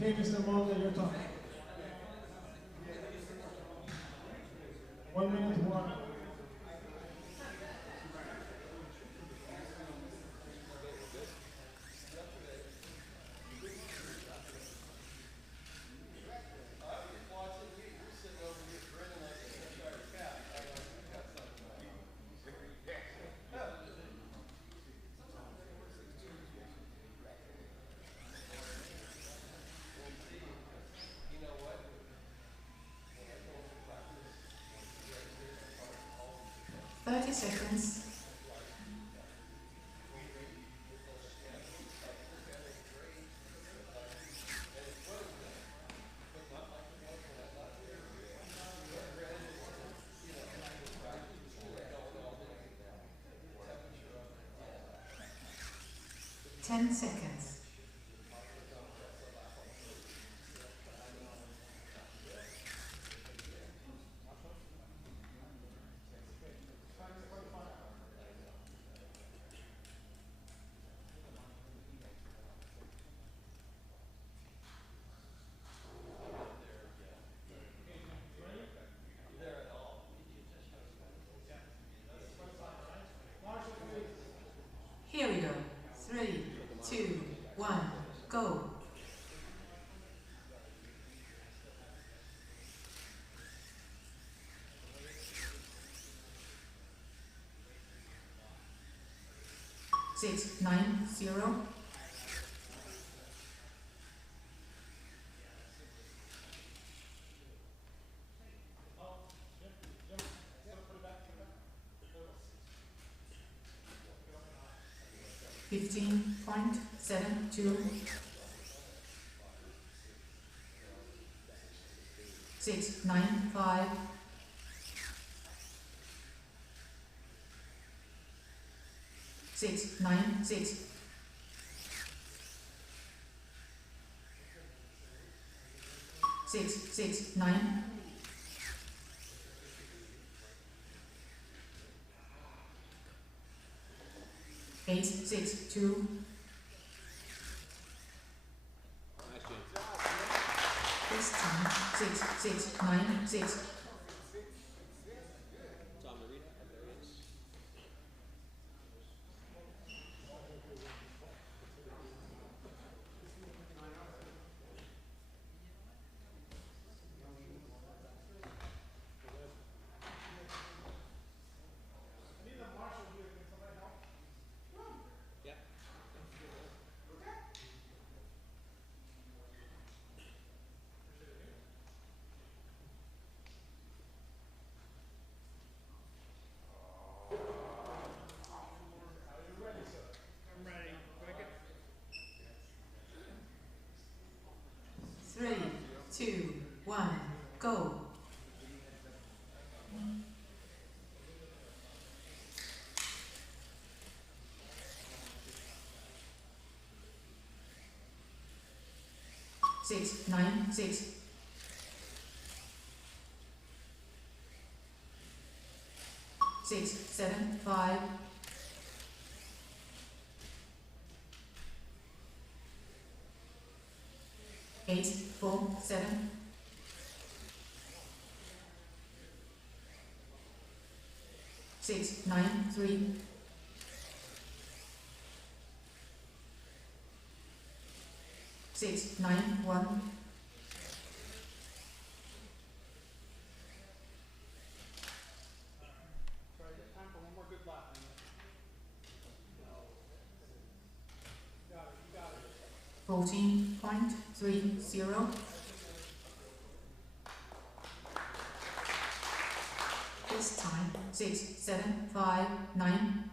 Okay, Mr. Monda, your turn. 1 minute one. Seconds. Ten seconds. Here we go. 3, 2, 1, go. 6, 9, 0. 15.72. 6, 9, 5. 6, 9, 6. 6, 6, 9. 8, 6, 2. This time, 6, 6, 9, 6. Thom Narita, there he is. Yeah. 3, 2, 1, go. 6, 9, 6. 6, 7, 5. 8, 4, 7. 6, 9, 3. 6, 9, 1. 14.30. This time, 6, 7, 5, 9.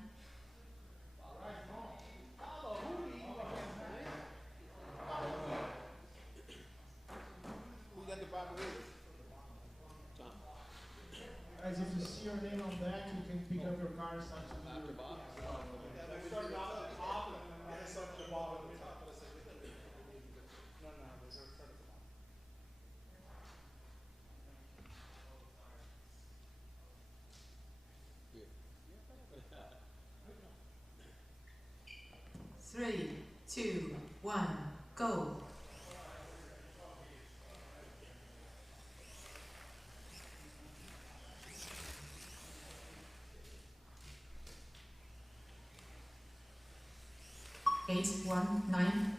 Guys, if you see your name on deck, you can pick up your card and start to do After your... Bob? We started off at the top and then I started at the bottom. No, they started at the bottom. 3, 2, 1, go. 8, 1, 9.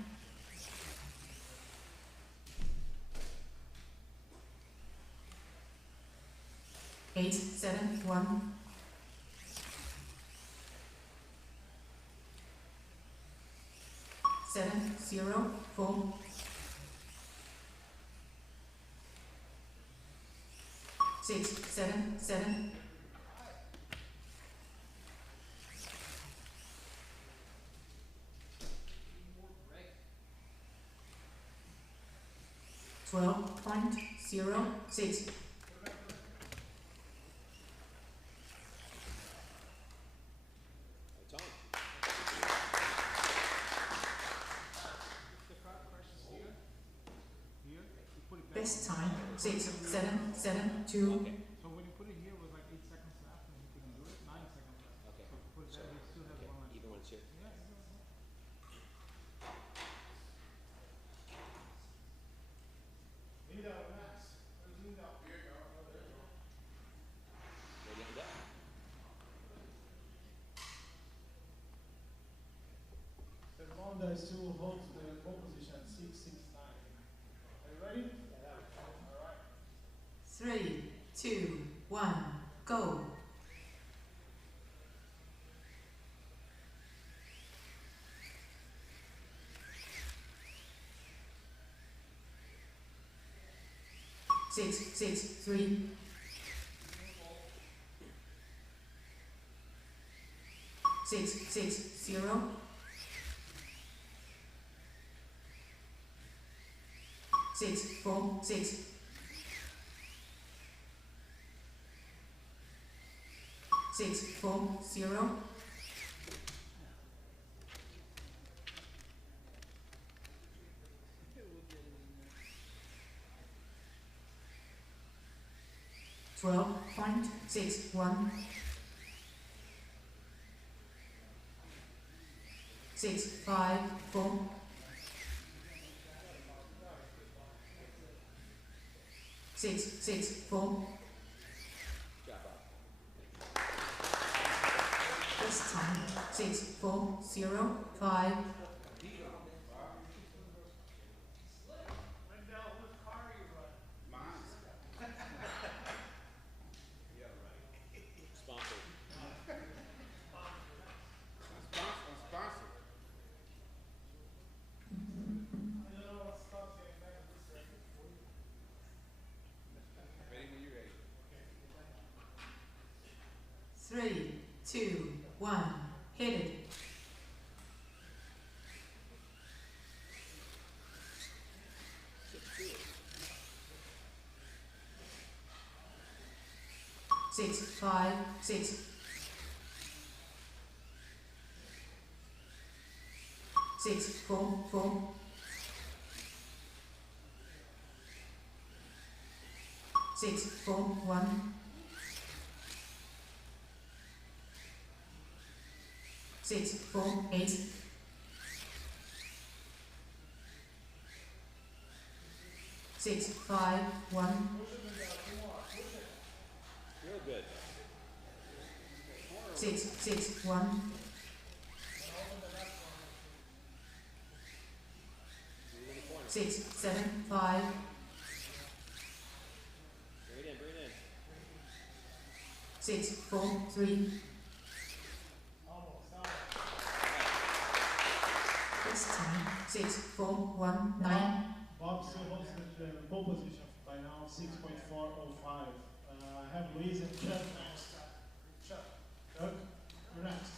8, 7, 1. 7, 0, 4. 6, 7, 7. 12.06. Tom. Best time 6, 7, 7, 2. Okay. So when you put it here, it was like 8 seconds left, and he couldn't do it. 9 seconds left. Okay. So if you put it So, there, he still has okay. one left. Even when it's here. Yeah. Niida, next. Where's Niida? Here you go. Oh, there you go. Ready on deck. The Monda still holds the pole position at 669. Are you ready? Yeah. All right. 3, 2, 1, go. 6, 6, 3. 6, 6, 0. 6, 4, 6. 6, 4, 0. 12.61. 6, 5, 4. 6, 6, 4. Drop off. This time 6, 4, 0, 5. Lyndell, whose car are you running? Sponsored. Ready when you're ready. 3, 2, 1. Hit it. Six, 5, 6. 6, 4, 4. 6, 4, 1. 6, 4, 8. 6, 5, 1. Real good. 6, 6, 1. 6, 7, 5. Bring it in, bring it in. 6, 4, 3. This time 6, 4, 1, 9. Bob still holds the pole position by now, 6.405. I have Louise and Chuck next. Chuck, you're next.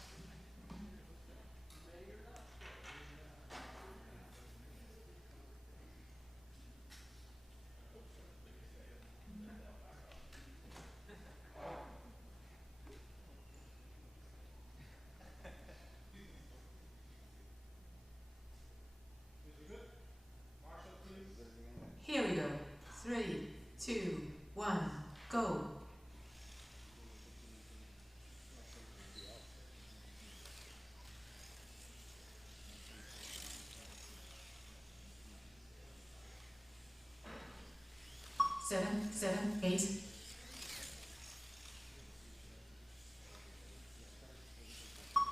Here we go. 3, 2, 1, go. Seven, 7, 8.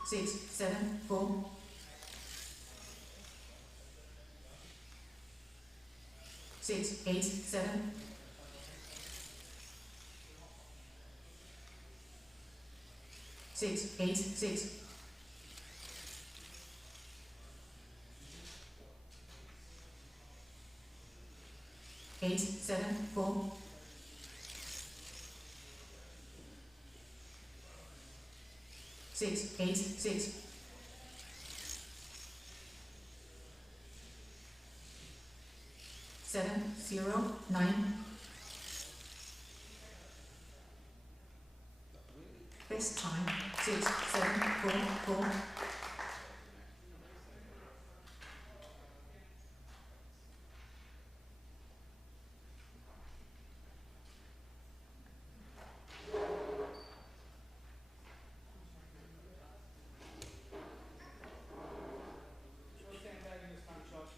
6, 7, 4. 6, 8, 7. 6, 8, 6. 8, 7, 4. 6, 8, 6. 7, 0, 9. Best time 6, 7, 4, 4. Short sandbagging this time, Chuck.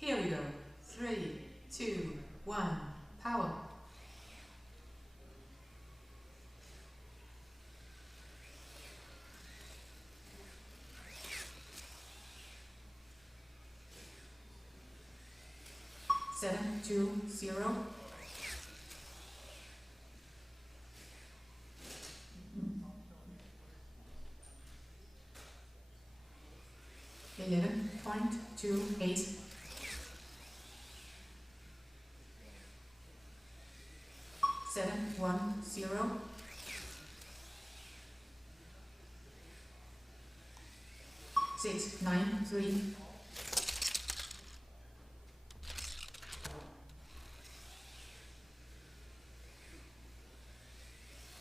Here we go. 3, 2, 1. Power. 7, 2, 0. 11.28. 7, 1, 0. 6, 9, 3.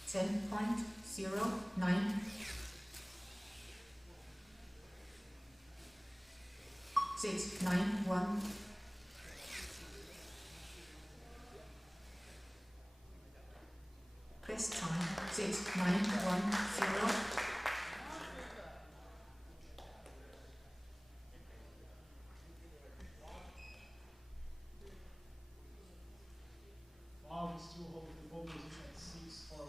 10.09. 6, 9, 1. 'Best time 6, 9, 1, 0. Wow, we still hold the pole position at 6, 4, 5.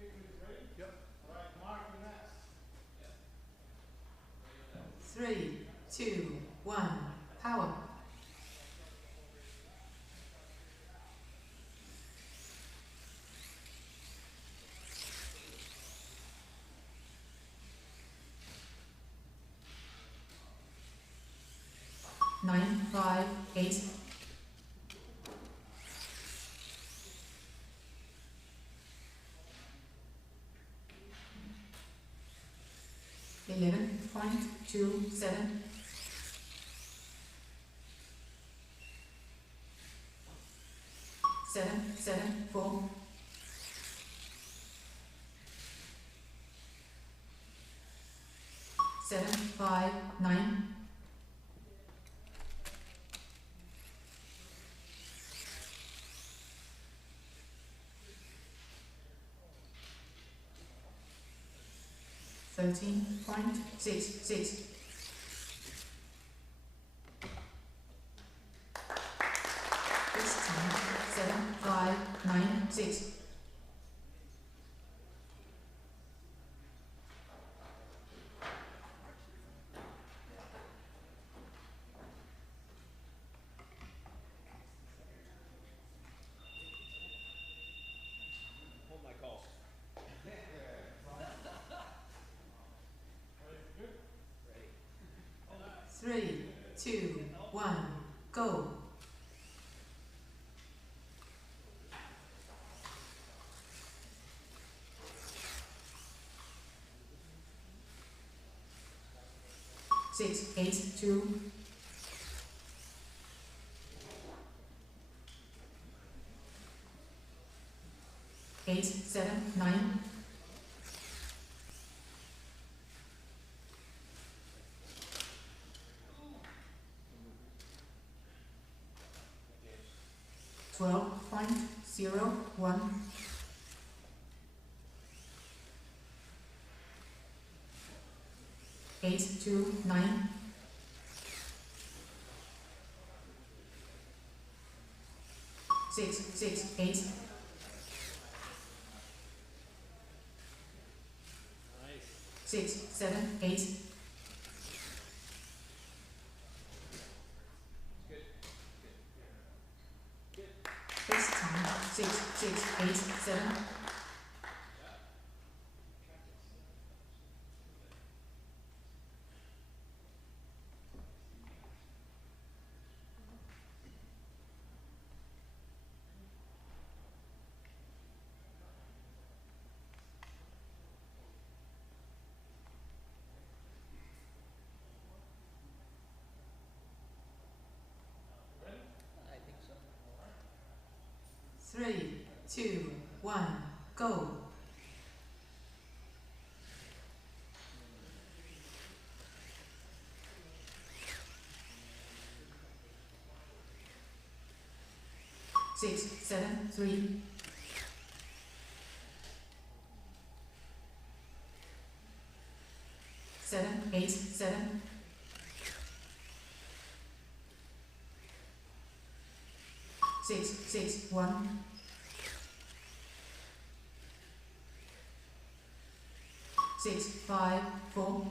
Okay, good, ready? Yep. All right, Mark, you're next. 3, 2, 1. Power. 9, 5, 8. 11.27. 7, 7, 4. 7, 5, 9. 13.66. 'This time 7, 5, 9, 6. 3, 2, 1, go. 6, 8, 2. 8, 7, 9. 12.01. 8, 2, 9. 6, 6, 8. Nice. 6, 7, 8. This time, 6, 6, 8, 7. 3, 2, 1, go. Six, 7, 3. 7, 8, 7. 6, 6, 1. 6, 5, 4.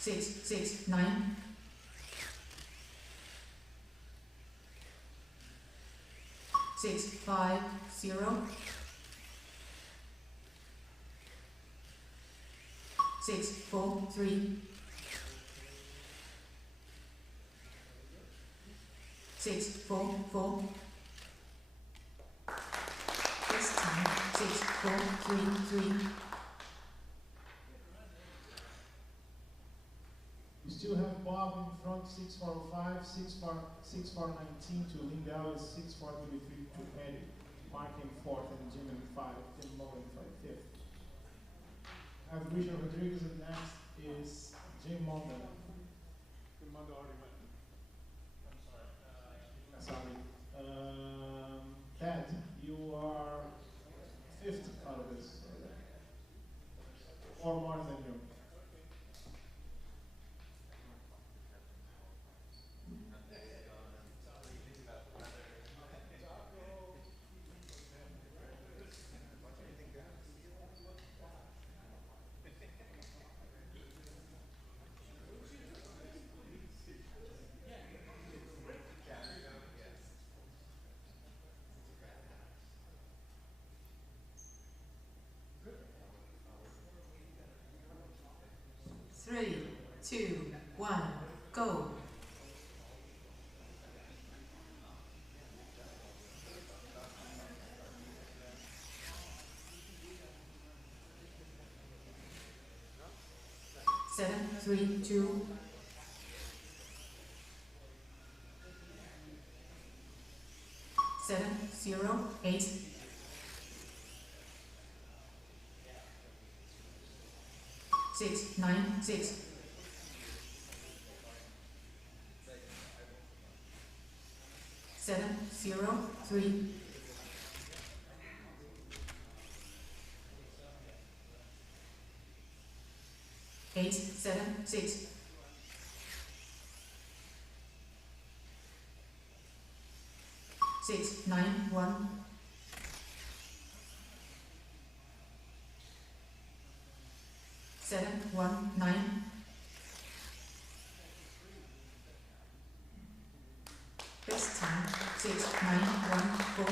6, 6, 9. 6, 5, 0. 6, 4, 3. 6, 4, 4. This time, 6, 4, 3, 3. You still have Bob in front, 6-4-5, 6-4-19 to Lyndell is 6-4-23 to Eddie. Marc in fourth and Jim in 5, Tim Mullen in 5th. I have Richard Rodriguez and next is Jim Monda. Monda already went. I'm sorry. Casale. Ted, you are 5th out of this. 4 more than you. Three, 2, 1, go. Seven, 3, 2. 7, 0, 8. 6, 9, 6. 7, 0, 3. 8, 7, 6. 6, 9, 1. 7, 1, 9. This time, 6, 9, 1, 4.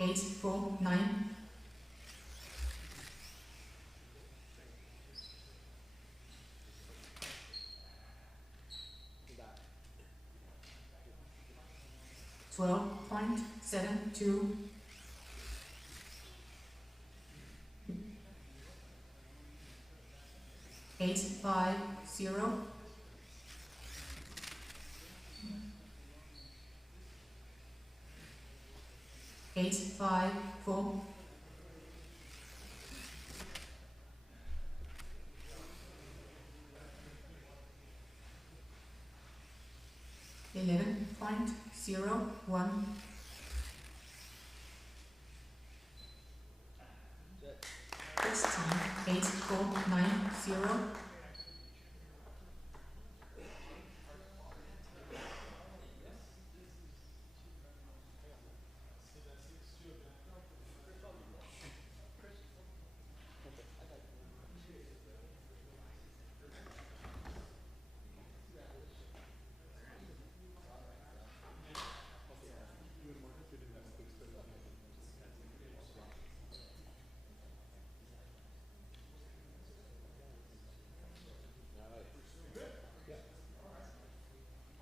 8, 4, 9. Back. 12.72. 8, 5, 0. 8, 5, 4. 11.01. Set. This time 8, 4, 9, 0.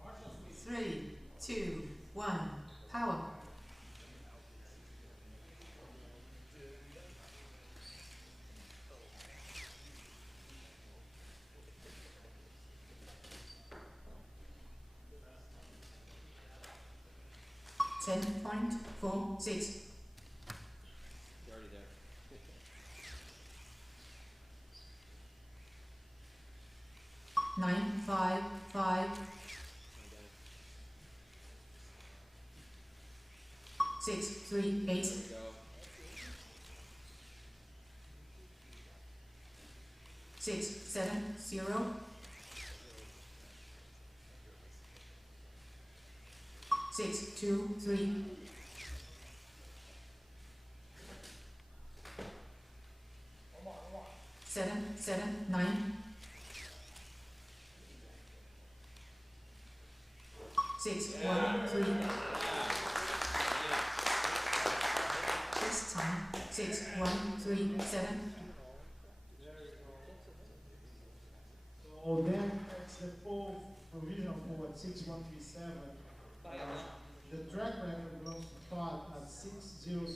All right. 3, 2, 1. Power. Ten point 4, 6. You're already there. 9, 5, 5. 6, 3, 8. Go. 6, 7, 0. 6, 2, 3. 7, 7, 9. 6, 1, 3. This time 6, 1, 3, 7. So then it's the full provisional forward 6137. The track record belongs to Todd at 6003.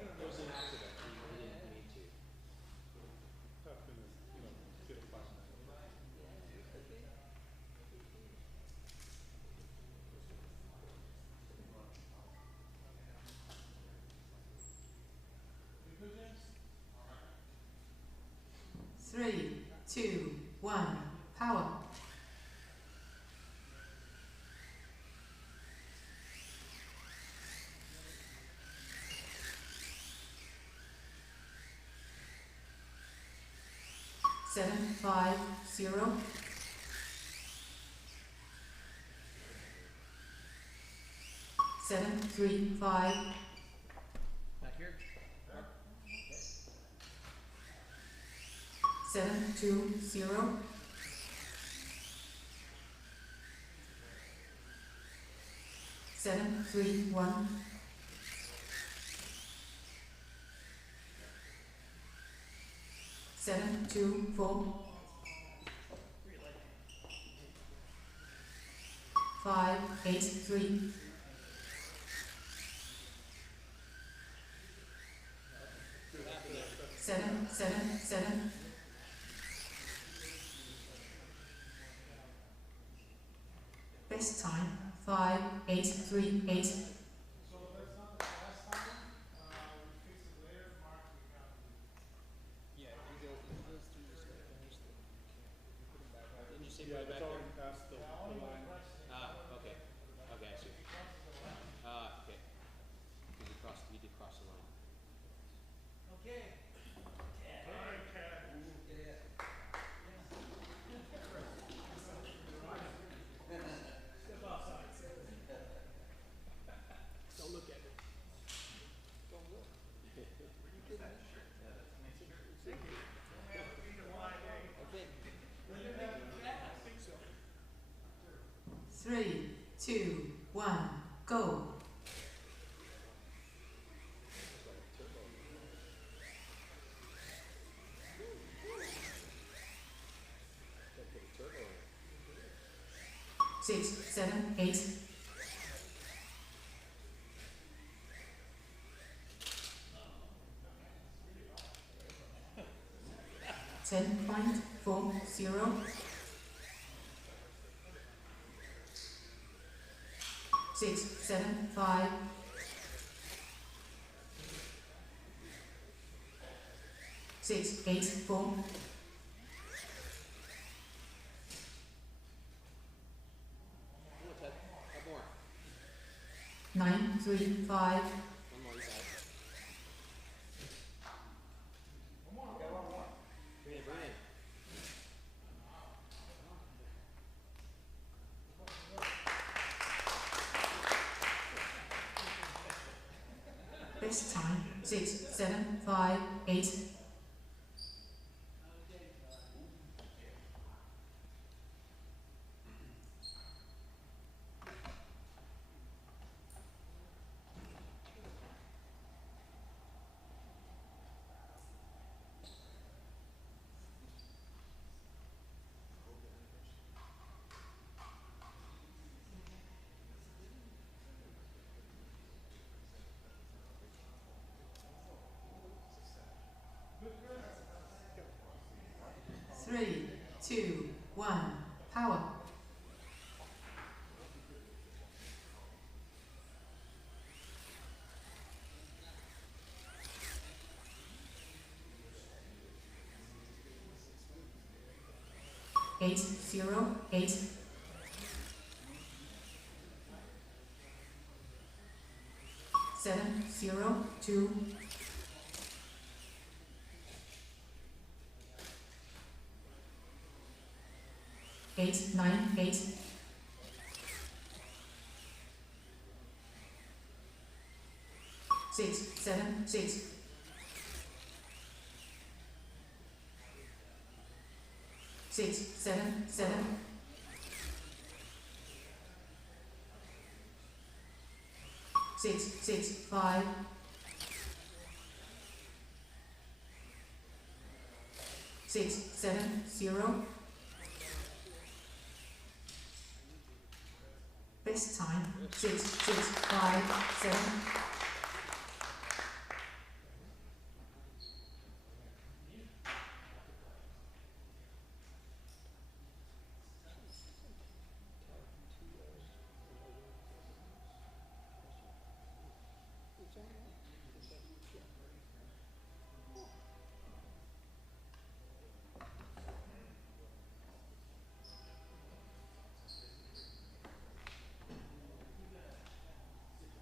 It was an accident. He didn't mean to. Three, 2, 1. Power. Seven, 5, 0. 7, 3, 5. Back here. 7, 2, 0. 7, 3, 1. 7, 2, 4. 5, 8, 3. 7, 7, 7. Best time 5, 8, 3, 8. So that's not the last time. We fix it later. Marc Natividad. Yeah, he goes through this way. Finish the. Didn't you say Yeah, right back it's there? already past the line. Okay. Okay, I see. Okay. He did cross the line. Okay. Don't look at me. Don't look. Okay. 3, 2, 1, go. Six, 7, 8. 10.40. 6, 7, 5. 6, 8, 4. 9, 3, 5. One more, you got it. Bring it, bring it. Best time 6, 7, 5, 8. 3, 2, 1, power. 8, 0, 8. 7, 0, 2. 8, 9, 8. 6, 7, 6. 6, 7, 7. 6, 6, 5. 6, 7, 0. Best time 6, 6, 5, 7.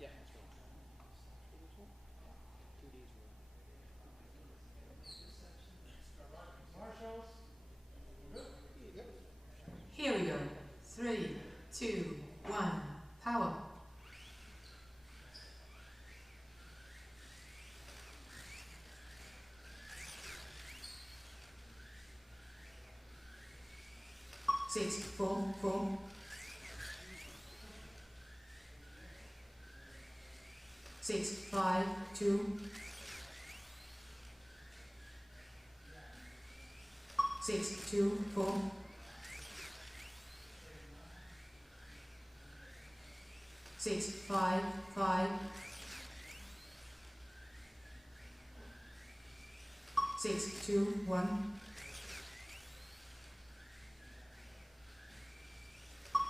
Yeah, that's one. Two Ds, Here we go. 3, 2, 1, power. 6, 4, 4. 6, 5, 2. 6, 2, 4. 6, 5, 5. 6, 2, 1.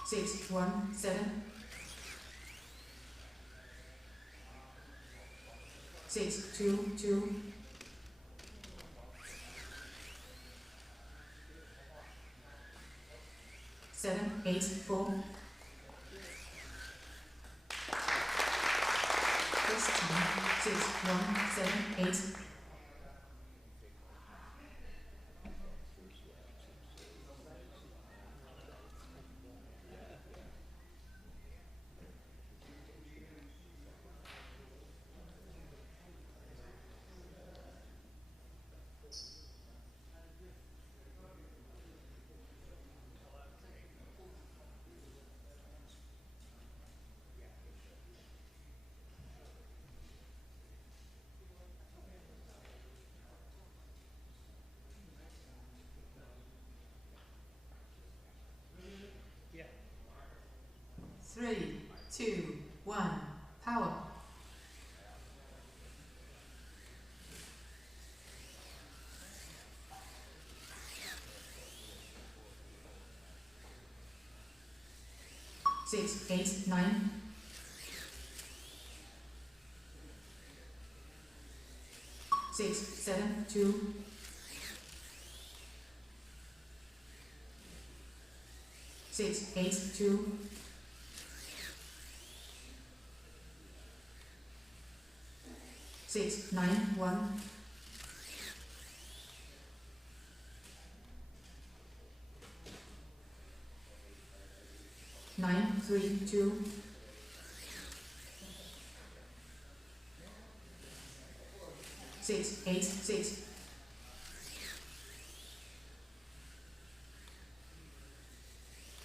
6, 1, 7. 6, 2, 2. 7, 8, 4. This time 6, 1, 7, 8. 3, 2, 1, power. Six, 8, 9. 6, 7, 2. 6, 8, 2. 6, 9, 1. 9, 3, 2. 6, 8, 6.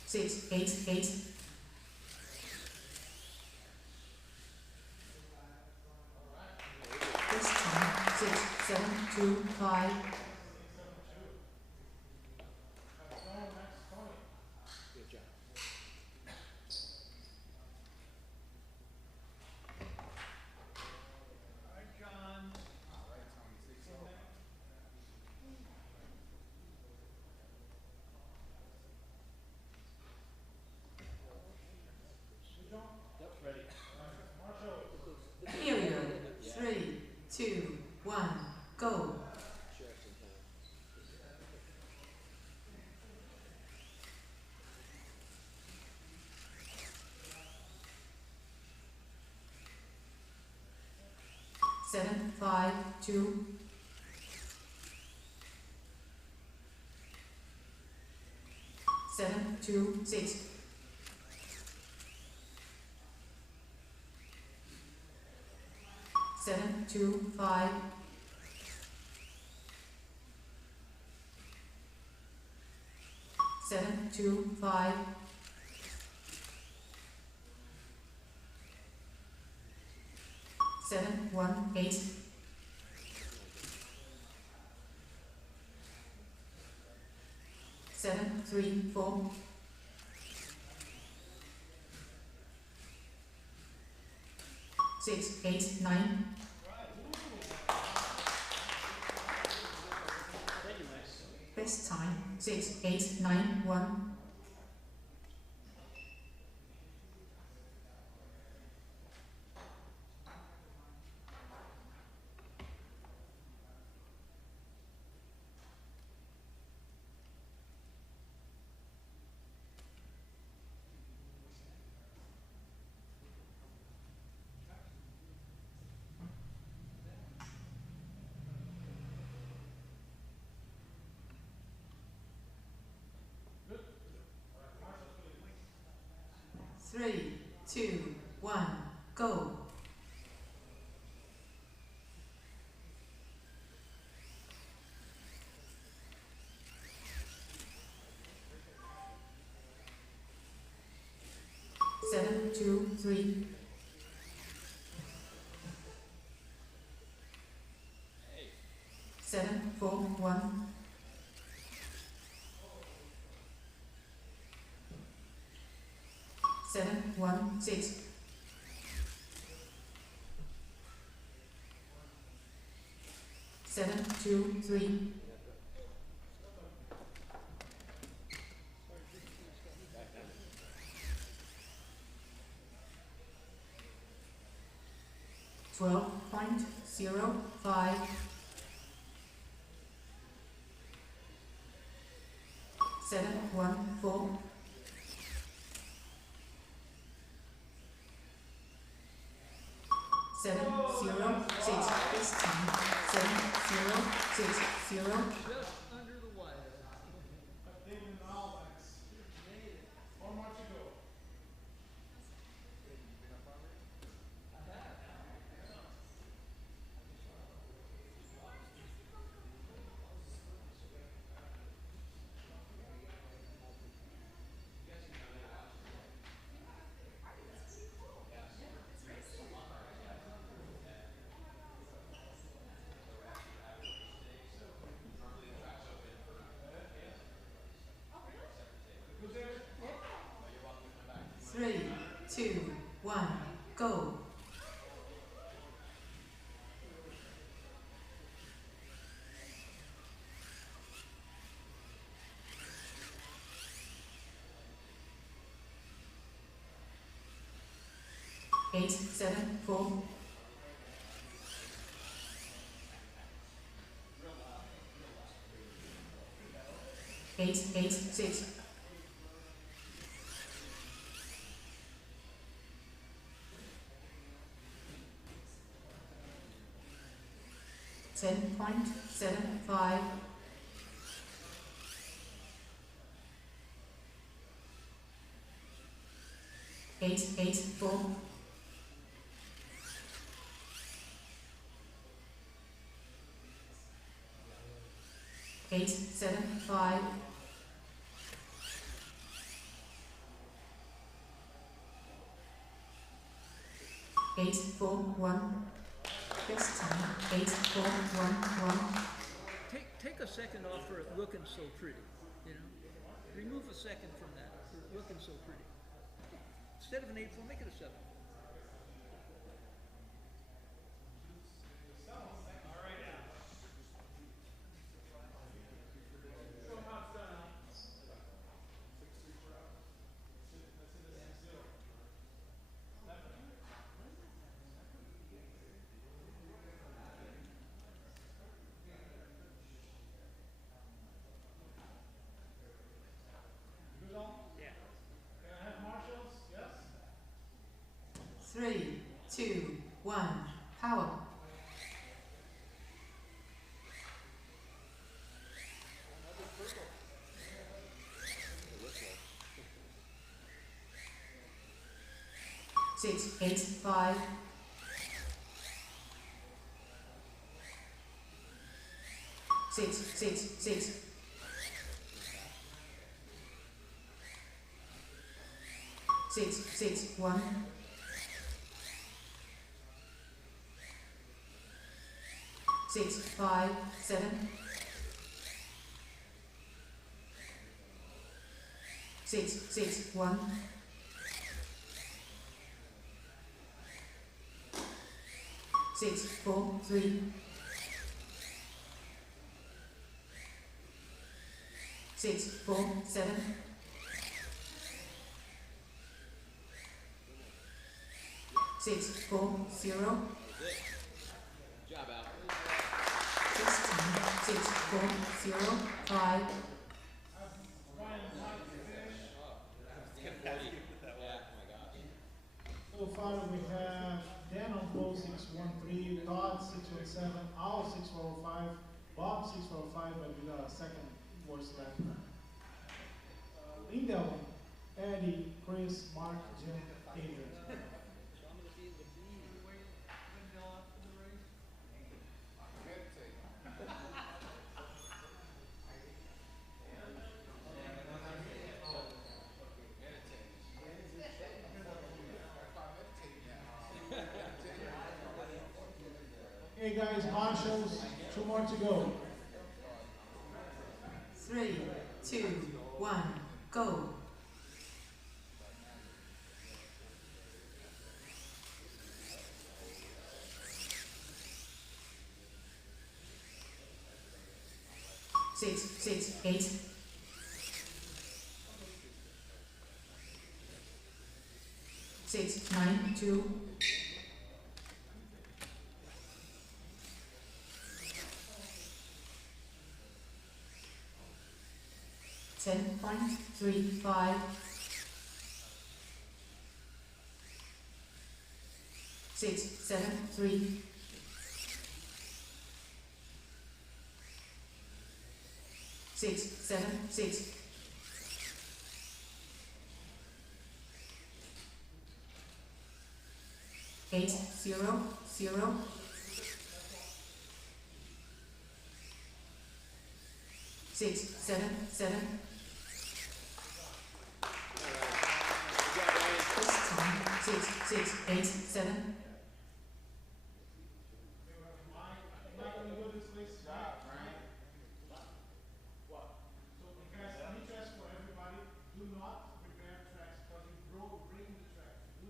6, 8, 8. 6, 7, 2, 5. Good job. Period. 3, 2, 1, go. Share some time. 7, 5, 2. 7, 2, 6. 7, 2, 5. 7, 2, 5. 7, 1, 8. 7, 3, 4. 6, 8, 9. Best time 6, 8, 9, 1. Three, 2, 1, go. 7, 2, 3. 7, 4, 1. 7, 1, 6. 7, 2, 3. 12.05. 7, 1, 4. 7, 0, 6. This time 7, 0, 6, 0. Just under the wire. David Alex. One more to go. Three, 2, 1, go. Eight, 7, 4. 8, 8, 6. 10.75. 8, 8, 4. 8, 7, 5. 8, 4, 1. Best time. 8, 4, 1, 1. Take a second off for it looking so pretty, you know? Remove a second from that for it looking so pretty. Instead of an 8-4, make it a 7. Yeah. 3, 2, 1, power. Six, 8, 5. 6, 6, 6. 6, 6, 1. 6, 5, 7. 6, 6, 1. 6, 4, 3. 6, 4, 7. 6, 4, 0. Good job, Al. 16, 6, 4, 0, 5. Yeah, oh my gosh. So far we have Dan on pole 613, Todd 617, Al 6405, Bob 6405, but we got a second worst left. Lyndell, Eddie, Chris, Mark, Jim, Adrian. So I'm going to be able to be Hey guys, marshals, 2 more to go. 3, 2, 1, go. Six, 6, 8. 6, 9, 2. 10.35. 6, 7, 3. 6, 7, 6. 8, 0, 0. 6, 7, 7. First time. 6, 6, 8, 7. So guys, I need to ask for everybody, do not prepare tracks because you bring the track. Do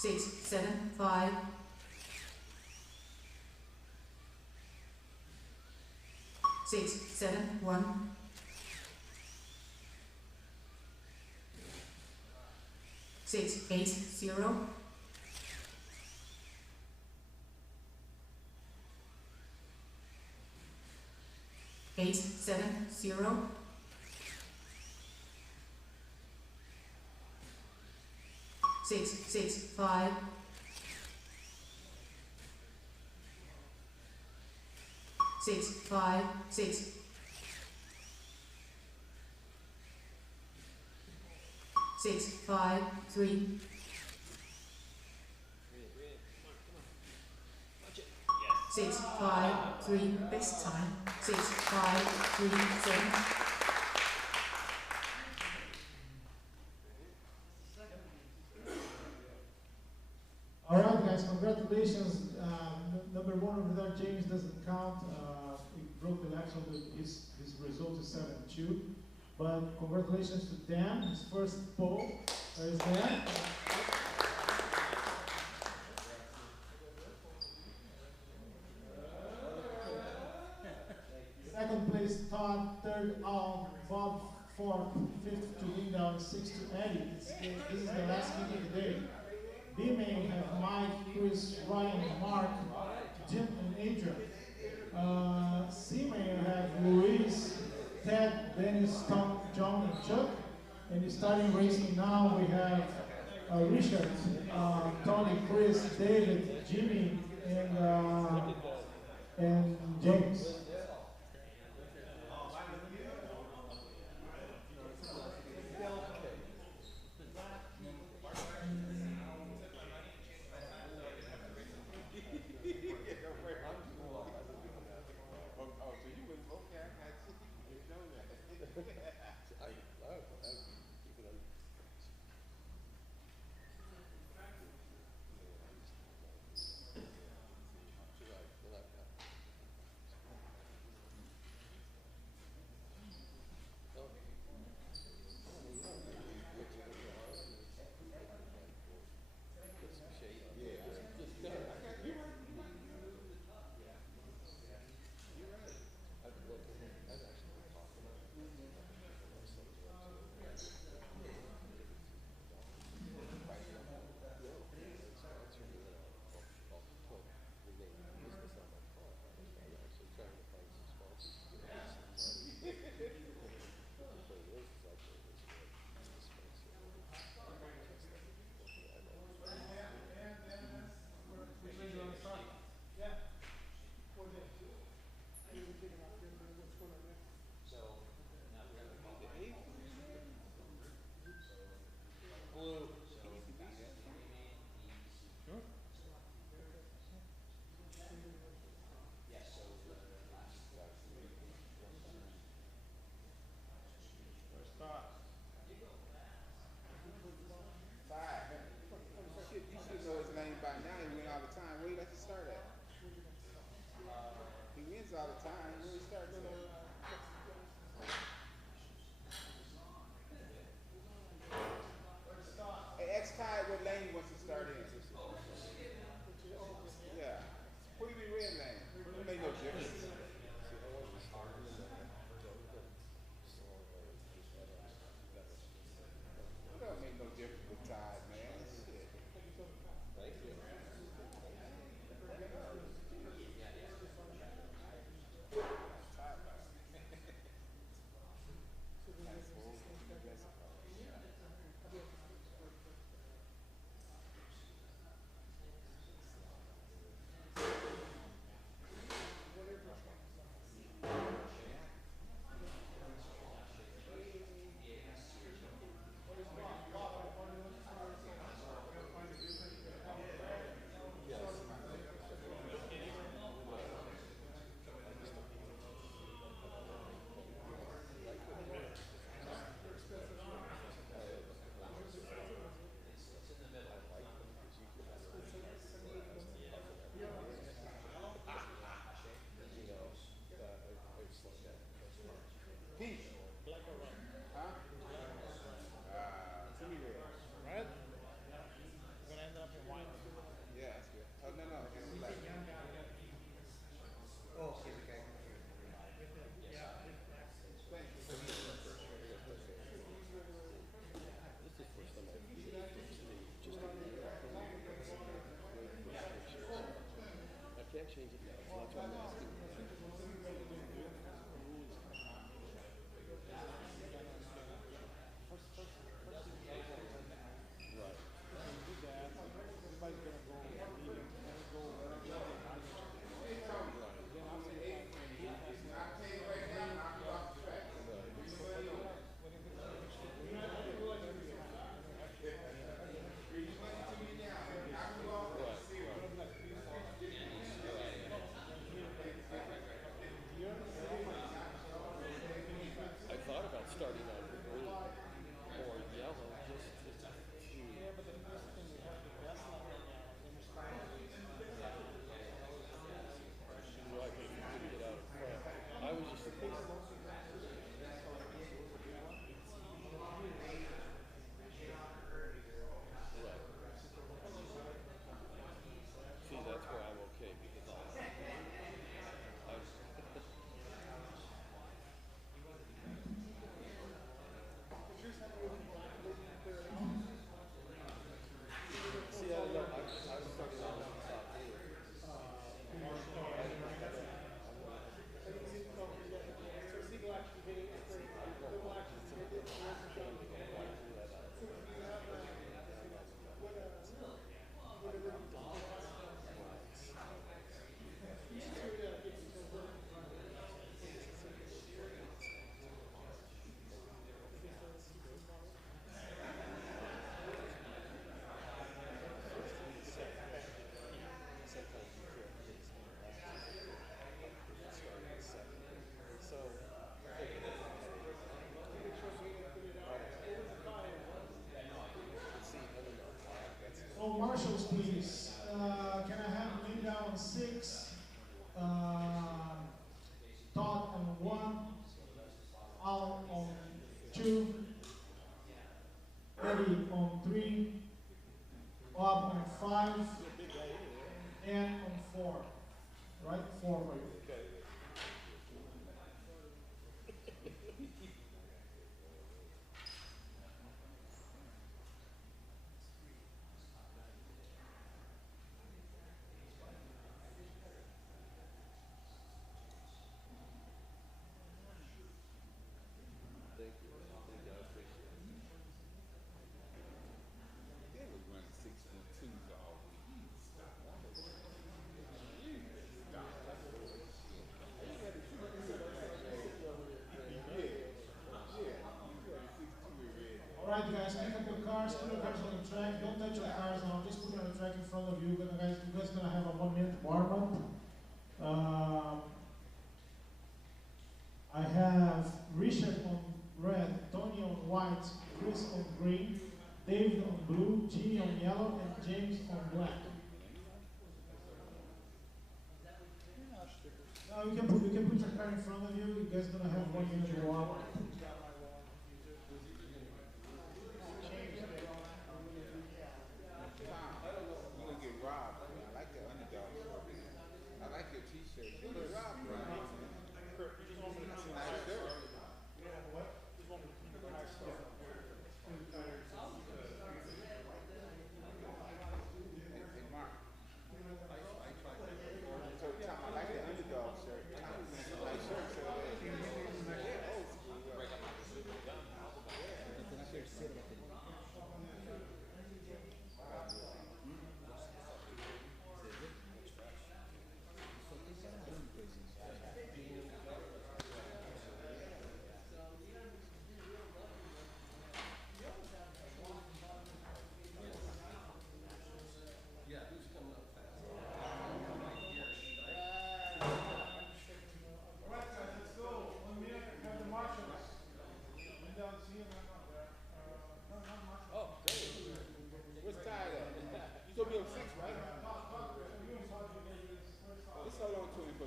6, 7, 5, 6, 7, 1, 6, 8, 0, 8, 7, 0, 6, 6, 5, 6, 5, 6, 6, 5, 3, Read it. Come on. Watch it. 6, 5, 3, best time, 6, 5, 3, 7. All right, guys, congratulations. Number one over there, James doesn't count. He broke the leg, so his result is 7-2. But congratulations to Dan, his first pole. There's Dan. Second place, Todd. Third, Al. Bob. Fourth. Fifth to Lyndell. Sixth to Eddie. This is the last meeting of the day. B-Main have Mike, Chris, Ryan, Mark, Jim, and Adrian. C-Main have Luis, Ted, Dennis, Tom, John, and Chuck. And starting racing now, we have Richard, Tony, Chris, David, Jimmy, and James. All the time. Where we start Hey, X-Tide, what lane you want to start in? Yeah. Put him in red lane. It make no difference. It don't make no difference with Tide, man. Shit. Thank you. Guys, pick up your cars, put your cars on the track. Don't touch your cars now. Just put it on the track in front of you. Guys, you guys gonna have a 1 minute warm up. I have Richard on red, Tony on white, Chris on green, David on blue, Ginny on yellow, and James on black. Now you can put your car in front of you. You guys gonna have 1 minute to warm up. You're gonna get robbed. I like the underdog. I like your t-shirt. You're gonna get robbed, right? That's a nice shirt. Hey, Mark. So, Tom, I like the underdog shirt. That's a nice shirt. So, yeah, old school.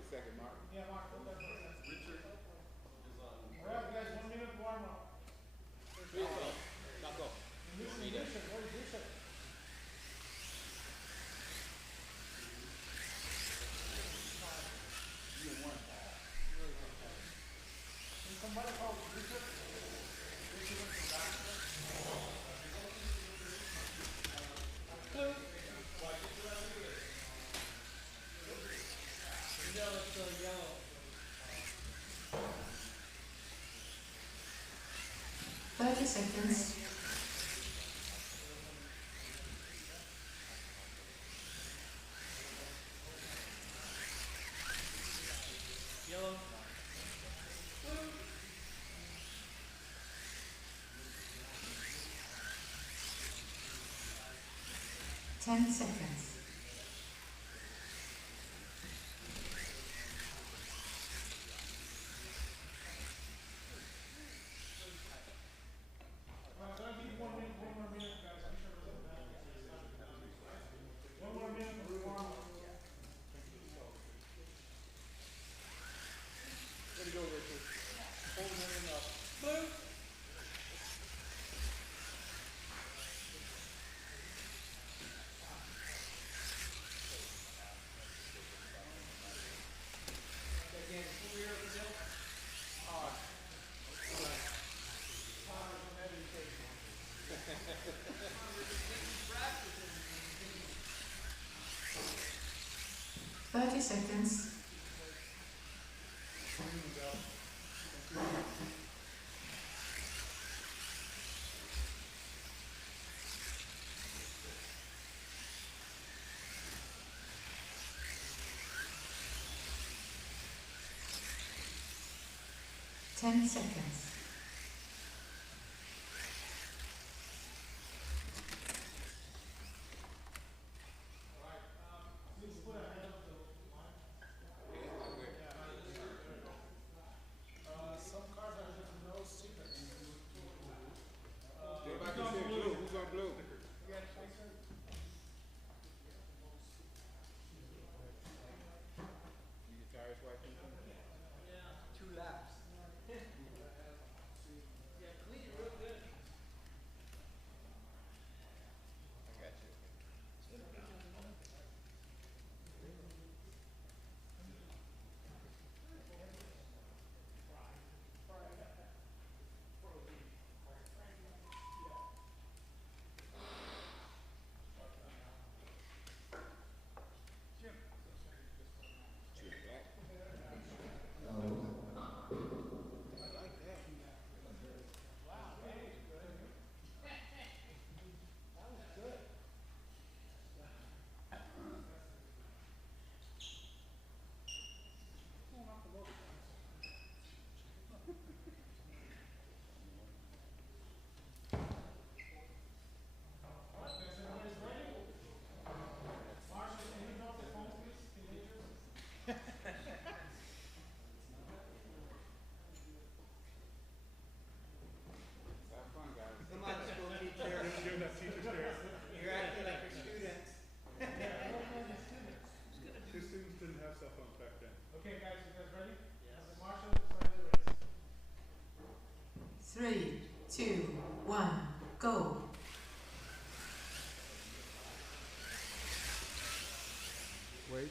Second, Mark. Yeah, Mark, hold that for a second. Richard is on. Alright, guys, 1 minute warm up. Stop, go. Richard, where's Richard? Can somebody call Richard? Richard went to back. Blue. Yellow. 30 seconds. Yellow. 10 seconds. Thirty seconds. Ten seconds.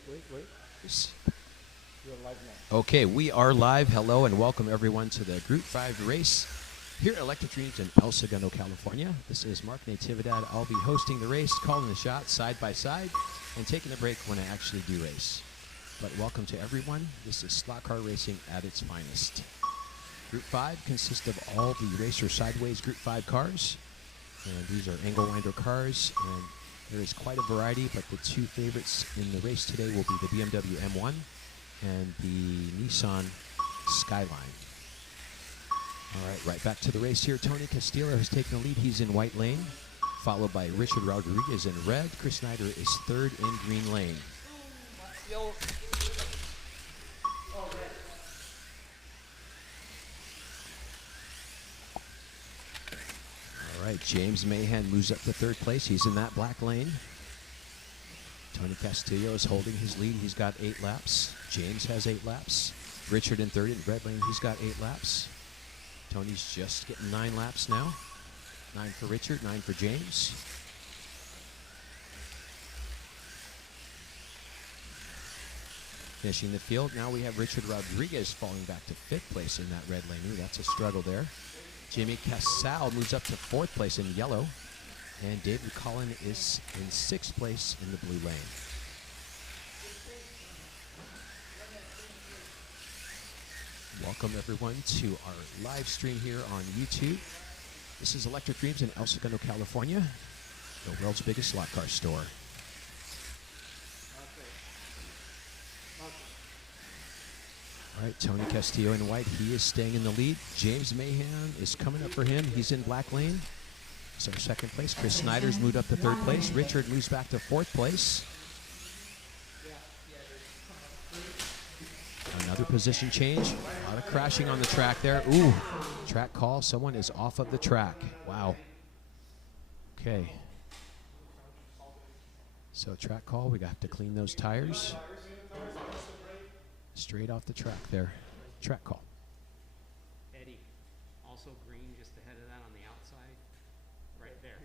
You're live now. Okay, we are live. Hello and welcome everyone to the Group 5 race here at Electric Dreams in El Segundo, California. This is Marc Natividad. I'll be hosting the race, calling the shots side by side, and taking a break when I actually do race. But welcome to everyone. This is slot car racing at its finest. Group 5 consists of all the Racer Sideways Group 5 cars. And these are angle winder cars, and there is quite a variety, but the two favorites in the race today will be the BMW M1 and the Nissan Skyline. All right, back to the race here. Tony Castillo has taken the lead. He's in white lane, followed by Richard Rodriguez in red. Chris Snyder is third in green lane. All right, James Mayhan moves up to third place. He's in that black lane. Tony Castillo is holding his lead. He's got 8 laps. James has 8 laps. Richard in third in red lane. He's got 8 laps. Tony's just getting 9 laps now. 9 for Richard, 9 for James. Finishing the field, now we have Richard Rodriguez falling back to 5th place in that red lane. Ooh, that's a struggle there. Jimmy Casale moves up to 4th place in yellow. And David Colin is in 6th place in the blue lane. Welcome everyone to our live stream here on YouTube. This is Electric Dreams in El Segundo, California, the world's biggest slot car store. All right, Tony Castillo in white, he is staying in the lead. James Mayhan is coming up for him. He's in black lane. So 2nd place. Chris Snyder's moved up to 3rd place. Richard moves back to 4th place. Another position change. A lot of crashing on the track there. Ooh, track call. Someone is off of the track. Wow. Okay. So track call. We got to clean those tires. Straight off the track there. Track call. Eddie, also green just ahead of that on the outside. Right there.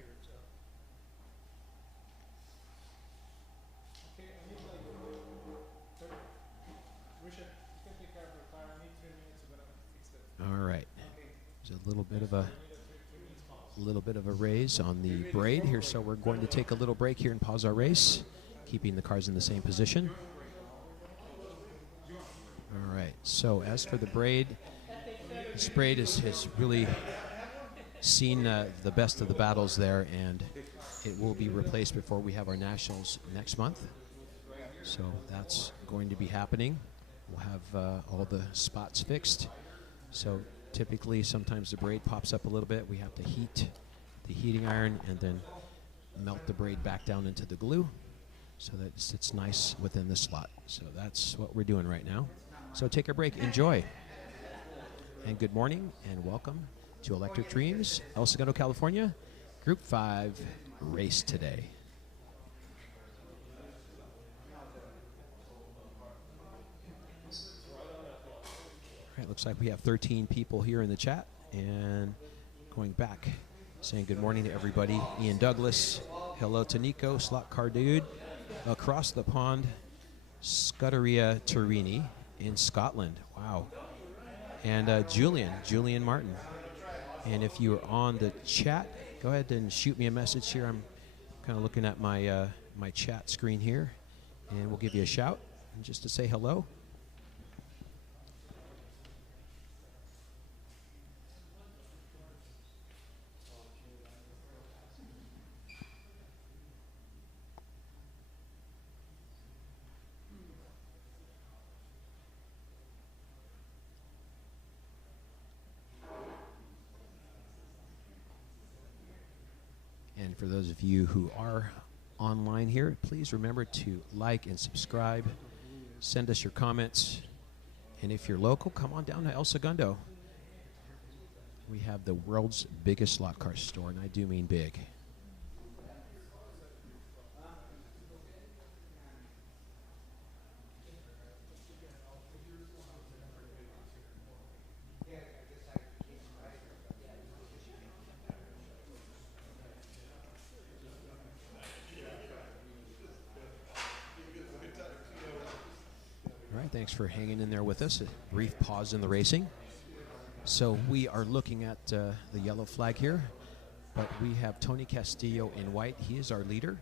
Okay, I need Richard, you can take care of your car. I need 3 minutes. We're gonna fix that. All right. Okay. There's a little bit of a raise on the braid here, so we're going to take a little break here and pause our race, keeping the cars in the same position. All right, so as for the braid, this braid has really seen the best of the battles there, and it will be replaced before we have our nationals next month. So that's going to be happening. We'll have all the spots fixed. So typically, sometimes the braid pops up a little bit. We have to heat the heating iron and then melt the braid back down into the glue so that it sits nice within the slot. So that's what we're doing right now. So take a break, enjoy. And good morning and welcome to Electric Dreams, El Segundo, California, Group 5 race today. All right, looks like we have 13 people here in the chat, and going back, saying good morning to everybody. Ian Douglas, hello to Nico, Slot Car Dude, across the pond, Scuderia Turini in Scotland. Wow. And Julian Martin. And if you're on the chat, go ahead and shoot me a message here. I'm kind of looking at my my chat screen here, and we'll give you a shout and just to say hello. And for those of you who are online here, please remember to like and subscribe. Send us your comments. And if you're local, come on down to El Segundo. We have the world's biggest slot car store, and I do mean big. thanks for hanging in there with us. A brief pause in the racing. So we are looking at the yellow flag here, but we have Tony Castillo in white. He is our leader.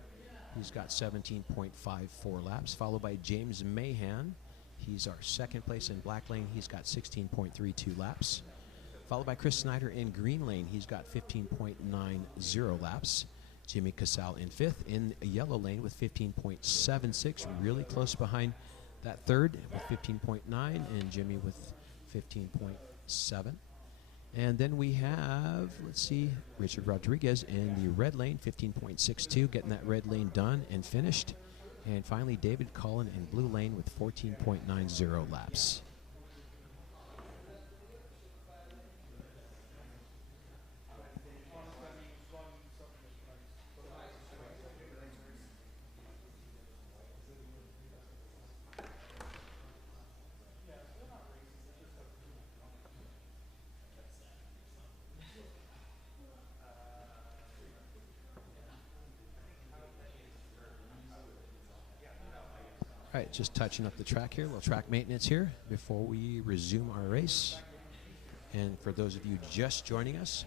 He's got 17.54 laps, followed by James Mayhan. He's our second place in black lane. He's got 16.32 laps. Followed by Chris Snyder in green lane. He's got 15.90 laps. Jimmy Casale in fifth in yellow lane with 15.76, really close behind that third with 15.9, and Jimmy with 15.7. And then we have, let's see, Richard Rodriguez in the red lane, 15.62, getting that red lane done and finished. And finally, David Colin in blue lane with 14.90 laps. All right, just touching up the track here, a little track maintenance here before we resume our race. And for those of you just joining us,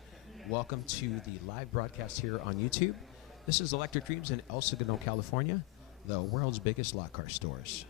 welcome to the live broadcast here on YouTube. This is Electric Dreams in El Segundo, California, the world's biggest lot car stores.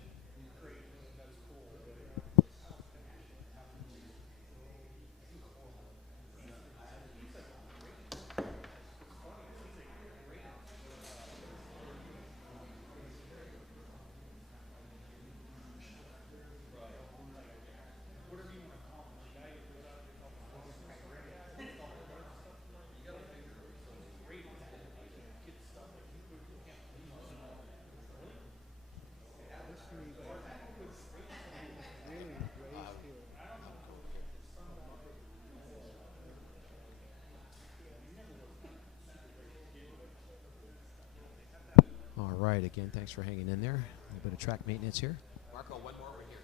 All right, again, thanks for hanging in there. A little bit of track maintenance here. Marco, one more right here.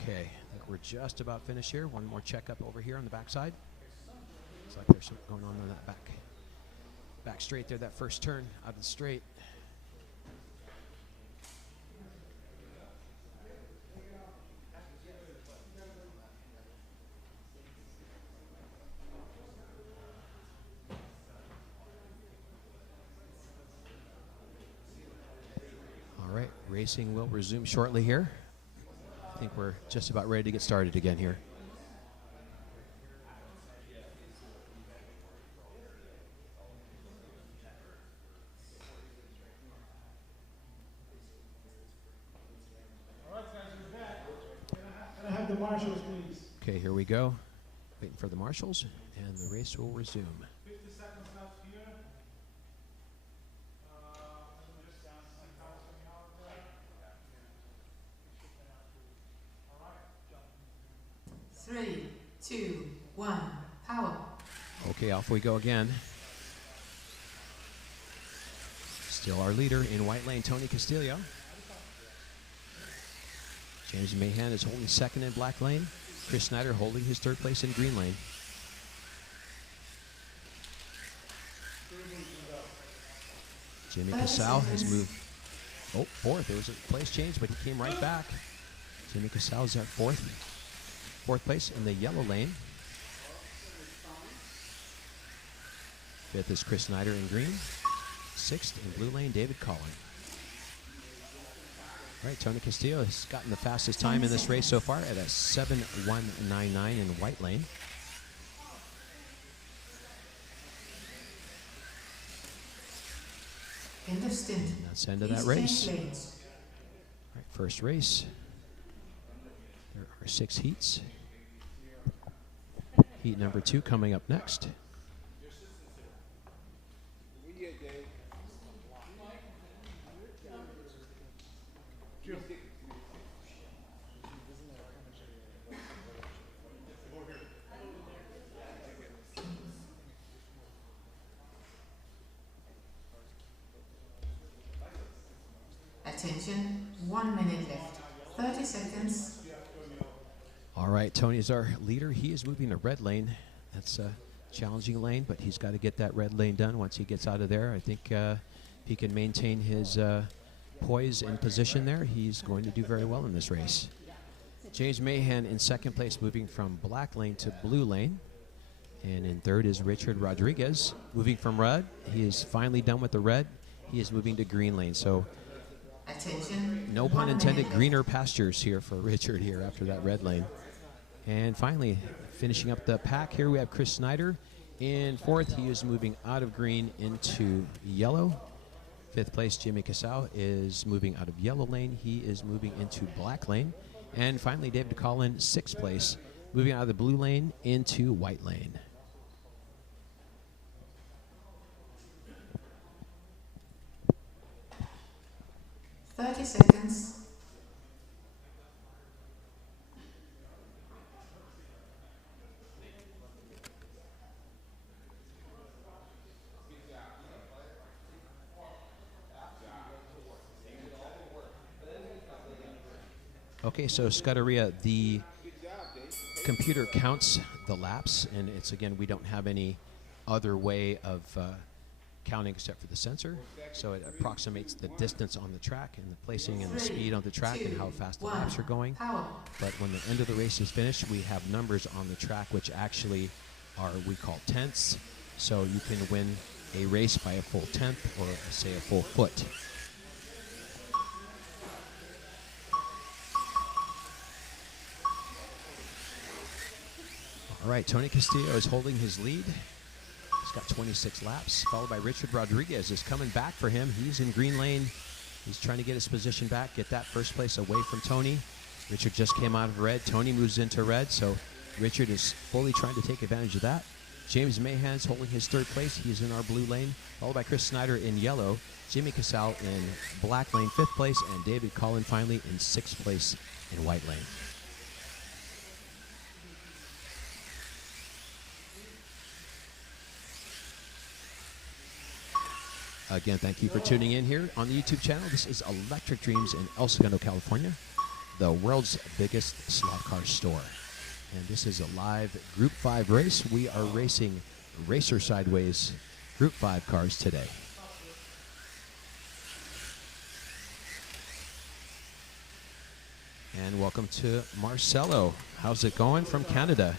Okay, I think we're just about finished here. One more checkup over here on the backside. Looks like there's something going on that back straight there, that first turn out of the straight. All right, racing will resume shortly here. I think we're just about ready to get started again here. The marshals, please. Okay, here we go. Waiting for the marshals, and the race will resume. 50 seconds left here. 3, 2, 1, power. Okay, off we go again. Still our leader in white lane, Tony Castillo. James Mayhan is holding second in black lane. Chris Snyder holding his third place in green lane. Jimmy Casale has moved, fourth. There was a place change, but he came right back. Jimmy Casale is at fourth place in the yellow lane. Fifth is Chris Snyder in green. Sixth in blue lane, David Colin. All right, Tony Castillo has gotten the fastest time in this race so far at a 7:1.99 in white lane. In the stint. And that's the end of that race. All right, first race. There are 6 heats. Heat number 2 coming up next. Attention, 1 minute left. 30 seconds. All right, Tony is our leader. He is moving to red lane. That's a challenging lane, but he's got to get that red lane done once he gets out of there. I think if he can maintain his poise and position there, he's going to do very well in this race. James Mayhan in second place, moving from black lane to blue lane. And in third is Richard Rodriguez, moving from red. He is finally done with the red. He is moving to green lane. So, Attention, no 1 pun intended, minute left. greener pastures here for Richard here after that red lane. And finally, finishing up the pack here, we have Chris Snyder. In fourth, he is moving out of green into yellow. Fifth place, Jimmy Casale is moving out of yellow lane. He is moving into black lane. And finally, David Colin, sixth place, moving out of the blue lane into white lane. Thirty seconds. Okay, so Scuderia, the computer counts the laps, and it's, again, we don't have any other way of counting except for the sensor. So it approximates the distance on the track and the placing and the speed on the track and how fast the laps are going. Power. But when the end of the race is finished, we have numbers on the track which actually are, we call tenths. So you can win a race by a full tenth or, say, a full foot. All right, Tony Castillo is holding his lead. He's got 26 laps, followed by Richard Rodriguez is coming back for him. He's in green lane. He's trying to get his position back, get that first place away from Tony. Richard just came out of red. Tony moves into red, so Richard is fully trying to take advantage of that. James Mayhan's holding his third place. He's in our blue lane, followed by Chris Snyder in yellow. Jimmy Casale in black lane, fifth place, and David Colin finally in sixth place in white lane. Again, thank you for tuning in here on the YouTube channel. This is Electric Dreams in El Segundo, California, the world's biggest slot car store. And this is a live Group 5 race. We are racing Racer Sideways Group 5 cars today. And welcome to Marcelo. How's it going from Canada?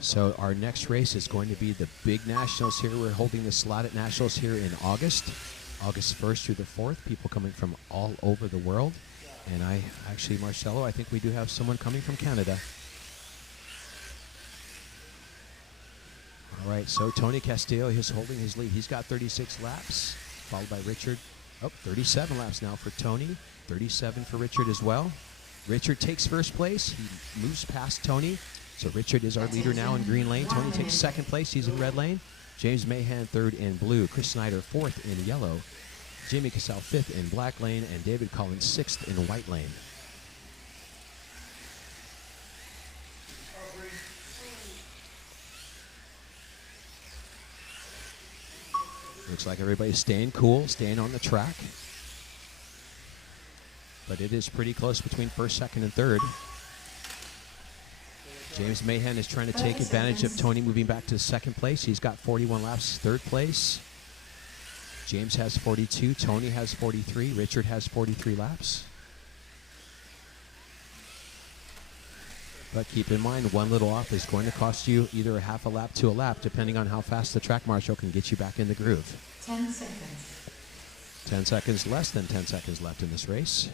So our next race is going to be the big nationals here. We're holding the slot at nationals here in August 1st through the 4th. People coming from all over the world. And Marcelo, I think we do have someone coming from Canada. All right, so Tony Castillo is holding his lead. He's got 36 laps, followed by Richard. 37 laps now for Tony, 37 for Richard as well. Richard takes first place. He moves past Tony. So Richard is our leader now in green lane. Tony takes second place. He's in red lane. James Mayhan third in blue. Chris Snyder fourth in yellow. Jimmy Casale fifth in black lane. And David Colin sixth in white lane. Looks like everybody's staying cool, staying on the track. But it is pretty close between first, second, and third. James Mayhan is trying to take advantage of Tony moving back to second place. He's got 41 laps, third place. James has 42. Tony has 43. Richard has 43 laps. But keep in mind, one little off is going to cost you either a half a lap to a lap, depending on how fast the track marshal can get you back in the groove. 10 seconds. 10 seconds, less than 10 seconds left in this race.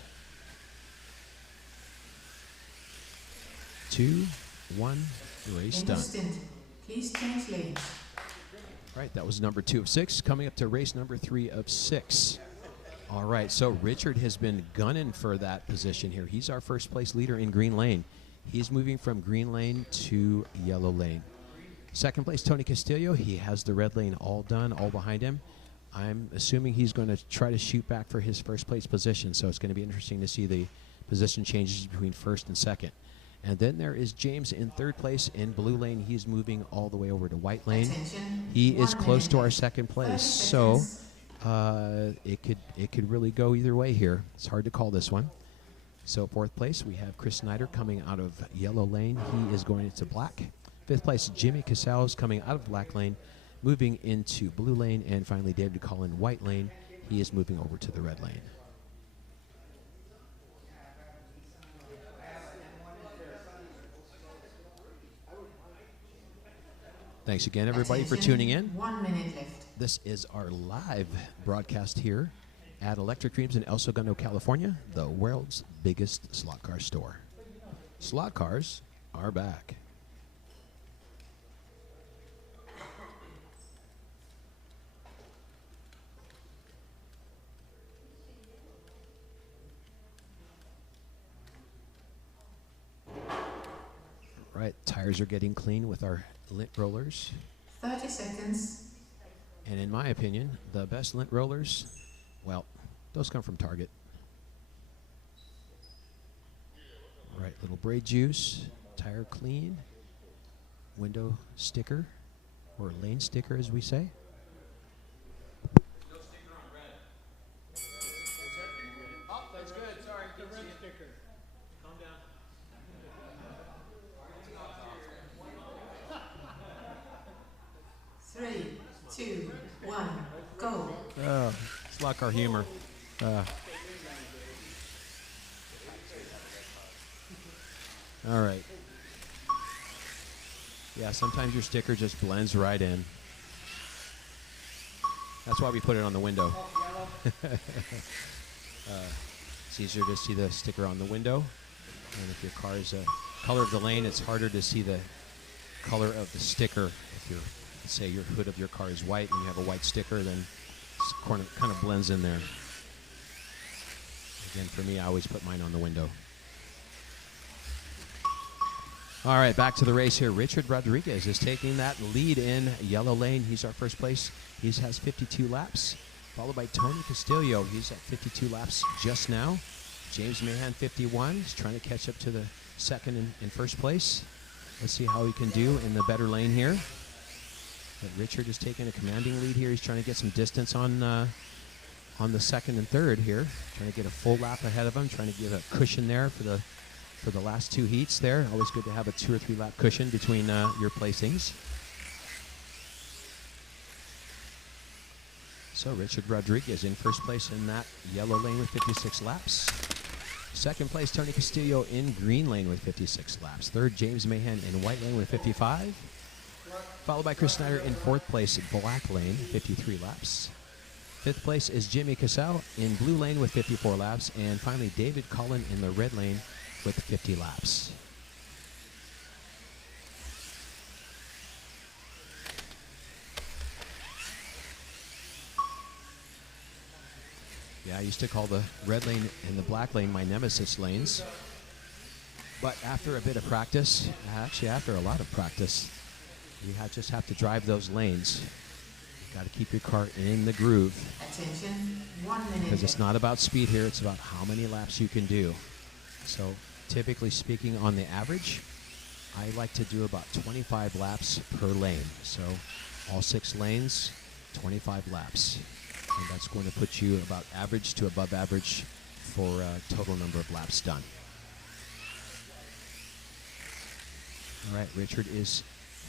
2, 1, race done. Please change lanes. All right, that was number 2 of 6. Coming up to race number 3 of 6. All right, so Richard has been gunning for that position here. He's our first place leader in green lane. He's moving from green lane to yellow lane. Second place, Tony Castillo. He has the red lane all done, all behind him. I'm assuming he's going to try to shoot back for his first place position, so it's going to be interesting to see the position changes between first and second. And then there is James in third place in blue lane. He's moving all the way over to white lane. Attention. He is 1 close minute to our left. second 30 place. So seconds. it could really go either way here. It's hard to call this one. So fourth place, we have Chris Snyder coming out of yellow lane. He is going into black. Fifth place, Jimmy Casale is coming out of black lane, moving into blue lane. And finally, David Colin, white lane. He is moving over to the red lane. Thanks again, everybody, for tuning in. 1 minute left. This is our live broadcast here at Electric Dreams in El Segundo, California, the world's biggest slot car store. Slot cars are back. Right, tires are getting clean with our lint rollers. 30 seconds. And in my opinion, the best lint rollers, well, those come from Target. All right, little braid juice, tire clean, window sticker, or lane sticker as we say. No sticker on red. Oh, that's good. Sorry, the red sticker. Calm down. Three, two, one, go. Slot car humor. All right. Yeah, sometimes your sticker just blends right in. That's why we put it on the window. It's easier to see the sticker on the window. And if your car is a color of the lane, it's harder to see the color of the sticker. If you're, say your hood of your car is white and you have a white sticker, then it kind of blends in there. Again, for me, I always put mine on the window. All right, back to the race here. Richard Rodriguez is taking that lead in yellow lane. He's our first place. He has 52 laps, followed by Tony Castillo. He's at 52 laps just now. James Mayhan, 51. He's trying to catch up to the second and first place. Let's see how he can do in the better lane here. But Richard is taking a commanding lead here. He's trying to get some distance on the second and third here. Trying to get a full lap ahead of him. Trying to get a cushion there for the last two heats there. Always good to have a 2 or 3 lap cushion between your placings. So Richard Rodriguez in first place in that yellow lane with 56 laps. Second place, Tony Castillo in green lane with 56 laps. Third, James Mayhan in white lane with 55. Followed by Chris Snyder in fourth place, black lane, 53 laps. Fifth place is Jimmy Casale in blue lane with 54 laps. And finally, David Colin in the red lane with 50 laps. Yeah, I used to call the red lane and the black lane my nemesis lanes. But after a bit of practice, actually after a lot of practice, you just have to drive those lanes. You've got to keep your car in the groove. Attention, 1 minute. Because it's not about speed here, it's about how many laps you can do. So typically speaking, on the average, I like to do about 25 laps per lane. So all 6 lanes, 25 laps. And that's going to put you about average to above average for total number of laps done. All right, Richard is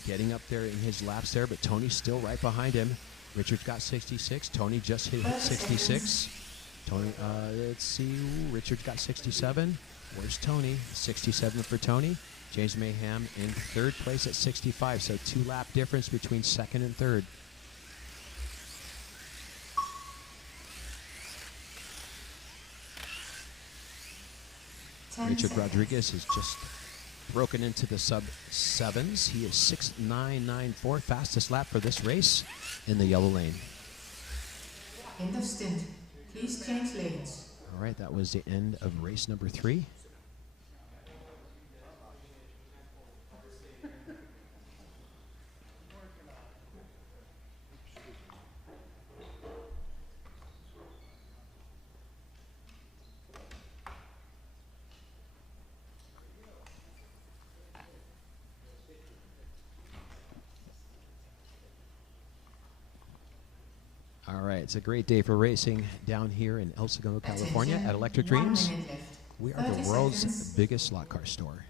getting up there in his laps there, but Tony's still right behind him. Richard's got 66. Tony just hit 66. Tony, let's see. Richard's got 67. Where's Tony? 67 for Tony. James Mayhan in third place at 65. So 2 lap difference between second and third. Richard Rodriguez has just broken into the sub-7s. He is 6.994, fastest lap for this race in the yellow lane. End of stint. Please change lanes. All right, that was the end of race number 3. right, it's a great day for racing down here in El Segundo, California at Electric 1 Dreams. minute left. We are 30 the world's seconds. biggest slot car store.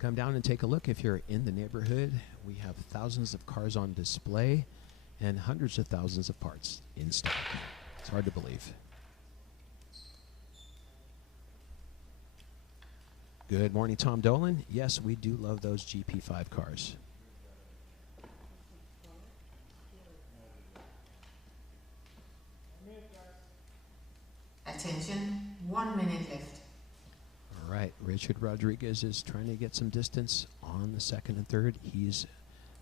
Come down and take a look if you're in the neighborhood. We have thousands of cars on display and hundreds of thousands of parts in stock. It's hard to believe. Good morning, Tom Dolan. Yes, we do love those GP5 cars. Attention, 1 minute left. All right, Richard Rodriguez is trying to get some distance on the second and third. He's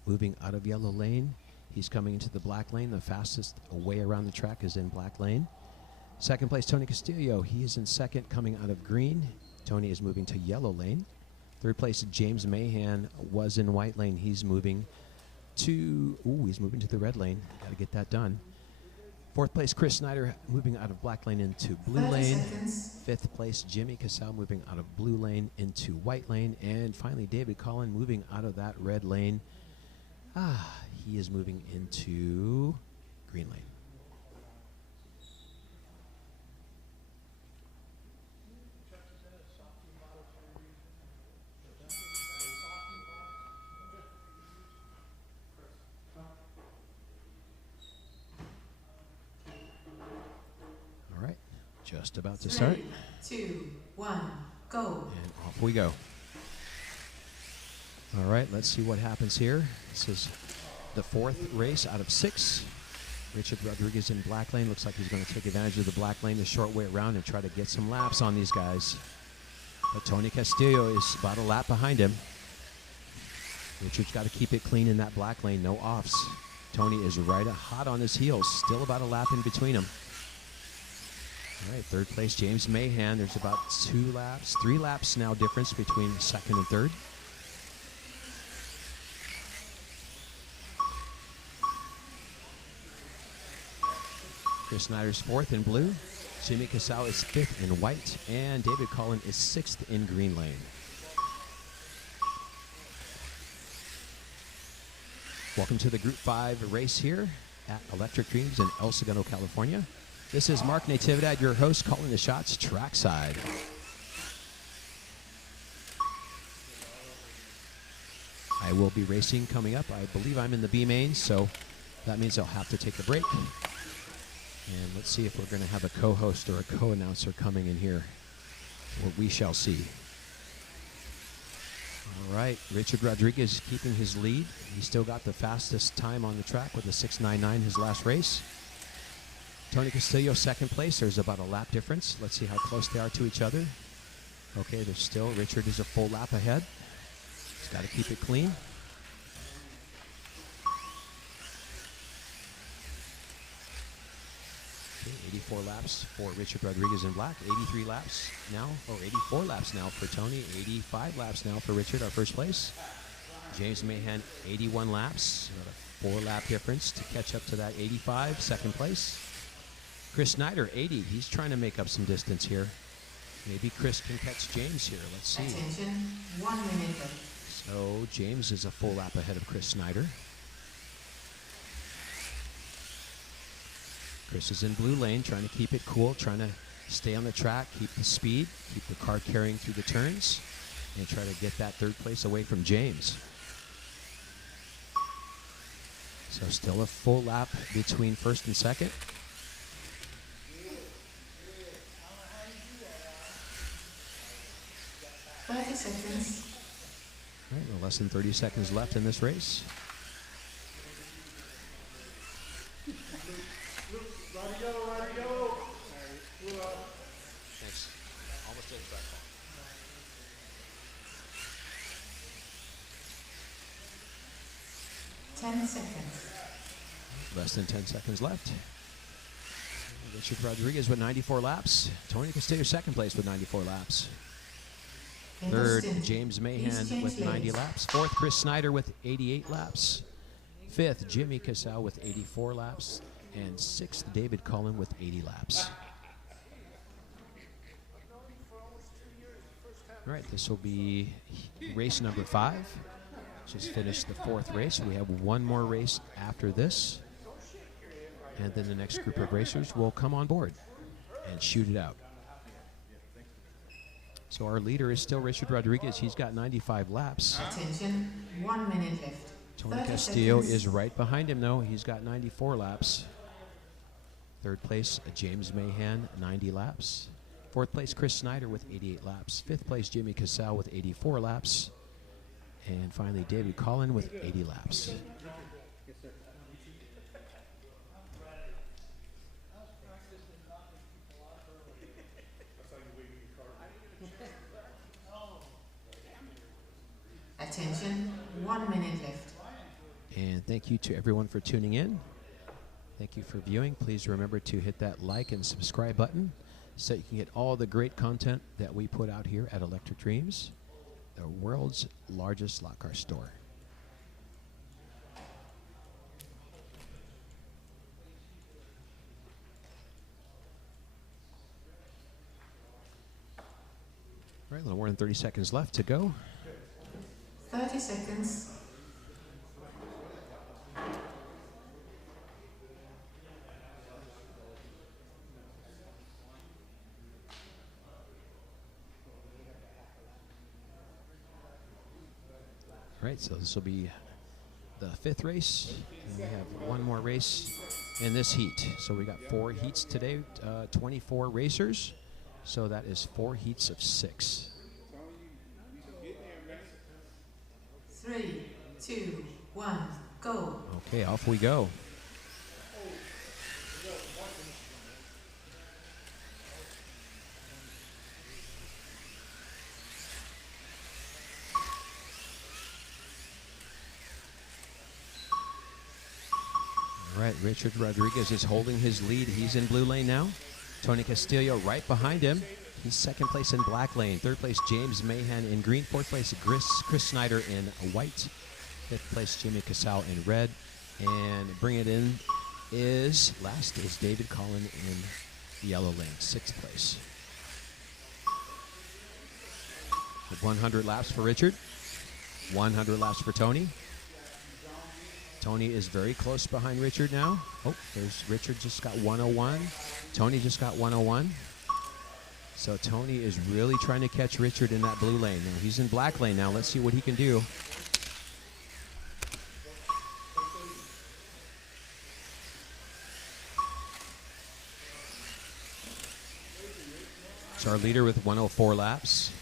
moving out of yellow lane. He's coming into the black lane. The fastest way around the track is in black lane. Second place, Tony Castillo. He is in second, coming out of green. Tony is moving to yellow lane. Third place, James Mayhan was in white lane. He's moving to the red lane. Got to get that done. Fourth place, Chris Snyder moving out of black lane into blue 30 lane. seconds. Fifth place, Jimmy Casale moving out of blue lane into white lane. And finally, David Colin moving out of that red lane. He is moving into green lane. All right, just about to start. 3, 2, 1, go. And off we go. All right, let's see what happens here. This is the fourth race out of 6. Richard Rodriguez in black lane. Looks like he's going to take advantage of the black lane the short way around and try to get some laps on these guys. But Tony Castillo is about a lap behind him. Richard's got to keep it clean in that black lane, no offs. Tony is right hot on his heels, still about a lap in between them. All right, third place, James Mayhan. There's about 3 laps now difference between second and third. Chris Snyder's fourth in blue. Jimmy Casale is fifth in white. And David Colin is sixth in green lane. Welcome to the Group 5 race here at Electric Dreams in El Segundo, California. This is Marc Natividad, your host, calling the shots trackside. I will be racing coming up. I believe I'm in the B main, so that means I'll have to take a break. And let's see if we're going to have a co-host or a co-announcer coming in here. Well, we shall see. All right, Richard Rodriguez keeping his lead. He still got the fastest time on the track with a 6:99 his last race. Tony Castillo second place. There's about a lap difference. Let's see how close they are to each other. Okay, there's still, Richard is a full lap ahead. He's got to keep it clean. Okay, 84 laps for Richard Rodriguez in black. 83 laps now, or 84 laps now for Tony. 85 laps now for Richard, our first place. James Mayhan, 81 laps. About a 4-lap difference to catch up to that 85, second place. Chris Snyder, 80. He's trying to make up some distance here. Maybe Chris can catch James here. Let's see. Attention, 1 minute left. So James is a full lap ahead of Chris Snyder. Chris is in blue lane, trying to keep it cool, trying to stay on the track, keep the speed, keep the car carrying through the turns, and try to get that third place away from James. So still a full lap between first and second. Seconds. All right, well, less than 30 seconds left in this race. Thanks. Almost did the track ball. 10 seconds. Less than 10 seconds left. Richard Rodriguez with 94 laps. Tony Castillo second place with 94 laps. Third, James Mayhan with 90 laps. Fourth, Chris Snyder with 88 laps. Fifth, Jimmy Casale with 84 laps. And sixth, David Colin with 80 laps. All right, this will be race number 5. Just finished the 4th race. We have one more race after this. And then the next group of racers will come on board and shoot it out. So our leader is still Richard Rodriguez. He's got 95 laps. Attention, 1 minute left. Tony 30 Castillo seconds. is right behind him, though. He's got 94 laps. Third place, James Mayhan, 90 laps. Fourth place, Chris Snyder with 88 laps. Fifth place, Jimmy Casale with 84 laps. And finally, David Colin with 80 laps. Attention, 1 minute left. And thank you to everyone for tuning in. Thank you for viewing. Please remember to hit that like and subscribe button so you can get all the great content that we put out here at Electric Dreams, the world's largest slot car store. All right, a little more than 30 seconds left to go. 30 seconds. All right, so this will be the fifth race. And we have one more race in this heat. So we got 4 heats today, 24 racers. So that is 4 heats of 6. 3, 2, 1, go. Okay, off we go. All right, Richard Rodriguez is holding his lead. He's in blue lane now. Tony Castillo right behind him. He's second place in black lane. Third place, James Mayhan in green. Fourth place, Chris Snyder in white. Fifth place, Jimmy Casale in red. And bring it in last is David Colin in yellow lane, sixth place. 100 laps for Richard. 100 laps for Tony. Tony is very close behind Richard now. Oh, there's Richard just got 101. Tony just got 101. So Tony is really trying to catch Richard in that blue lane. Now he's in black lane now. Let's see what he can do. It's our leader with 104 laps.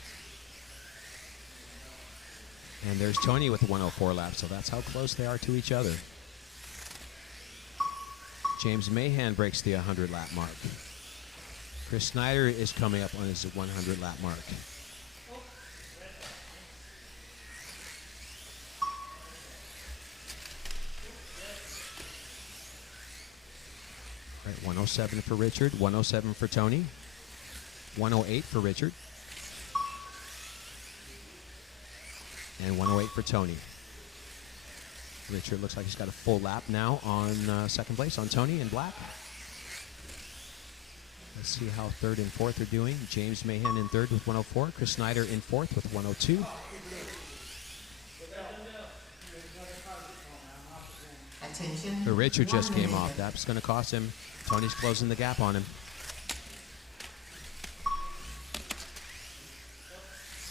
And there's Tony with 104 laps, so that's how close they are to each other. James Mayhan breaks the 100-lap mark. Chris Snyder is coming up on his 100-lap mark. All right, 107 for Richard, 107 for Tony, 108 for Richard, and 108 for Tony. Richard looks like he's got a full lap now on second place on Tony in black. Let's see how third and fourth are doing. James Mayhan in third with 104. Chris Snyder in fourth with 102. Attention. The Richard just came off. That's going to cost him. Tony's closing the gap on him.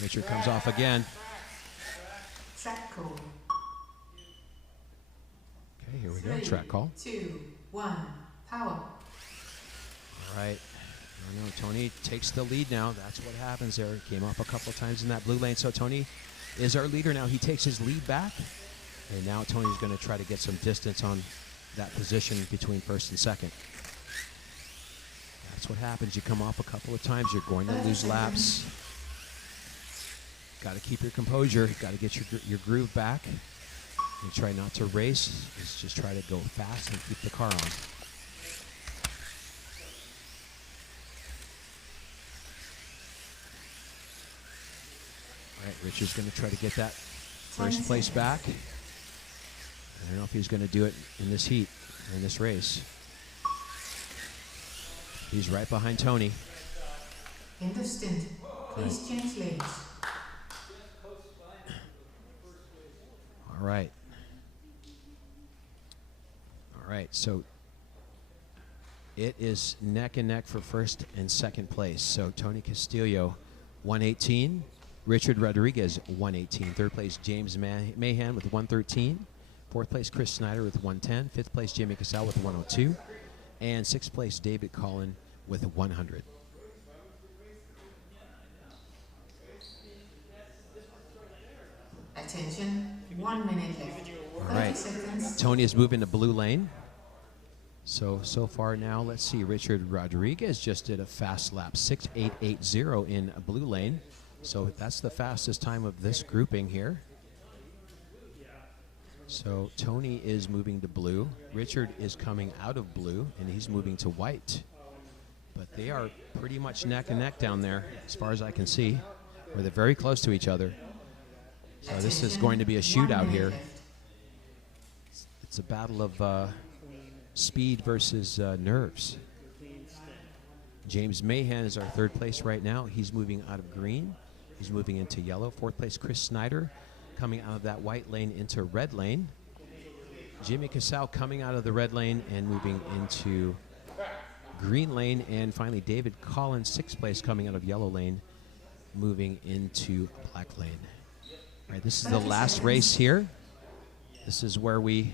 Richard comes off again. Track call. Okay, here we go. Track call. 2, 1, power. All right. I know Tony takes the lead now. That's what happens there. He came off a couple of times in that blue lane. So Tony is our leader now. He takes his lead back. And now Tony's going to try to get some distance on that position between first and second. That's what happens. You come off a couple of times, you're going to lose laps. Got to keep your composure. Got to get your groove back. And try not to race. Just try to go fast and keep the car on. All right, Richard's going to try to get that first place back. I don't know if he's going to do it in this heat, in this race. He's right behind Tony. In the stint, please change lanes. All right. All right, so It is neck and neck for first and second place. So Tony Castillo, 118. Richard Rodriguez, 118. Third place, James Mayhan with 113. Fourth place, Chris Snyder with 110. Fifth place, Jimmy Casale with 102. And sixth place, David Colin with 100. Attention, 1 minute left. All 30 right. seconds. Tony is moving to blue lane. So far now, let's see. Richard Rodriguez just did a fast lap, 6:880 in a blue lane. So that's the fastest time of this grouping here. So Tony is moving to blue. Richard is coming out of blue, and he's moving to white. But they are pretty much neck and neck down there, as far as I can see. Or they're very close to each other. So this is going to be a shootout here. It's a battle of speed versus nerves. James Mayhan is our third place right now. He's moving out of green. He's moving into yellow. Fourth place, Chris Snyder, coming out of that white lane into red lane. Jimmy Casale coming out of the red lane and moving into green lane. And finally, David Collins, sixth place, coming out of yellow lane, moving into black lane. All right, this is the last race here. This is where we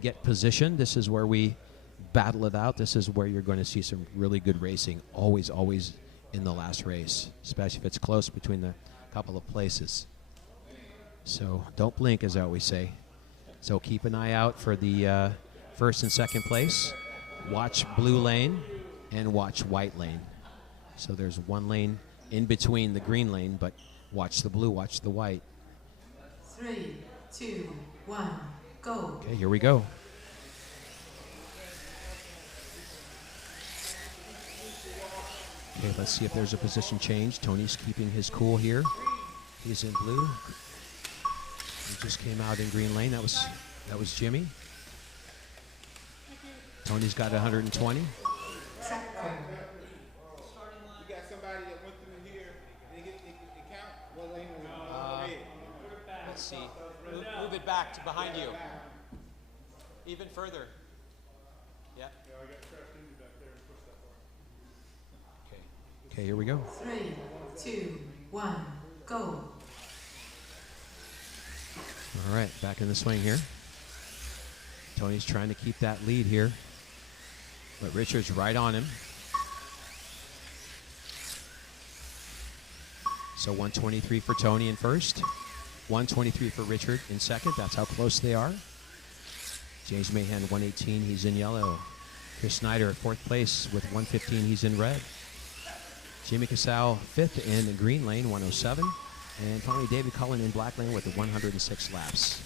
get positioned. This is where we battle it out. This is where you're going to see some really good racing. Always, always in the last race, especially if it's close between the couple of places. So don't blink, as I always say. So keep an eye out for the first and second place. Watch blue lane and watch white lane. So there's one lane in between the green lane, but watch the blue, watch the white. 3, 2, 1, go. Okay, here we go. Okay, let's see if there's a position change. Tony's keeping his cool here. He's in blue. He just came out in green lane. That was Jimmy. Tony's got 120. Track code. You got somebody that went through here. They count. What lane are we in? Let's see. Move it back to behind you. Even further. Yeah. Okay, here we go. 3, 2, 1, go. All right, back in the swing here. Tony's trying to keep that lead here, but Richard's right on him. So 123 for Tony in first, 123 for Richard in second. That's how close they are. James Mayhan, 118, he's in yellow. Chris Snyder at fourth place with 115, he's in red. Jimmy Casale, fifth in green lane, 107. And finally, David Cullen in black lane with 106 laps.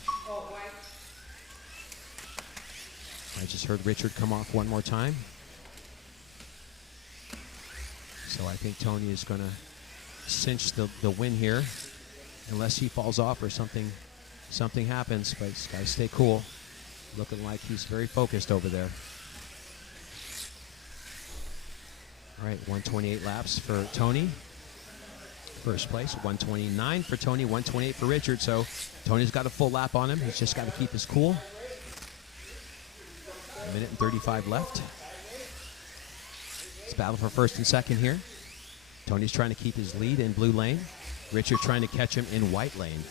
I just heard Richard come off one more time. So I think Tony is going to cinch the win here, unless he falls off or something happens. But he's got to stay cool. Looking like he's very focused over there. All right, 128 laps for Tony. First place, 129 for Tony, 128 for Richard. So Tony's got a full lap on him. He's just got to keep his cool. A minute and 35 left. It's battle for first and second here. Tony's trying to keep his lead in blue lane. Richard trying to catch him in white lane.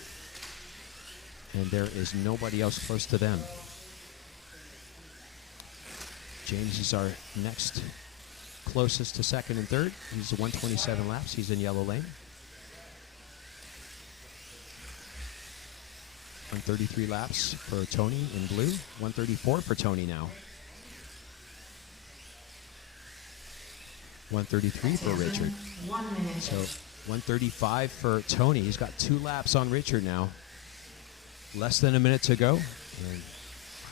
And there is nobody else close to them. James is our next closest to second and third. He's 127 laps. He's in yellow lane. 133 laps for Tony in blue. 134 for Tony now. 133 for Richard. 1 minute. So 135 for Tony. He's got 2 laps on Richard now. Less than a minute to go. And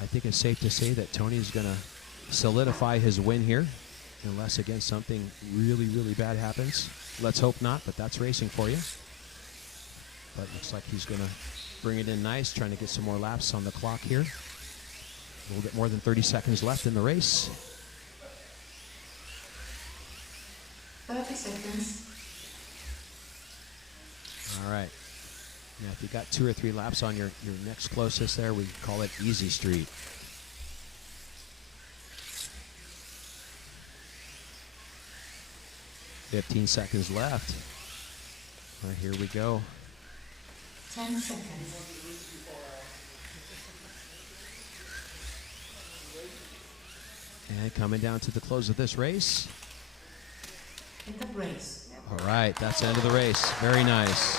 I think it's safe to say that Tony is going to solidify his win here, unless, again, something really, really bad happens. Let's hope not, but that's racing for you. But looks like he's going to bring it in nice, trying to get some more laps on the clock here. A little bit more than 30 seconds left in the race. 30 seconds. All right. Now, if you got 2 or 3 laps on your next closest there, we call it easy street. 15 seconds left. All right, here we go. 10 seconds. And coming down to the close of this race. End of race. All right, that's the end of the race. Very nice.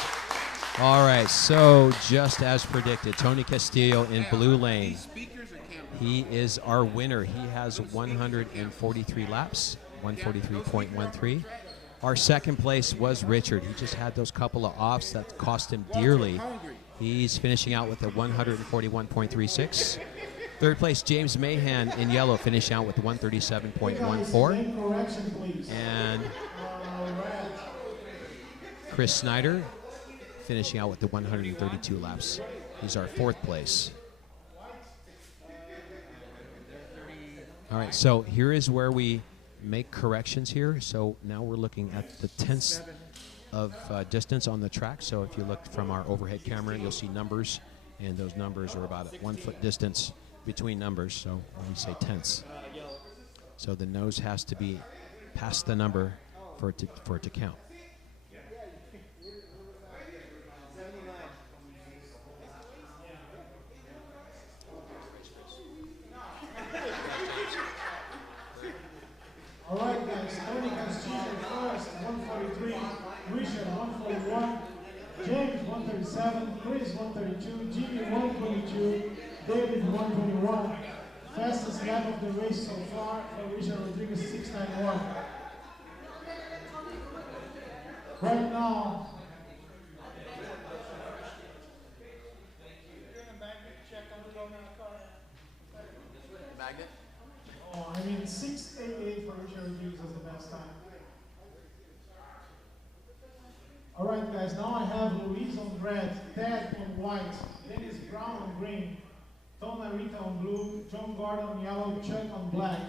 All right, so just as predicted, Tony Castillo in blue lane. He is our winner. He has 143 laps, 143.13. Our second place was Richard. He just had those couple of offs that cost him dearly. He's finishing out with a 141.36. Third place, James Mayhan in yellow, finishing out with 137.14. And Chris Snyder finishing out with the 132 laps. He's our fourth place. All right, so here is where we make corrections here. So now we're looking at the tenths of distance on the track. So if you look from our overhead camera, you'll see numbers, and those numbers are about a 1 foot distance between numbers. So when we say tenths, so the nose has to be past the number for it to count. All right, guys. Tony Castillo first, 143. Richard, 141. James, 137. Chris, 132. Jimmy, 122. David, 121. Fastest lap of the race so far for Richard Rodriguez, 691. Right now, Magnet? oh, I mean 688 for Richard Rodriguez is the best time. All right, guys. Now I have Luis on red, Ted on white, Dennis Brown on green, Thom Narita on blue, John Gordon on yellow, Chuck on black.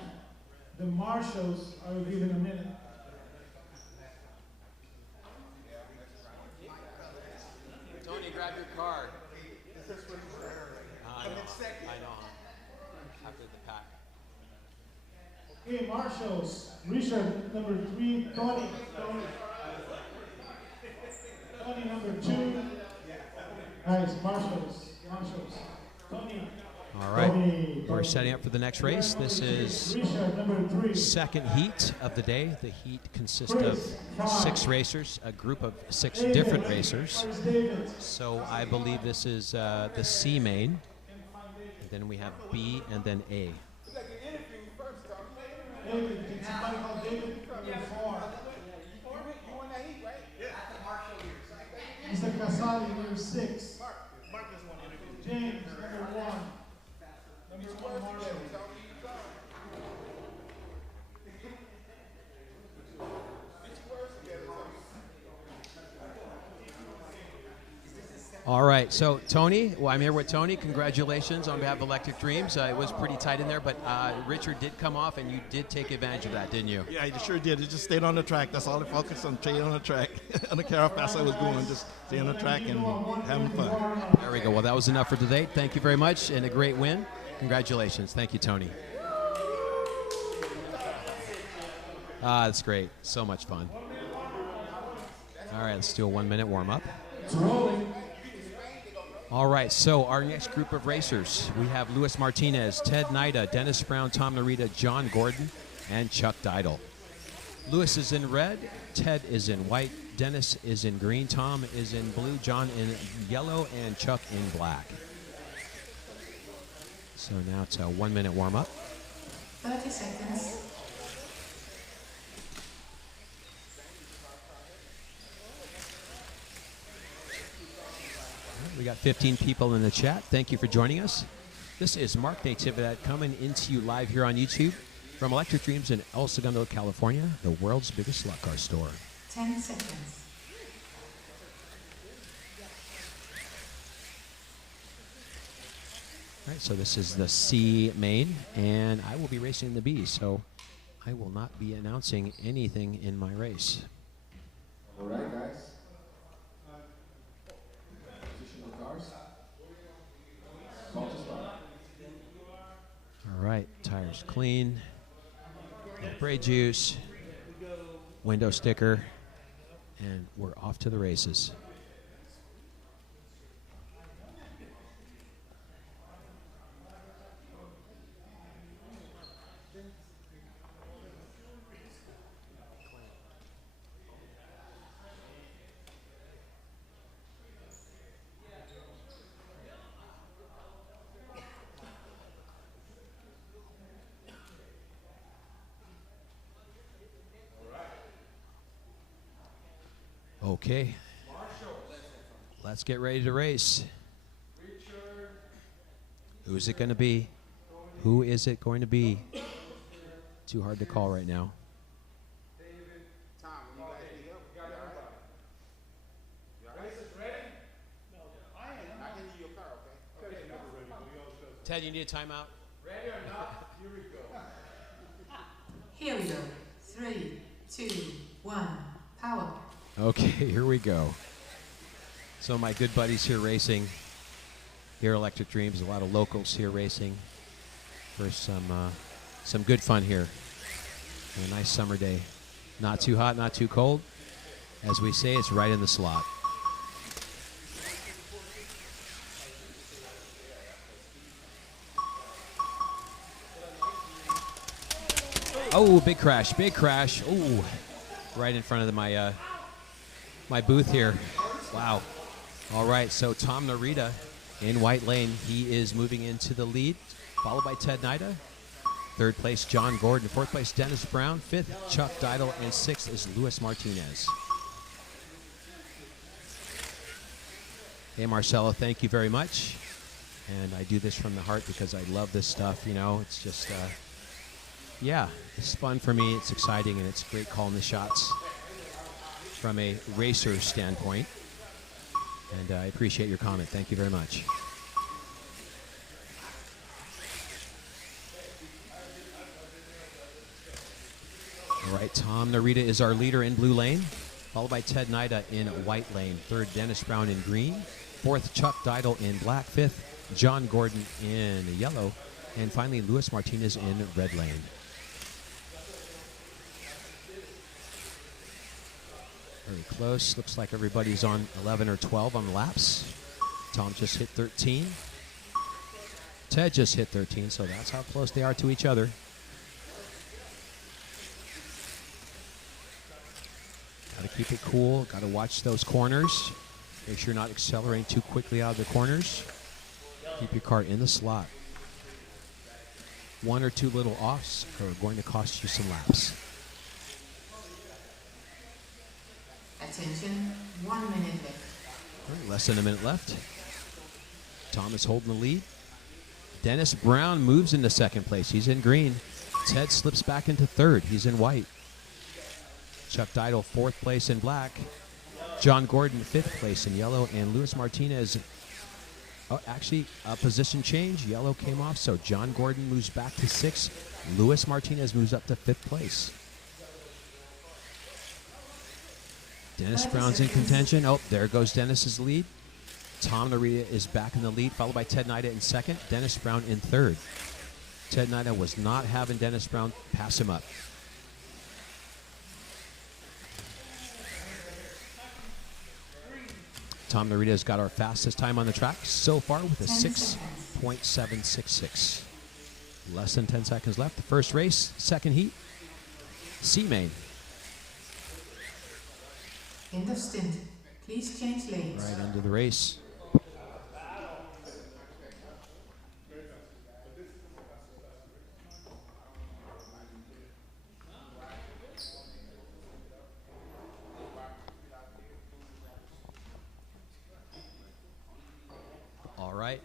The marshals I will give in a minute. Tony, grab your card. I know. After the pack. Okay, marshals. Richard, number 3, Tony number 2. Guys, marshals. Tony. All right, we're setting up for the next race. This is Richard, number 3. second heat of the day. The heat consists of 6 racers, a group of 6 different racers. So I believe this is the C main. And then we have B and then A. David, can somebody call David? Number 4. Mr. Casale, number 6. James, number 1. Number 1, Marshall. All right, so Tony, well, I'm here with Tony. Congratulations on behalf of Electric Dreams. It was pretty tight in there, but Richard did come off, and you did take advantage of that, didn't you? Yeah, I sure did. It just stayed on the track. That's all I focused on, staying on the track. I don't care how fast I was going, just staying on the track and having fun. There we go. Well, that was enough for today. Thank you very much, and a great win. Congratulations. Thank you, Tony. That's great. So much fun. All right, let's do a 1-minute warm-up. All right, so our next group of racers, we have Luis Martinez, Ted Niida, Dennis Brown, Thom Narita, John Gordon, and Chuck Dietl. Luis is in red, Ted is in white, Dennis is in green, Tom is in blue, John in yellow, and Chuck in black. So now it's a 1-minute warm-up. 30 seconds. We got 15 people in the chat. Thank you for joining us. This is Marc Natividad coming into you live here on YouTube from Electric Dreams in El Segundo, California, the world's biggest slot car store. 10 seconds. All right, so this is the C main, and I will be racing the B, so I will not be announcing anything in my race. All right, guys. Position the cars. Call to start. All right, tires clean. Brake juice. window sticker, and we're off to the races. Okay, let's get ready to race. Who's it going to be? Who is it going to be? Too hard to call right now. Tom, when you guys get up, you all right? You all right? I can use your car, okay? Ted, you need a timeout? Ready or not, here we go. Here we go. 3, 2, 1, power. Okay, here we go. So my good buddies here racing here at Electric Dreams. A lot of locals here racing for some good fun here. And a nice summer day. Not too hot, not too cold. As we say, it's right in the slot. Oh, big crash, big crash. Oh, right in front of my my booth here. Wow. All right, so Thom Narita in white lane. He is moving into the lead, followed by Ted Niida. Third place, John Gordon. Fourth place, Dennis Brown. Fifth, Chuck Dietl. And sixth is Luis Martinez. Hey, Marcelo, thank you very much. And I do this from the heart because I love this stuff, you know. It's just, yeah, it's fun for me. It's exciting, and it's great calling the shots from a racer's standpoint. And I appreciate your comment. Thank you very much. All right, Thom Narita is our leader in blue lane, followed by Ted Niida in white lane. Third, Dennis Brown in green. Fourth, Chuck Dietl in black. Fifth, John Gordon in yellow. And finally, Luis Martinez in red lane. Very close. Looks like everybody's on 11 or 12 on the laps. Tom just hit 13. Ted just hit 13, so that's how close they are to each other. Got to keep it cool. Got to watch those corners. Make sure you're not accelerating too quickly out of the corners. Keep your car in the slot. One or two little offs are going to cost you some laps. Attention, 1 minute left. All right, less than a minute left. Tom is holding the lead. Dennis Brown moves into second place. He's in green. Ted slips back into third. He's in white. Chuck Dietl, fourth place in black. John Gordon, fifth place in yellow. And Luis Martinez, actually, a position change. Yellow came off, so John Gordon moves back to sixth. Luis Martinez moves up to fifth place. Dennis Brown's in contention. Oh, there goes Dennis's lead. Thom Narita is back in the lead, followed by Ted Niida in second. Dennis Brown in third. Ted Niida was not having Dennis Brown pass him up. Thom Narita has got our fastest time on the track so far with a 6.766. Less than 10 seconds left. The first race, second heat, C-Main. End of stint. Please change lanes. Right into the race. All right.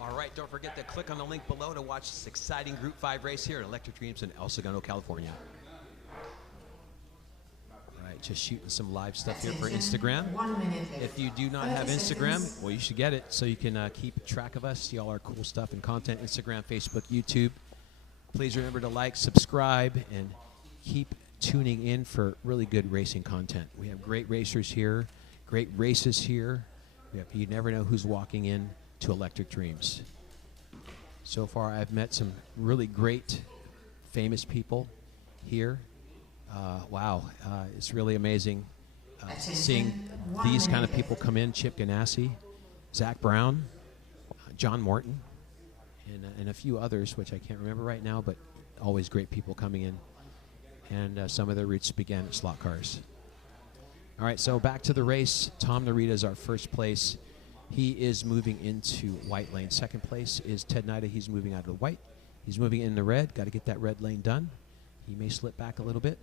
All right, don't forget to click on the link below to watch this exciting Group 5 race here at Electric Dreams in El Segundo, California. Just shooting some live stuff here for Instagram. 1 minute left. If you do not have Instagram, well, you should get it so you can keep track of us, see all our cool stuff and content, Instagram, Facebook, YouTube. Please remember to like, subscribe, and keep tuning in for really good racing content. We have great racers here, great races here. You never know who's walking in to Electric Dreams. So far, I've met some really great, famous people here. Wow, it's really amazing seeing 1 these kind of minute people come in. Chip Ganassi, Zach Brown, John Morton, and a few others, which I can't remember right now, but always great people coming in. And some of their roots began at slot cars. All right, so back to the race. Thom Narita is our first place. He is moving into white lane. Second place is Ted Niida. He's moving out of the white. He's moving in the red. Got to get that red lane done. He may slip back a little bit.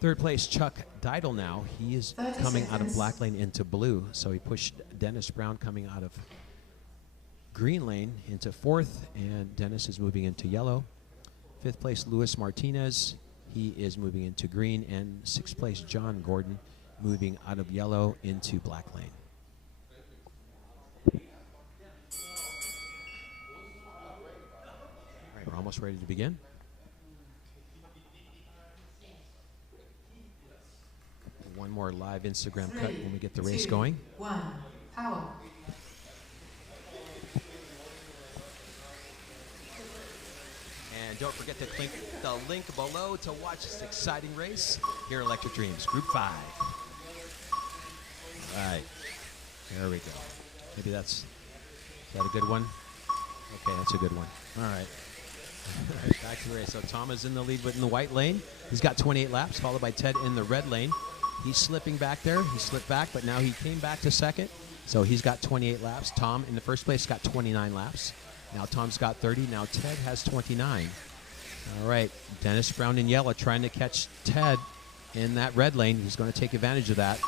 Third place, Chuck Dietl now. He is coming out of black lane into blue. So he pushed Dennis Brown coming out of green lane into fourth, and Dennis is moving into yellow. Fifth place, Luis Martinez. He is moving into green. And sixth place, John Gordon, moving out of yellow into black lane. All right, we're almost ready to begin. One more live Instagram cut when we get the race going. 1, power. And don't forget to click the link below to watch this exciting race here at Electric Dreams, Group 5. All right, there we go. Maybe is that a good one? Okay, that's a good one. All right. Back to the race. So Thom is in the lead in the white lane. He's got 28 laps, followed by Ted in the red lane. He's slipping back there. He slipped back, but now he came back to second. So he's got 28 laps. Thom in the first place got 29 laps. Now Tom's got 30. Now Ted has 29. All right, Dennis Brown in yellow trying to catch Ted in that red lane. He's going to take advantage of that.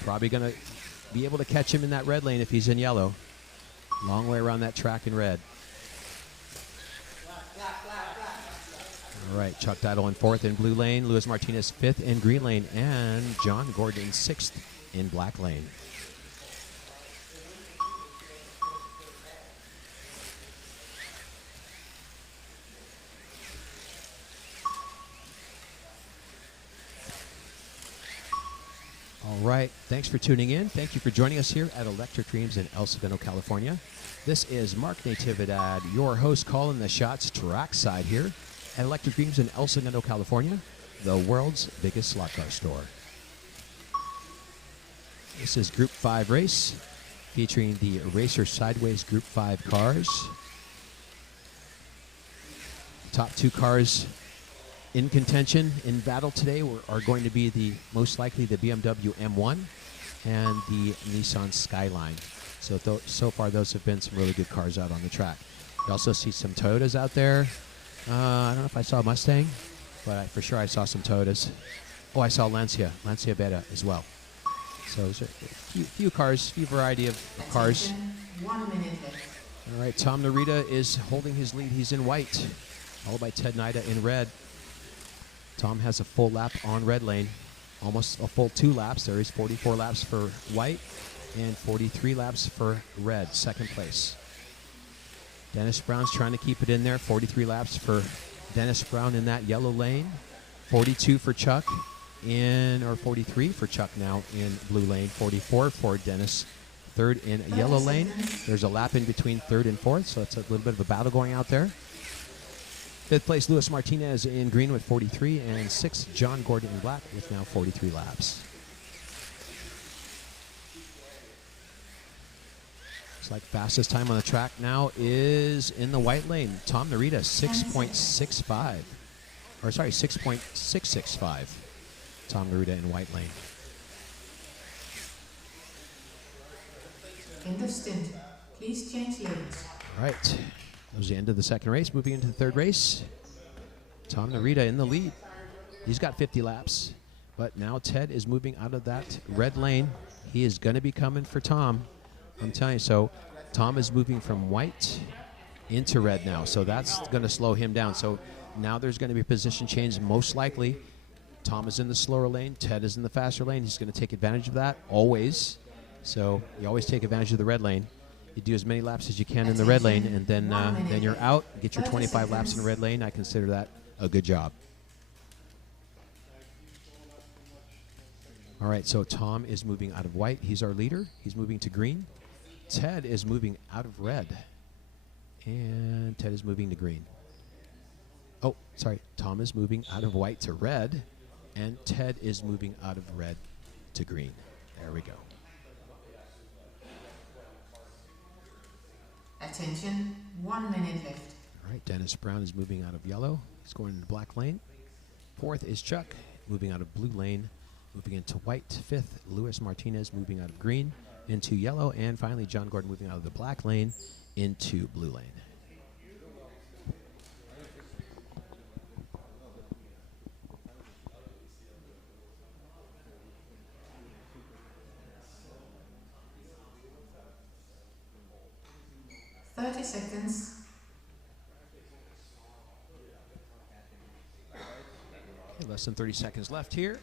Probably going to be able to catch him in that red lane if he's in yellow. Long way around that track in red. All right, Chuck Dietl in fourth in blue lane, Luis Martinez fifth in green lane, and John Gordon sixth in black lane. All right, thanks for tuning in. Thank you for joining us here at Electric Dreams in El Segundo, California. This is Marc Natividad, your host, calling the shots trackside here at Electric Dreams in El Segundo, California, the world's biggest slot car store. This is Group 5 race featuring the Racer Sideways Group 5 cars. Top two cars in contention in battle today are going to be most likely the BMW M1 and the Nissan Skyline. So far those have been some really good cars out on the track. You also see some Toyotas out there. I don't know if I saw a Mustang, but for sure I saw some Toyotas. Oh, I saw Lancia Beta as well. So there's a few cars, few variety of cars. 1 minute left. All right, Thom Narita is holding his lead. He's in white, followed by Ted Niida in red. Thom has a full lap on red lane, almost a full 2 laps. There is 44 laps for white and 43 laps for red, second place. Dennis Brown's trying to keep it in there. 43 laps for Dennis Brown in that yellow lane. 42 for Chuck or 43 for Chuck now in blue lane. 44 for Dennis, third in yellow lane. There's a lap in between third and fourth, so it's a little bit of a battle going out there. Fifth place, Luis Martinez in green with 43, and sixth, John Gordon in black with now 43 laps. Looks like fastest time on the track now is in the white lane. Thom Narita, 6.65. Or sorry, 6.665. Thom Narita in white lane. End of stint. Please change lanes. All right. That was the end of the second race. Moving into the third race. Thom Narita in the lead. He's got 50 laps. But now Ted is moving out of that red lane. He is going to be coming for Thom. I'm telling you. So Thom is moving from white into red now. So that's going to slow him down. So now there's going to be a position change most likely. Thom is in the slower lane. Ted is in the faster lane. He's going to take advantage of that always. So you always take advantage of the red lane. You do as many laps as you can in the red lane, and then you're out. Get your 25 laps in the red lane. I consider that a good job. All right, so Thom is moving out of white. He's our leader. He's moving to green. Ted is moving out of red, and Ted is moving to green. Oh, sorry. Thom is moving out of white to red, and Ted is moving out of red to green. There we go. Attention, 1 minute left. All right, Dennis Brown is moving out of yellow. He's going into black lane. Fourth is Chuck, moving out of blue lane, moving into white. Fifth, Luis Martinez, moving out of green into yellow. And finally, John Gordon moving out of the black lane into blue lane. Seconds. Okay, less than 30 seconds left here.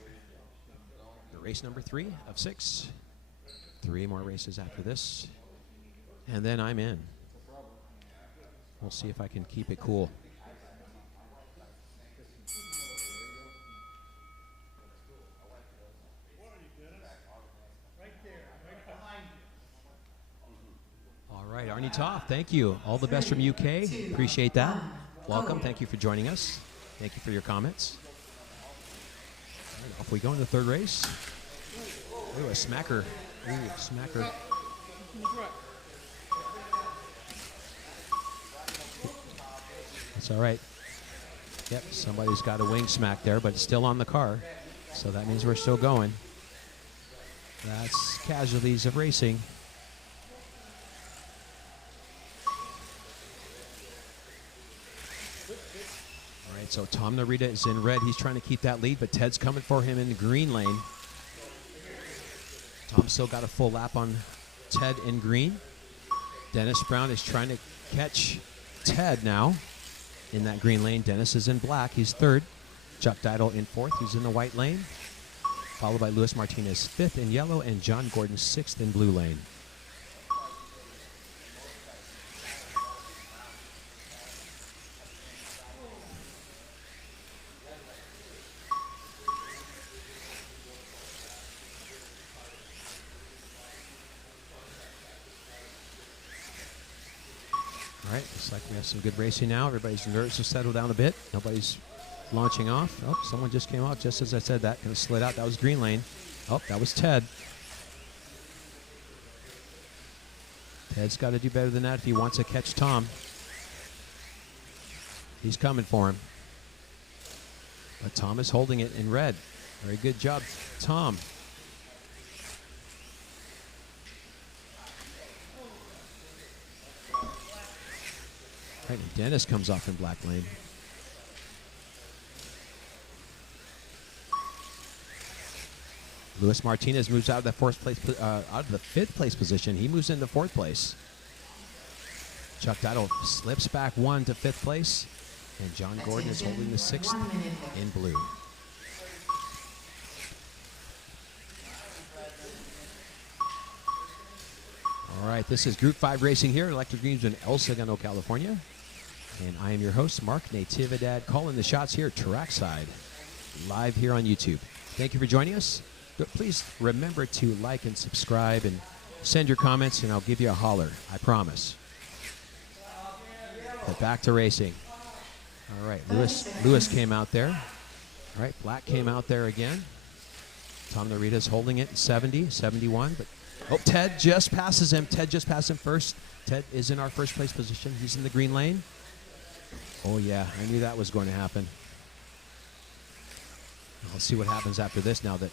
Race number 3 of 6. 3 more races after this. And then I'm in. We'll see if I can keep it cool. All right, Arnie Toth, thank you. All the best from UK. Appreciate that. Welcome. Thank you for joining us. Thank you for your comments. All right, off we go in the third race. Ooh, a smacker. Ooh, smacker. That's all right. Yep, somebody's got a wing smack there, but it's still on the car. So that means we're still going. That's casualties of racing. So Thom Narita is in red. He's trying to keep that lead, but Ted's coming for him in the green lane. Thom still got a full lap on Ted in green. Dennis Brown is trying to catch Ted now in that green lane. Dennis is in black. He's third. Chuck Dietl in fourth. He's in the white lane. Followed by Luis Martinez fifth in yellow and John Gordon sixth in blue lane. All right, looks like we have some good racing now. Everybody's nerves have settled down a bit. Nobody's launching off. Oh, someone just came off just as I said that. Kind of slid out. That was green lane. Oh, that was Ted. Ted's got to do better than that if he wants to catch Thom. He's coming for him. But Thom is holding it in red. Very good job, Thom. Right, and Dennis comes off in black lane. Luis Martinez moves out of the out of the fifth place position. He moves into fourth place. Chuck Dietl slips back one to fifth place, and John Gordon is holding the sixth in blue. All right, this is Group 5 racing here at Electric Greens in El Segundo, California. And I am your host, Marc Natividad, calling the shots here trackside, live here on YouTube. Thank you for joining us. Please remember to like and subscribe and send your comments, and I'll give you a holler, I promise. But back to racing. All right, Lewis came out there. All right, Black came out there again. Thom Narita's holding it 70, 71, but oh, Ted just passes him. Ted just passed him first. Ted is in our first place position. He's in the green lane. Oh, yeah, I knew that was going to happen. Let's see what happens after this now that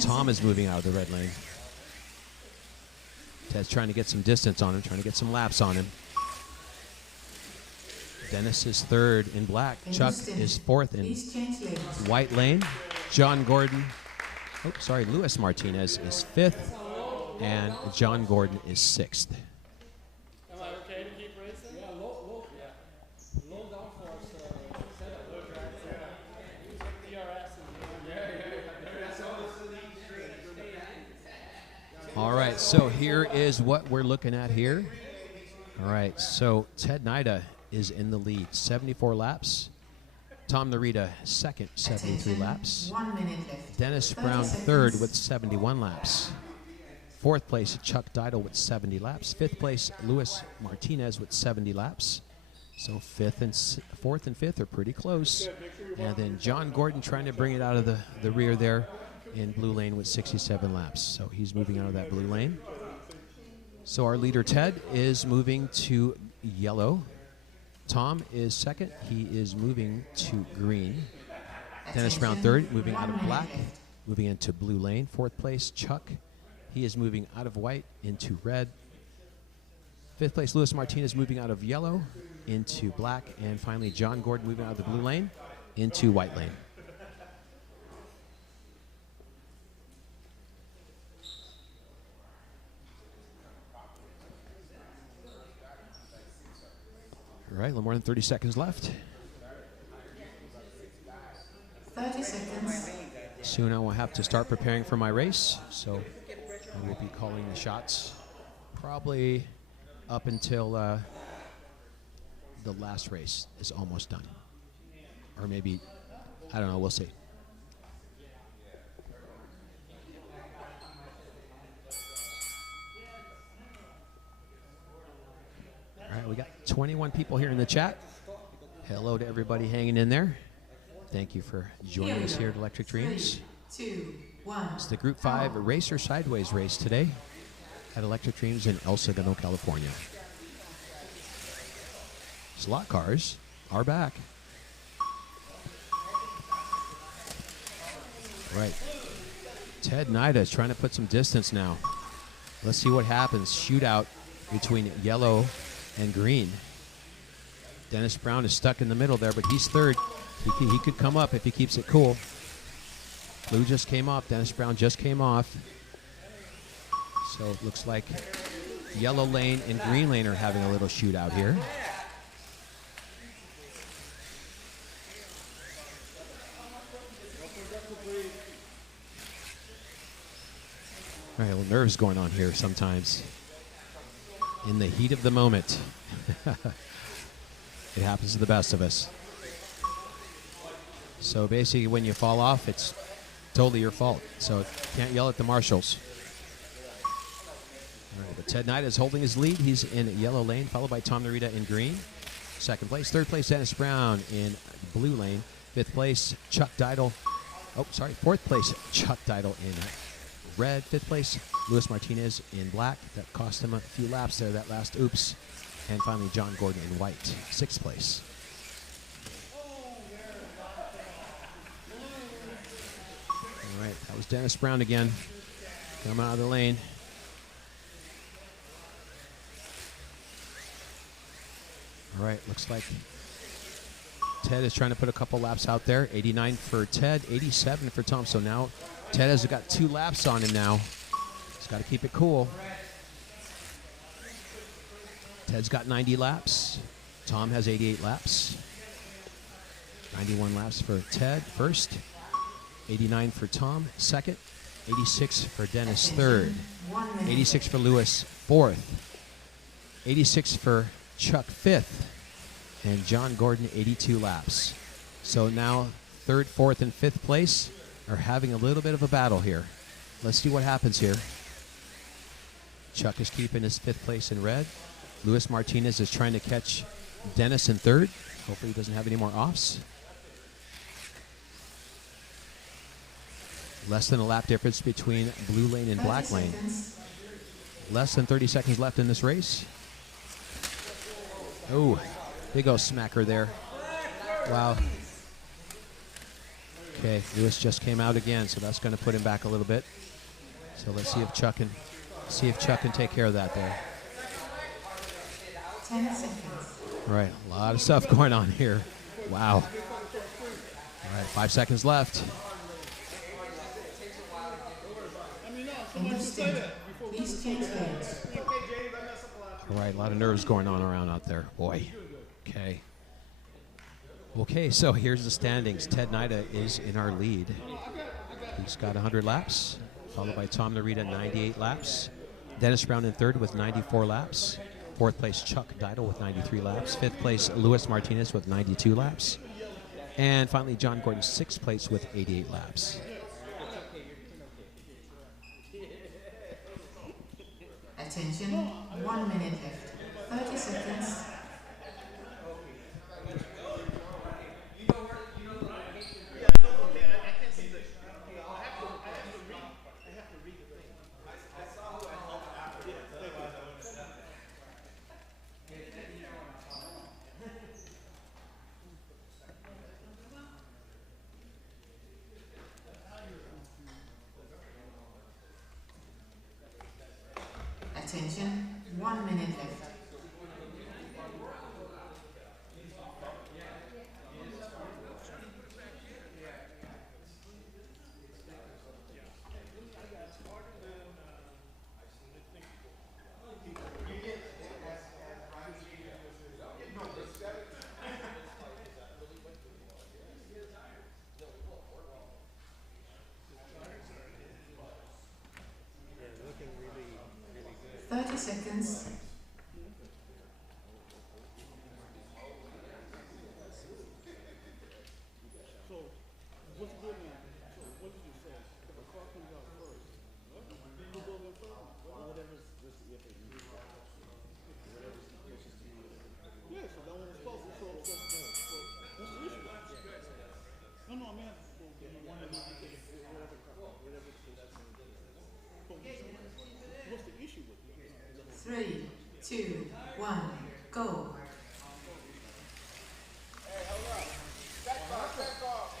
Thom is moving out of the red lane. Ted's trying to get some distance on him, trying to get some laps on him. Dennis is third in black. Chuck is fourth in white lane. John Gordon, oh, sorry, Luis Martinez is fifth, and John Gordon is sixth. Am I okay to keep racing? Yeah, low downforce setup. All right, so here is what we're looking at here. All right, so Ted Niida is in the lead, 74 laps. Thom Narita second, 73 laps. 1 minute left. Dennis Brown third with 71 laps. Fourth place, Chuck Dietl with 70 laps. Fifth place, Luis Martinez with 70 laps. So fourth and fifth are pretty close. And then John Gordon trying to bring it out of the rear there in blue lane with 67 laps. So he's moving out of that blue lane. So our leader, Ted, is moving to yellow. Thom is second. He is moving to green. Dennis Brown third, moving out of black, moving into blue lane. Fourth place, Chuck. He is moving out of white into red. Fifth place, Luis Martinez, moving out of yellow into black. And finally, John Gordon moving out of the blue lane into white lane. All right, a little more than 30 seconds left. 30 seconds. Soon I will have to start preparing for my race, so I will be calling the shots probably up until the last race is almost done. Or maybe, I don't know, we'll see. All right, we got 21 people here in the chat. Hello to everybody hanging in there. Thank you for joining us here at Electric Dreams. 3, 2, 1. It's the Group 5 Racer Sideways race today at Electric Dreams in El Segundo, California. Slot cars are back. Right. Ted Niida is trying to put some distance now. Let's see what happens. Shootout between yellow and green. Dennis Brown is stuck in the middle there, but he's third. He could come up if he keeps it cool. Blue just came off. Dennis Brown just came off. So it looks like yellow lane and green lane are having a little shootout here. All right, a little nerves going on here sometimes. In the heat of the moment. It happens to the best of us. So basically when you fall off, it's totally your fault. So you can't yell at the marshals. All right, but Ted Niida is holding his lead. He's in yellow lane, followed by Thom Narita in green. Second place. Third place, Dennis Brown in blue lane. Fifth place, Chuck Dietl. Oh, sorry. Fourth place, Chuck Dietl in red. Fifth place, Luis Martinez in black. That cost him a few laps there, that last oops. And finally, John Gordon in white. Sixth place. All right, that was Dennis Brown again. Coming out of the lane. All right, looks like Ted is trying to put a couple laps out there. 89 for Ted, 87 for Thom. So now Ted has got 2 laps on him now. He's got to keep it cool. Ted's got 90 laps. Thom has 88 laps. 91 laps for Ted, first. 89 for Thom, second. 86 for Dennis, third. 86 for Lewis, fourth. 86 for Chuck, fifth. And John Gordon, 82 laps. So now third, fourth, and fifth place are having a little bit of a battle here. Let's see what happens here. Chuck is keeping his fifth place in red. Luis Martinez is trying to catch Dennis in third. Hopefully he doesn't have any more offs. Less than a lap difference between blue lane and black lane. Less than 30 seconds left in this race. Oh, big old smacker there. Wow. Okay, Lewis just came out again, so that's going to put him back a little bit. So let's see if Chuck can take care of that there. 10 seconds. All right, a lot of stuff going on here. Wow. All right, 5 seconds left. Please change lanes. All right, a lot of nerves going on around out there. Boy. Okay. Okay, so here's the standings. Ted Niida is in our lead. He's got 100 laps, followed by Thom Narita, 98 laps. Dennis Brown in third with 94 laps. Fourth place, Chuck Dietl with 93 laps. Fifth place, Luis Martinez with 92 laps. And finally, John Gordon, sixth place with 88 laps. Attention, 1 minute left. 30 seconds. Attention, 1 minute left. Looking really, really good. 30 seconds. So, what's good now? So, what did you say? If a car comes out first, who goes in first? Whatever's just if it is. Whatever's the closest to you. Yeah, so that one was close. So, what's the issue? No, I mean, the one that needs to take whatever car, whatever the case is. What's the issue with it? 3, 2, 1, go. Hey, hold up. Back off, back off.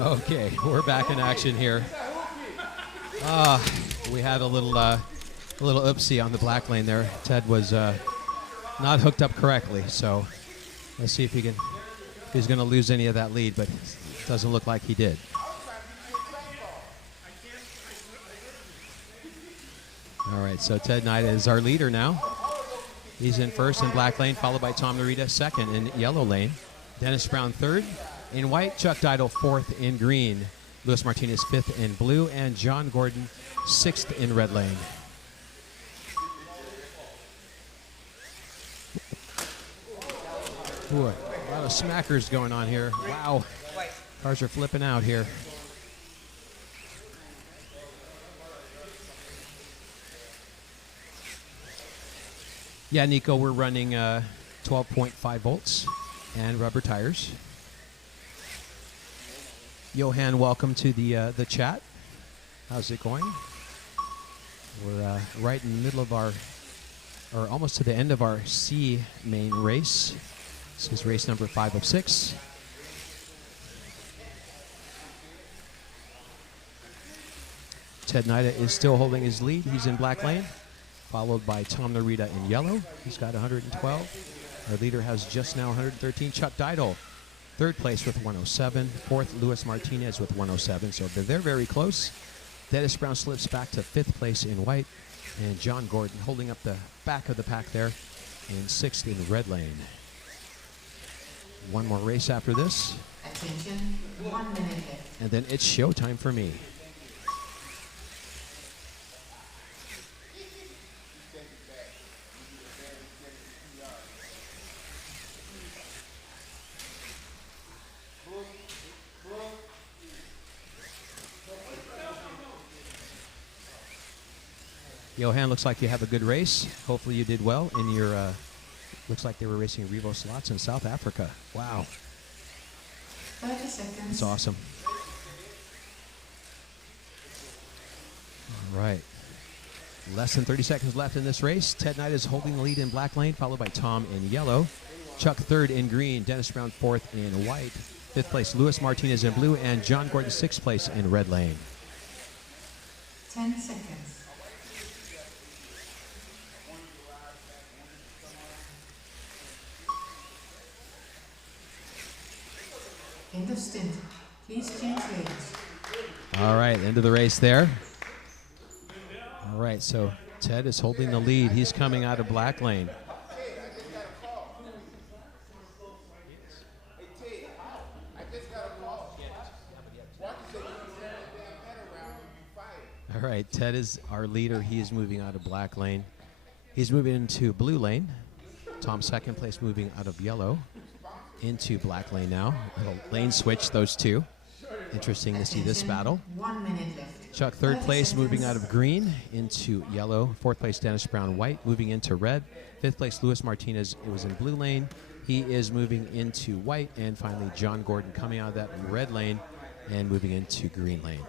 Okay, we're back in action here. We had a little oopsie on the black lane there. Ted was not hooked up correctly, so let's see if he's going to lose any of that lead, but it doesn't look like he did. All right, so Ted Niida is our leader now. He's in first in black lane, followed by Thom Narita second in yellow lane. Dennis Brown third in white, Chuck Dietl fourth in green, Luis Martinez fifth in blue, and John Gordon sixth in red lane. Ooh, a lot of smackers going on here. Wow, cars are flipping out here. Yeah, Nico, we're running 12.5 volts and rubber tires. Johan, welcome to the chat. How's it going? We're right in the middle of our, or almost to the end of our C main race. This is race number 5 of 6. Ted Niida is still holding his lead. He's in black lane, followed by Thom Narita in yellow. He's got 112. Our leader has just now 113. Chuck Dietl, third place with 107. Fourth, Luis Martinez with 107. So they're very close. Dennis Brown slips back to 5th place in white. And John Gordon holding up the back of the pack there in 6th in red lane. One more race after this. Attention, 1 minute left. And then it's showtime for me. Johan, looks like you have a good race. Hopefully you did well in your, looks like they were racing Revo slots in South Africa. Wow. 30 seconds. That's awesome. All right. Less than 30 seconds left in this race. Ted Niida is holding the lead in black lane, followed by Thom in yellow. Chuck third in green. Dennis Brown fourth in white. 5th place, Luis Martinez in blue. And John Gordon 6th place in red lane. 10 seconds. End of stint. Please change lanes. All right, end of the race there. All right, so Ted is holding the lead. He's coming out of black lane. All right, Ted is our leader. He is moving out of black lane. He's moving into blue lane. Thom 2nd place moving out of yellow into black lane now. Little lane switch, those two. Interesting to see this battle. 1 minute left. Chuck 3rd place moving out of green into yellow. 4th place Dennis Brown white moving into red. 5th place Luis Martinez, it was in blue lane. He is moving into white. And finally John Gordon coming out of that red lane and moving into green lane.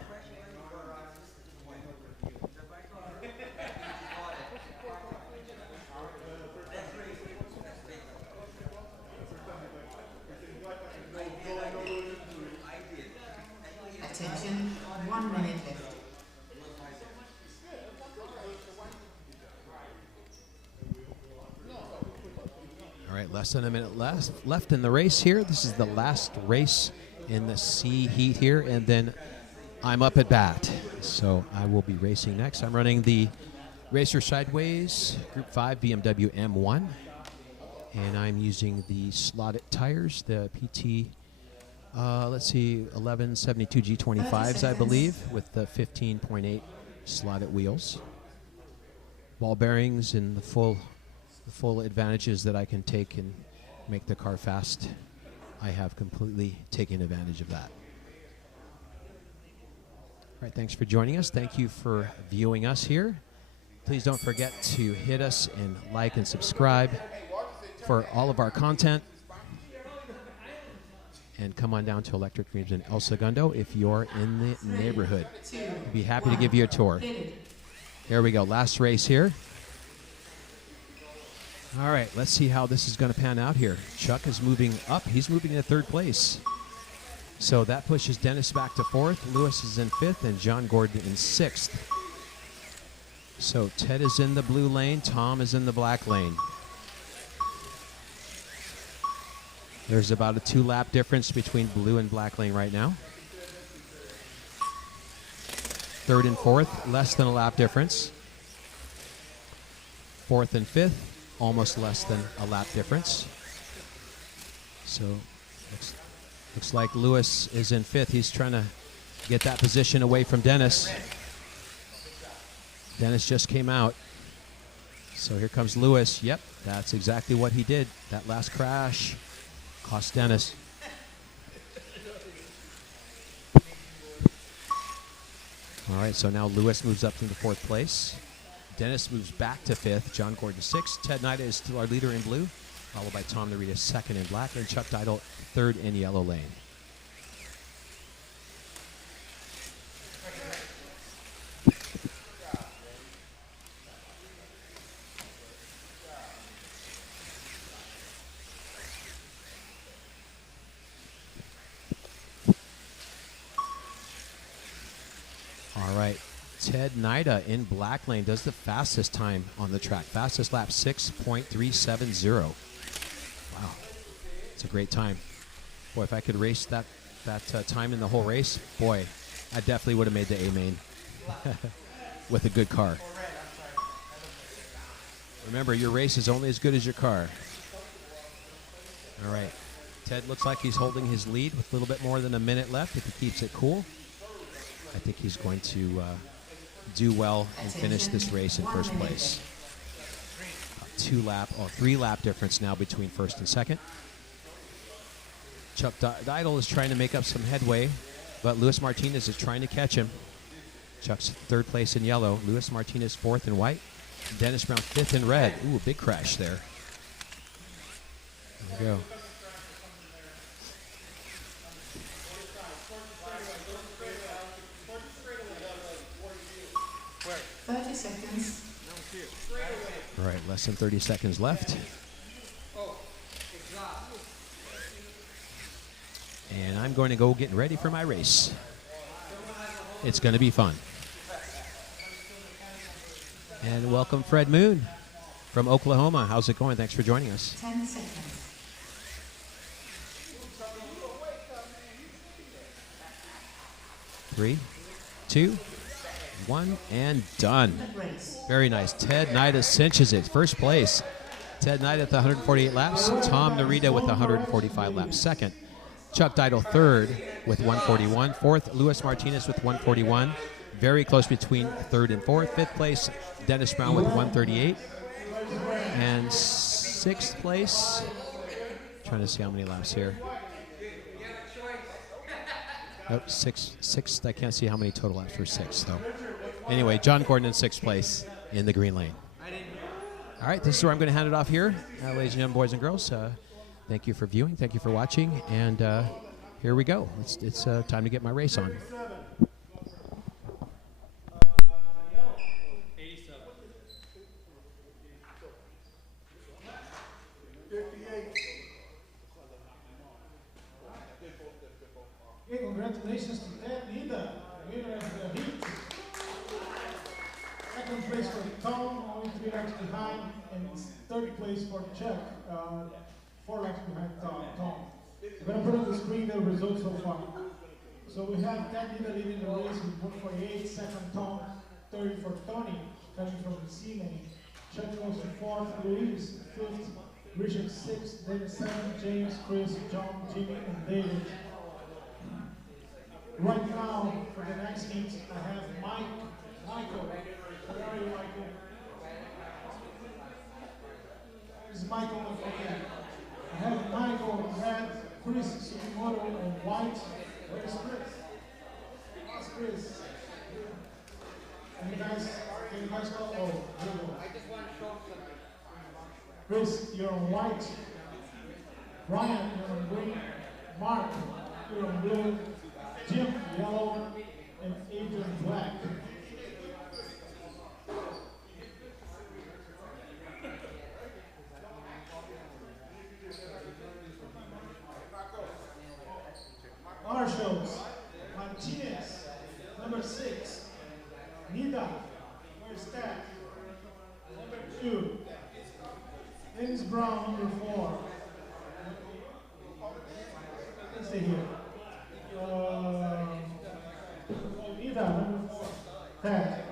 Less than a minute left in the race here. This is the last race in the C heat here, and then I'm up at bat. So I will be racing next. I'm running the Racer Sideways Group 5 BMW M1, and I'm using the slotted tires, the PT, let's see, 1172 G25s, I believe, with the 15.8 slotted wheels. Ball bearings and the full advantages that I can take and make the car fast. I have completely taken advantage of that. All right, thanks for joining us. Thank you for viewing us here. Please don't forget to hit us and like and subscribe for all of our content. And come on down to Electric Dreams in El Segundo if you're in the neighborhood. We'd be happy to give you a tour. Here we go, last race here. All right, let's see how this is going to pan out here. Chuck is moving up. He's moving into third place. So that pushes Dennis back to fourth. Lewis is in fifth, and John Gordon in sixth. So Ted is in the blue lane. Tom is in the black lane. There's about a 2-lap difference between blue and black lane right now. Third and fourth, less than a lap difference. Fourth and fifth, almost less than a lap difference. So looks like Lewis is in fifth. He's trying to get that position away from Dennis. Dennis just came out. So here comes Lewis. Yep, that's exactly what he did. That last crash cost Dennis. All right, so now Lewis moves up into fourth place. Dennis moves back to fifth. John Gordon sixth. Ted Nida is still our leader in blue, followed by Thom Narita second in black, and Chuck Dietl third in yellow lane. All right, Ted Nida in black lane does the fastest time on the track. Fastest lap, 6.370. Wow, it's a great time. Boy, if I could race that time in the whole race, boy, I definitely would have made the A main with a good car. Remember, your race is only as good as your car. All right, Ted looks like he's holding his lead with a little bit more than a minute left if he keeps it cool. I think he's going to do well and finish this race in first place. 3-lap difference now between first and second. Chuck Dietl is trying to make up some headway, but Luis Martinez is trying to catch him. Chuck's third place in yellow. Luis Martinez fourth in white. Dennis Brown fifth in red. Ooh, a big crash there. There we go. All right, less than 30 seconds left. And I'm going to go getting ready for my race. It's going to be fun. And welcome Fred Moon from Oklahoma. How's it going? Thanks for joining us. 10 seconds. 3, 2, 1, and done. Very nice. Ted Nida cinches it. First place. Ted Nida at the 148 laps. Thom Narita with 145 laps. Second. Chuck Dietl third with 141. Fourth, Luis Martinez with 141. Very close between third and fourth. Fifth place, Dennis Brown with 138. And sixth place, trying to see how many laps here. Nope, sixth. I can't see how many total laps for sixth, though. Anyway, John Gordon in sixth place in the green lane. All right, this is where I'm going to hand it off here. Ladies and gentlemen, boys and girls, thank you for viewing. Thank you for watching. And here we go. It's time to get my race on. Okay, congratulations to Ted Niida, winner of the heat. Second place for Tom, only 3 laps behind, and third place for Chuck. 4 laps behind Thom. I'm going to put on the screen the results so far. So we have Niida leading the race with 148, second Thom, 30 for Tony, coming from the C lane. Chuck goes to 4th, Louise 5th, Richard 6th, then 7th, James, Chris, John, Jimmy, and David. Right now, for the next heat, I have Michael. Where are you, Michael? Where's Michael? Okay. I have Michael, red, Chris, Sukimoto, and white. Where's Chris? Where's Chris? Can you guys go? Oh, here we go. I just want to show something. Chris, you're on white. Ryan, you're on green. Mark, you're on blue. Jim, yellow. And Adrian, black. Marshalls, Martinez, number 6. Niida, where's that? Number 2. Dennis Brown, number 4. Let's stay here. Niida, number 4. Ted,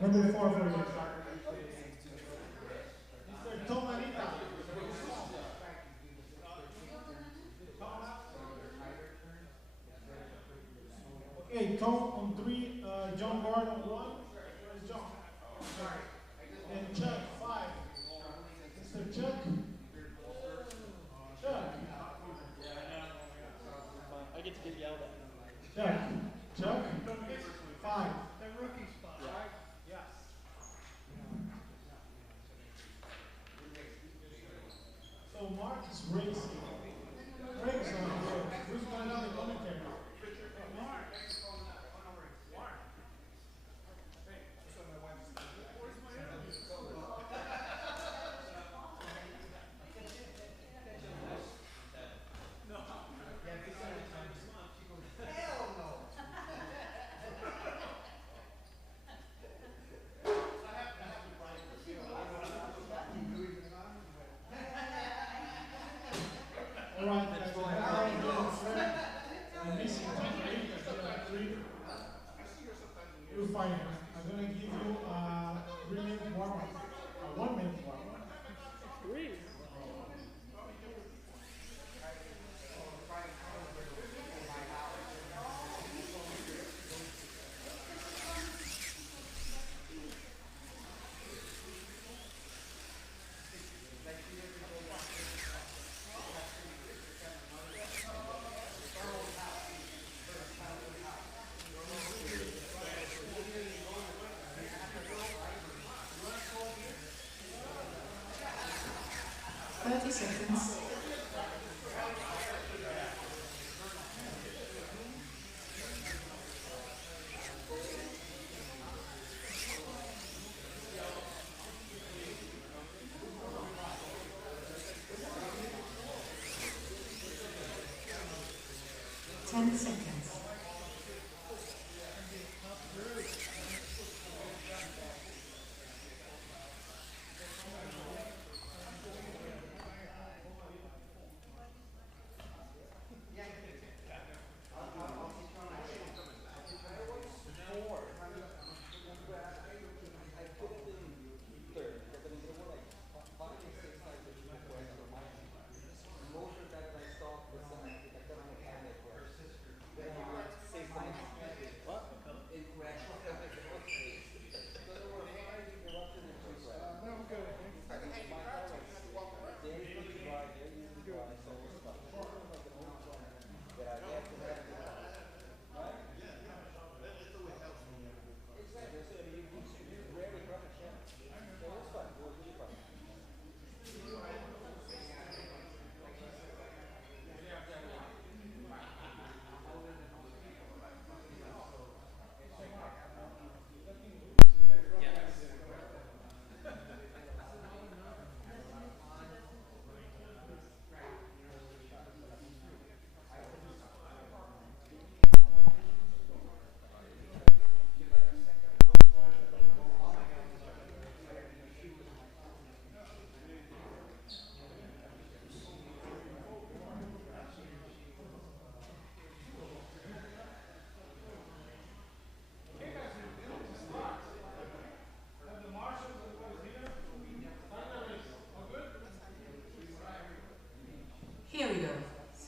number 4 for you. Mr. Thom Narita. Okay, Thom on 3, John Gordon on 1. Where's John? And Chuck, 5. Mr. Chuck? Chuck? I get to get yelled at. Chuck? 5. The rookie spot, right? Yes. So Mark is racing. Greg's on the road. Who's going on the commentary? Mark. I'm going to give you a 3-minute warm-up, a 1-minute warm-up. 3. 30 seconds. Ten seconds.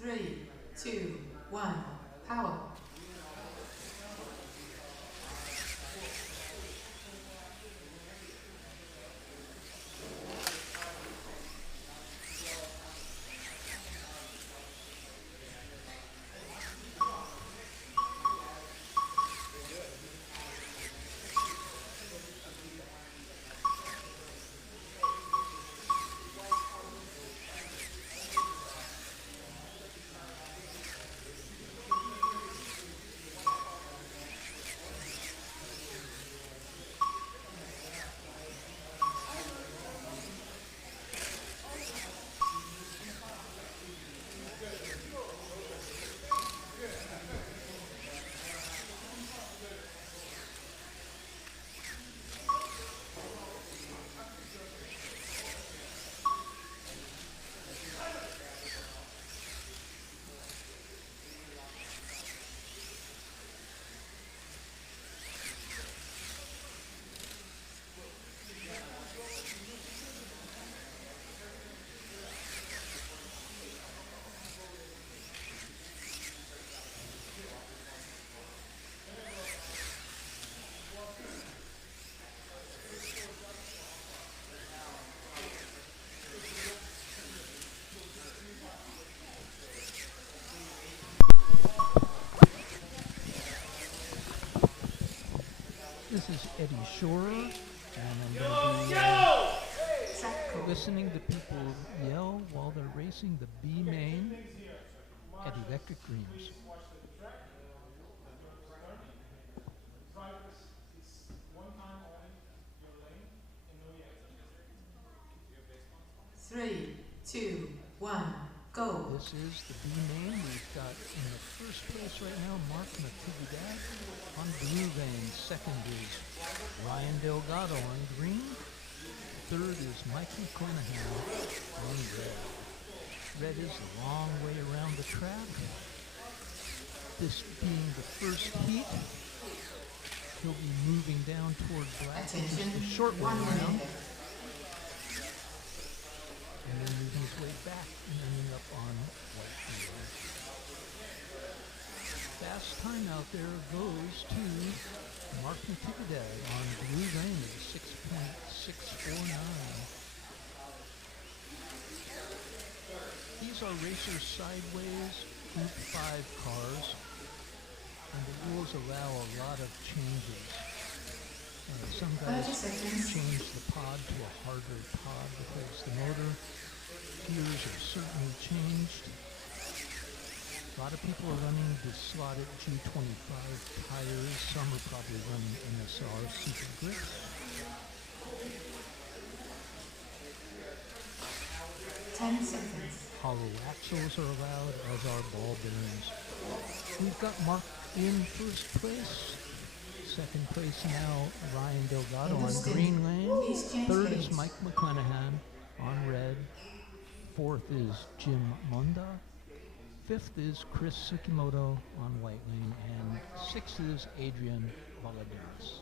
3, 2, 1, power. This is Eddie Shorer, and I'm going to be listening to people yell while they're racing the B main at electric greens. Three, two, one, go. This is the B main. We've got in the first place right now Marc Natividad on blue lane. Second is Ryan Delgado on green. Third is Marc Natividad on red. Red is a long way around the track. This being the first heat, he'll be moving down toward black. Attention, the short way 1 around. minute. And then moving his way back and ending up on white field. Fast time out there goes to Marc Natividad on blue lane at 6.649. These are racers sideways, Group 5 cars, and the rules allow a lot of changes. Some guys change the pod to a harder pod because the motor gears are certainly changed. A lot of people are running the slotted G25 tires. Some are probably running NSR Super Grips. Hollow axles are allowed, as are ball bearings. We've got Marc in first place. Second place now, Ryan Delgado on green lane. Third is McCleneghan on red. Fourth is Jim Monda. Fifth is Chris Sukimoto on white lane. And sixth is Adrian Balladares.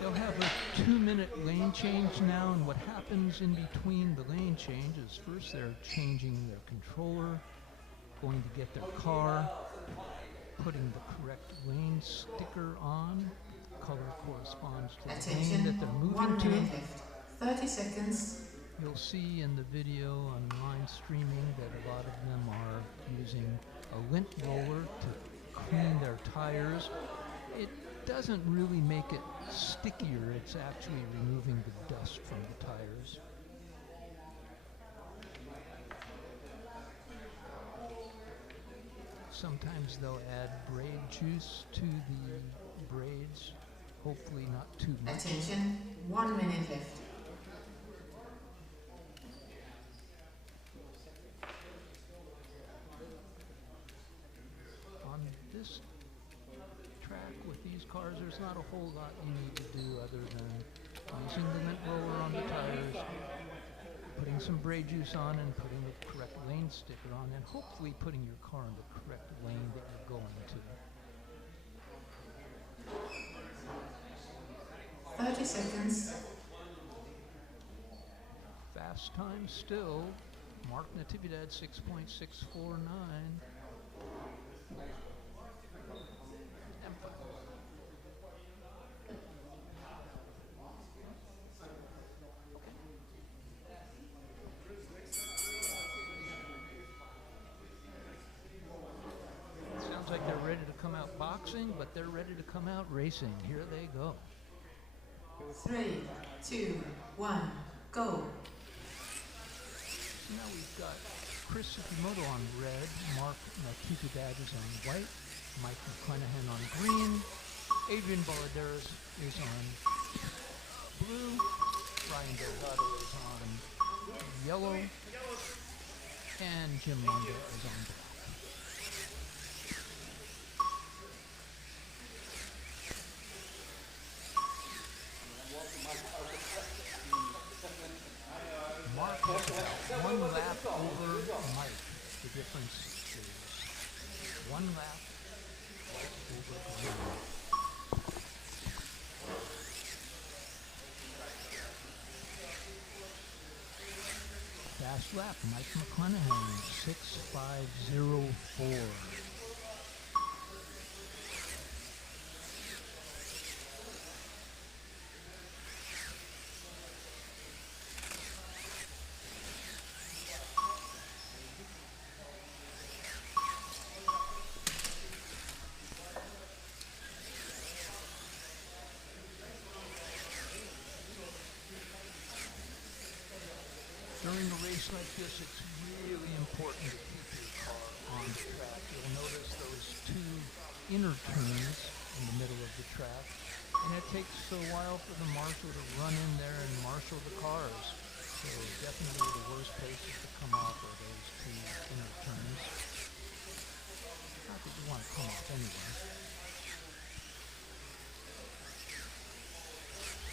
They'll have a 2-minute lane change now, and what happens in between the lane change is first they're changing their controller, going to get their car, putting the correct lane sticker on. Color corresponds to the lane that they're moving 1 to. minute left. 30 seconds. You'll see in the video online streaming that a lot of them are using a lint roller to clean their tires. It doesn't really make it stickier, it's actually removing the dust from the tires. Sometimes they'll add braid juice to the braids, hopefully not too much. Attention, 1 minute left. On this track with these cars, there's not a whole lot you need to do other than using the lint roller on the tires, putting some braid juice on and putting the correct lane sticker on, and hopefully putting your car in the correct lane that you're going to. 30 seconds. Fast time still. Marc Natividad 6.649. Sounds like they're ready to come out boxing, but they're ready to come out racing. Here they go. 3, 2, 1, go. Now we've got Sukimoto on red, Marc Natividad is on white, Mike McCleneghan on green, Adrian Balladares is on blue, Delgado is on yellow, and Jim Monda is on black. Marc is about 1 lap over Mike. The difference is 1 lap over green. Fast lap, Mike McCleneghan, 6.504. During a race like this, it's really important to keep your car on the track. You'll notice those 2 inner turns in the middle of the track, and it takes a while for the marshal to run in there and marshal the cars. So definitely the worst places to come off are those 2 inner turns. Not that you want to come off anyway.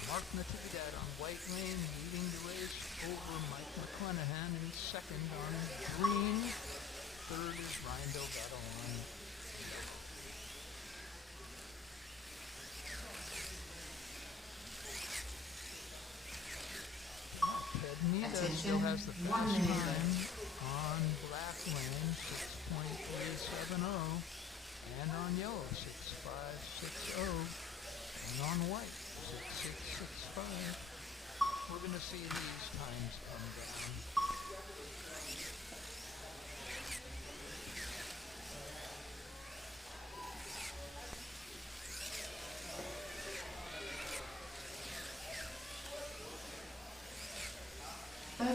Marc Natividad on white lane, leading the race over Mike McCleneghan in second on green. Third is Delgado on Niida still has the fast line on black lane, 6.370, and on yellow, 6.560, and on white, 6.665. We're going to see these times come down.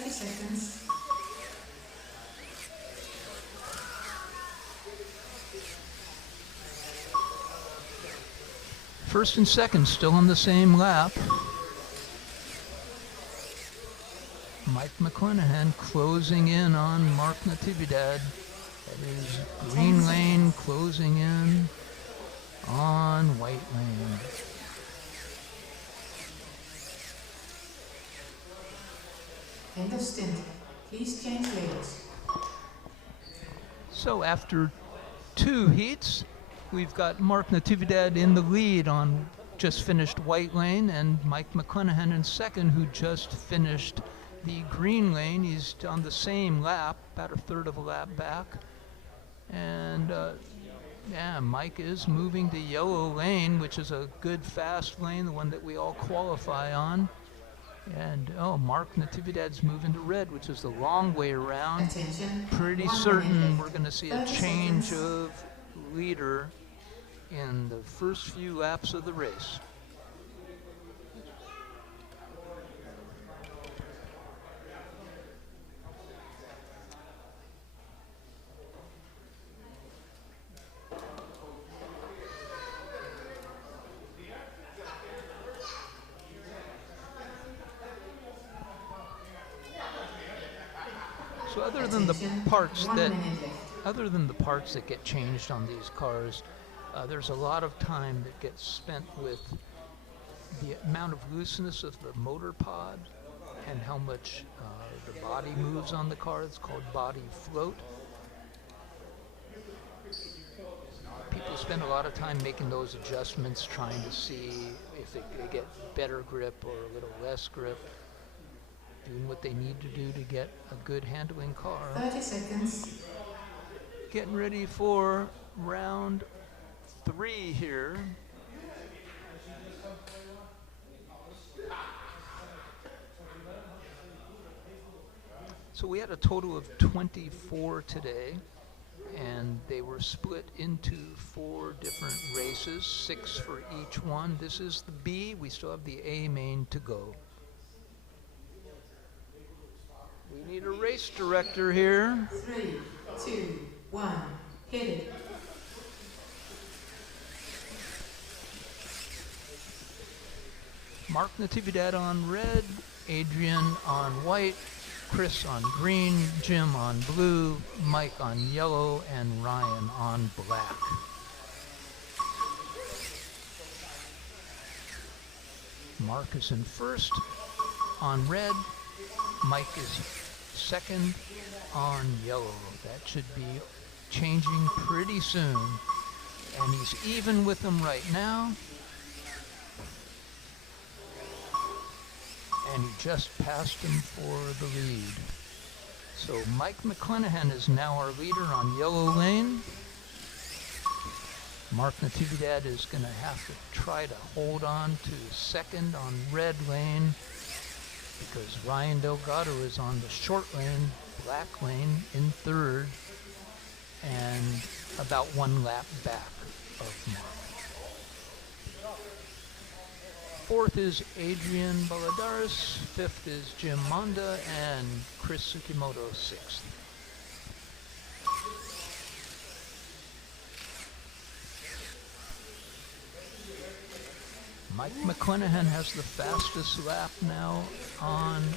Seconds. First and second still on the same lap. Mike McCleneghan closing in on Marc Natividad. That is green lane closing in on white lane. End of stint. Please change lanes. So after 2 heats, we've got Marc Natividad in the lead on just finished white lane, and Mike McCleneghan in second, who just finished the green lane. He's on the same lap, about a third of a lap back. And yeah, Mike is moving to yellow lane, which is a good fast lane, the one that we all qualify on. And Marc Natividad's moving to red, which is the long way around. Attention. Pretty certain we're going to see a change of leader in the first few laps of the race. So other than the parts that get changed on these cars, there's a lot of time that gets spent with the amount of looseness of the motor pod and how much the body moves on the car. It's called body float. People spend a lot of time making those adjustments, trying to see if they get better grip or a little less grip. doing what they need to do to get a good handling car. 30 seconds. Getting ready for round 3 here. So we had a total of 24 today, and they were split into 4 different races, 6 for each one. This is the B. We still have the A main to go. We need a race director here. 3, 2, 1, hit it. Marc Natividad on red, Adrian on white, Chris on green, Jim on blue, Mike on yellow, and Ryan on black. Mark is in first on red, Mike is second on yellow. That should be changing pretty soon. And he's even with them right now. And he just passed him for the lead. So Mike McCleneghan is now our leader on yellow lane. Marc Natividad is going to have to try to hold on to second on red lane because Ryan Delgado is on the short lane, black lane in third, and about 1 lap back of Mark. Fourth is Adrian Balladares, fifth is Jim Monda, and Chris Sukimoto sixth. Mike McCleneghan has the fastest lap now on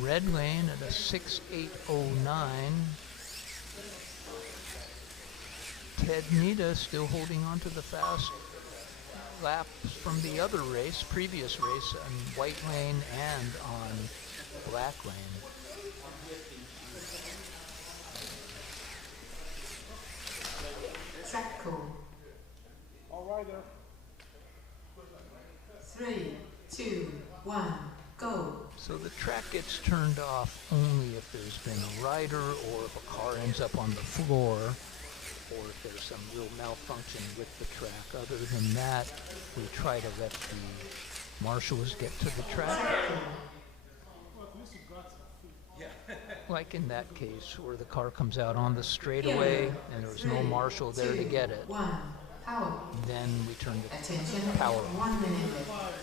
red lane at a 6:08:09. Ted Niida still holding on to the fast laps from the other race, previous race, on white lane and on black lane. Track call. All right, there. 3, 2, 1, go. So the track gets turned off only if there's been a rider or if a car ends up on the floor or if there's some real malfunction with the track. Other than that, we try to let the marshals get to the track. Like in that case where the car comes out on the straightaway and there's no marshal there to get it. 1, power. Then we turn the Attention, power 1 minute left.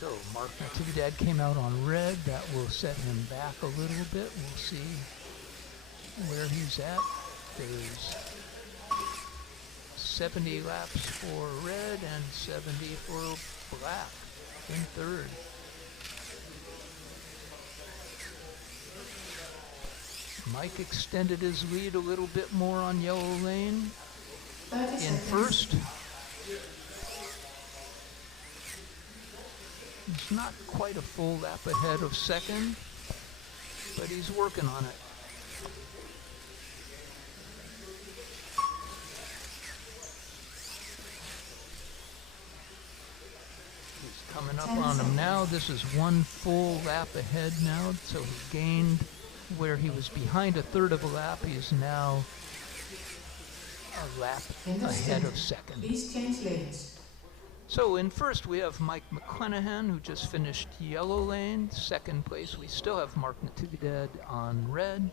So Marc Natividad came out on red. That will set him back a little bit. We'll see where he's at. There's 70 laps for red and 70 for black in third. Mike extended his lead a little bit more on yellow lane. In first. He's not quite a full lap ahead of second, but he's working on it. He's coming up on him now. This is 1 full lap ahead now, so he gained where he was behind a third of a lap. He is now a lap ahead of second. Please change lanes. So in first we have Mike McCleneghan, who just finished yellow lane. Second place we still have Marc Natividad on red.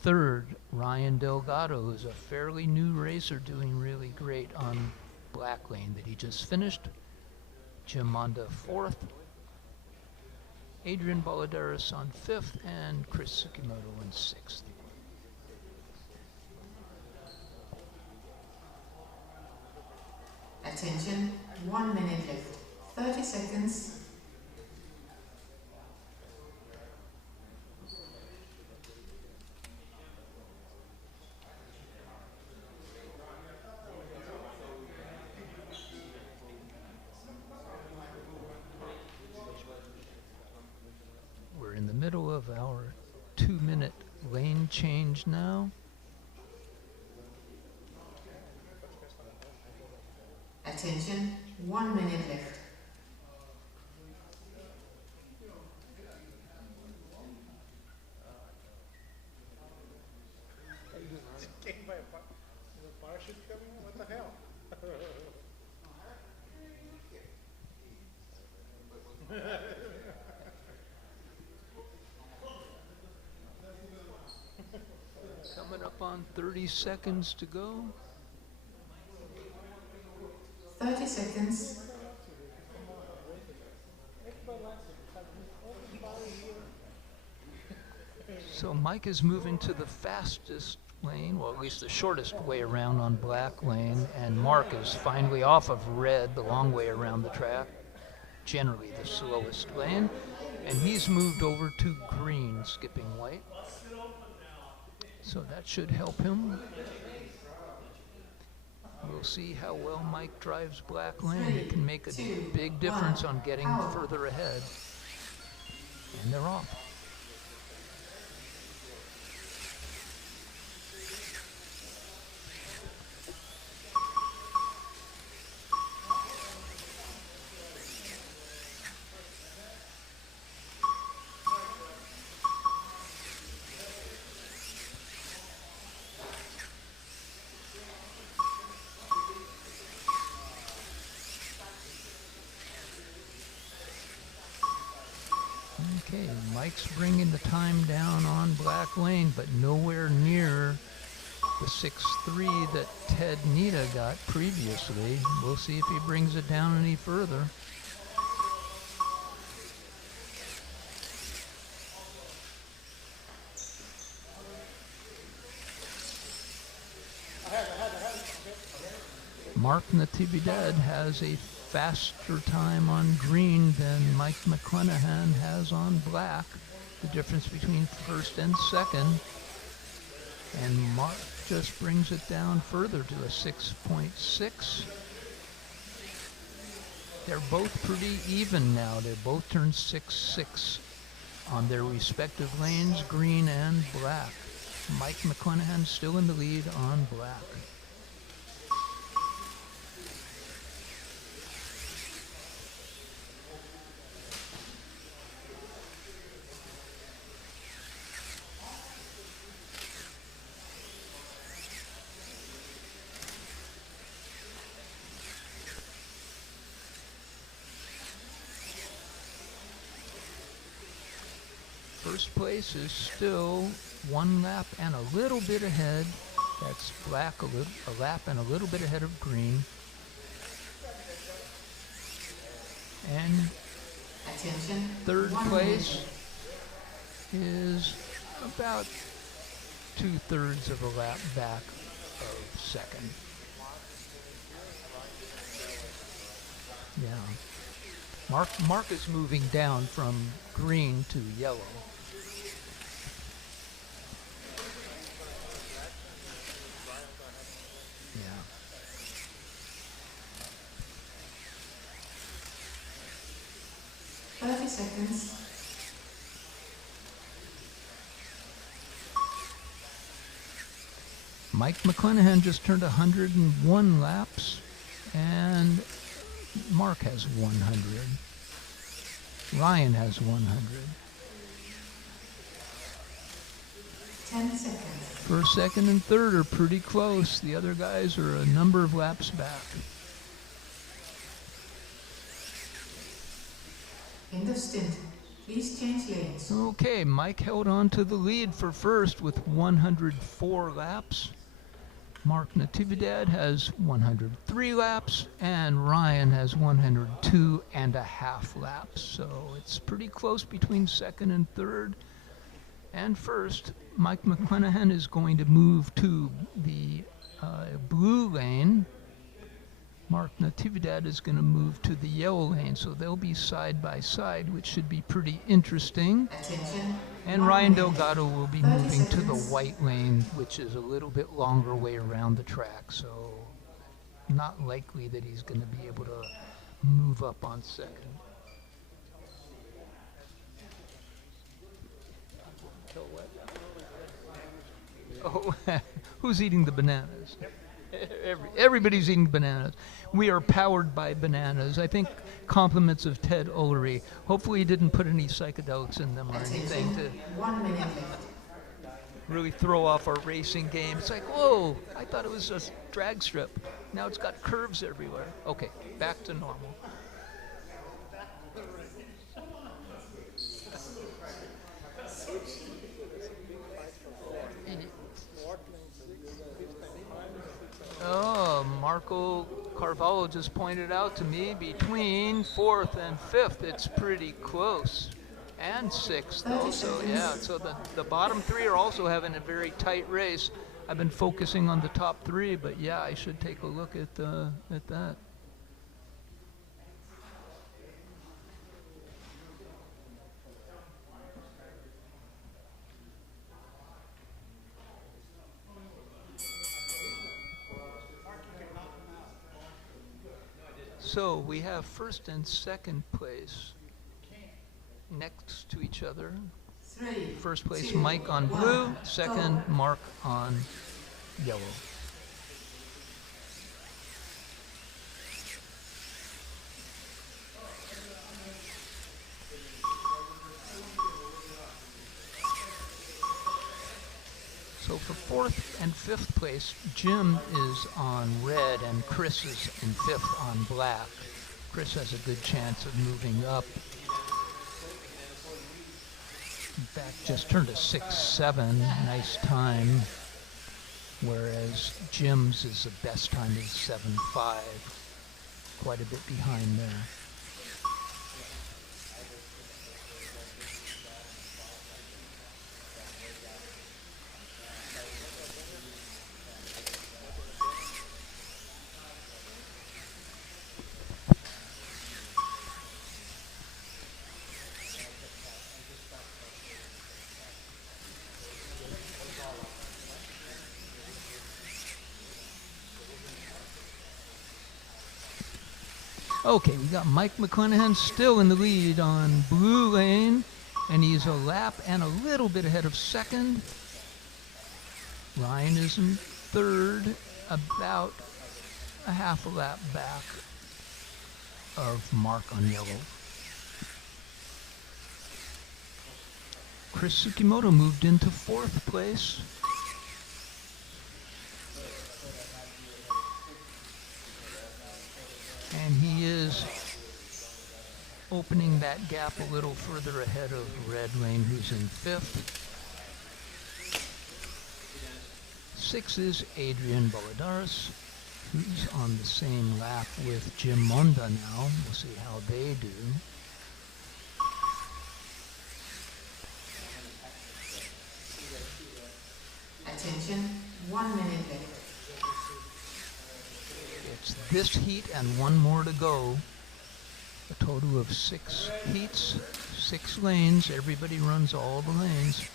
Third, Ryan Delgado, who's a fairly new racer doing really great on black lane that he just finished. Jim Monda fourth. Adrian Balladares on fifth, and Chris Sukimoto in sixth. Attention, 1 minute left. 30 seconds. We're in the middle of our 2-minute lane change now. Attention, 1 minute left. on 30 seconds to go. 30 seconds. So Mike is moving to the fastest lane, well, at least the shortest way around on black lane, and Marc is finally off of red, the long way around the track, generally the slowest lane, and he's moved over to green, skipping white. So that should help him. We'll see how well Mike drives black lane. It can make a big difference on getting further ahead. And they're off. Okay, Mike's bringing the time down on black lane, but nowhere near the 6.3 that Ted Niida got previously. We'll see if he brings it down any further. Marc Natividad has a faster time on green than Mike McCleneghan has on black. The difference between first and second. And Marc just brings it down further to a 6.6. They're both pretty even now. They both turned 6.6 on their respective lanes, green and black. Mike McCleneghan still in the lead on black. First place is still 1 lap and a little bit ahead. That's black, a lap and a little bit ahead of green. And Attention. third place is about 2/3 of a lap back of second. Yeah. Marc is moving down from green to yellow. Yeah. Seconds. Mike McCleneghan just turned 101 laps, and Marc has 100. Ryan has 100. 10 seconds. First, second, and third are pretty close. The other guys are a number of laps back. End of stint. Please change lanes. Okay, Mike held on to the lead for first with 104 laps. Marc Natividad has 103 laps, and Ryan has 102.5 laps. So it's pretty close between second and third. And first, Mike McCleneghan is going to move to the blue lane. Marc Natividad is going to move to the yellow lane, so they'll be side by side, which should be pretty interesting. Attention. And Ryan Delgado will be moving to the white lane, which is a little bit longer way around the track, so not likely that he's going to be able to move up on second. Oh, who's eating the bananas? Everybody's eating bananas. We are powered by bananas. I think compliments of Todd Ulery. Hopefully he didn't put any psychedelics in them or anything to 1 minute left. really throw off our racing game. It's like, whoa, I thought it was a drag strip. Now it's got curves everywhere. Okay, back to normal. Carvalho just pointed out to me, between 4th and 5th, it's pretty close. And 6th also, yeah. So the bottom 3 are also having a very tight race. I've been focusing on the top 3, but yeah, I should take a look at that. So we have 1st and 2nd place next to each other. 1st place, Mike on blue. 2nd, Mark on yellow. So for 4th and 5th place, Jim is on red and Chris is in 5th on black. Chris has a good chance of moving up. Back just turned a 6.7, nice time. Whereas Jim's is the best time is 7.5, quite a bit behind there. Okay, we got Mike McCleneghan still in the lead on blue lane, and he's a lap and a little bit ahead of 2nd. Ryan is in 3rd, about a half a lap back of Mark on yellow. Chris Sukimoto moved into 4th place. And he is opening that gap a little further ahead of Red Lane, who's in 5th. 6th is Adrian Balladares, who's on the same lap with Jim Monda now. We'll see how they do. Attention, 1 minute left. It's this heat and one more to go. A total of 6 heats, 6 lanes. Everybody runs all the lanes.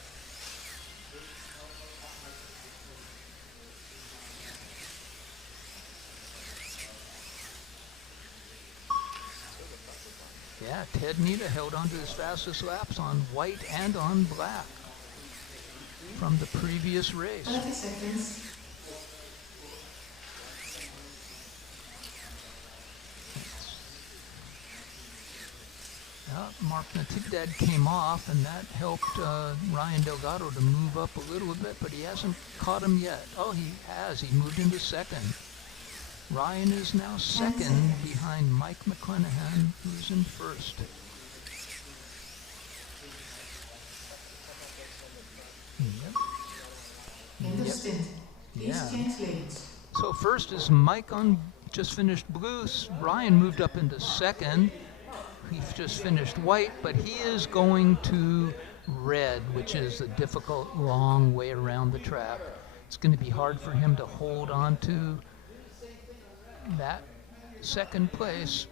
Yeah, Ted Niida held on to his fastest laps on white and on black from the previous race. 30 seconds. Marc Natividad came off, and that helped Ryan Delgado to move up a little bit, but he hasn't caught him yet. Oh, he has. He moved into 2nd. Ryan is now 2nd behind Mike McCleneghan, who's in 1st. Yep. In the stint. Please change lanes. So 1st is Mike on just finished blue. Ryan moved up into 2nd. He just finished white, but he is going to red, which is a difficult, long way around the track. It's going to be hard for him to hold on to that 2nd place,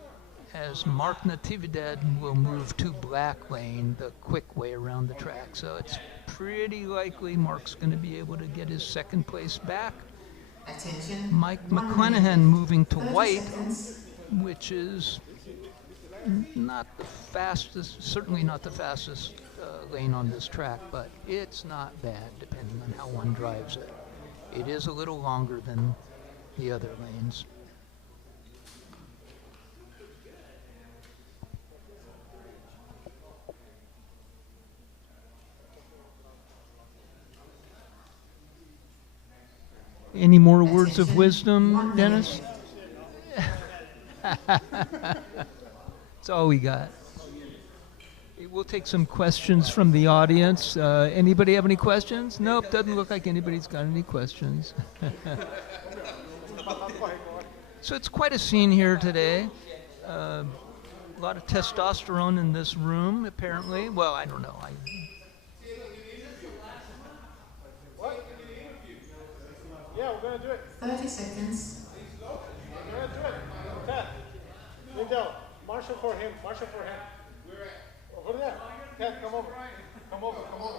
as Marc Natividad will move to black lane, the quick way around the track. So it's pretty likely Mark's going to be able to get his 2nd place back. Attention. Mike McCleneghan moving to white, which is not the fastest, certainly not the fastest lane on this track, but it's not bad depending on how one drives it. It is a little longer than the other lanes. Any more words of wisdom, Dennis? That's all we got. We'll take some questions from the audience. Anybody have any questions? Nope, doesn't look like anybody's got any questions. So it's quite a scene here today. A lot of testosterone in this room, apparently. Well, I don't know. What? Yeah, we're gonna do it. 30 seconds. We're gonna do it. Ted, Lyndell, Marshall for him. Marshall for him. Over there. Ted, come over. Come over. Come over.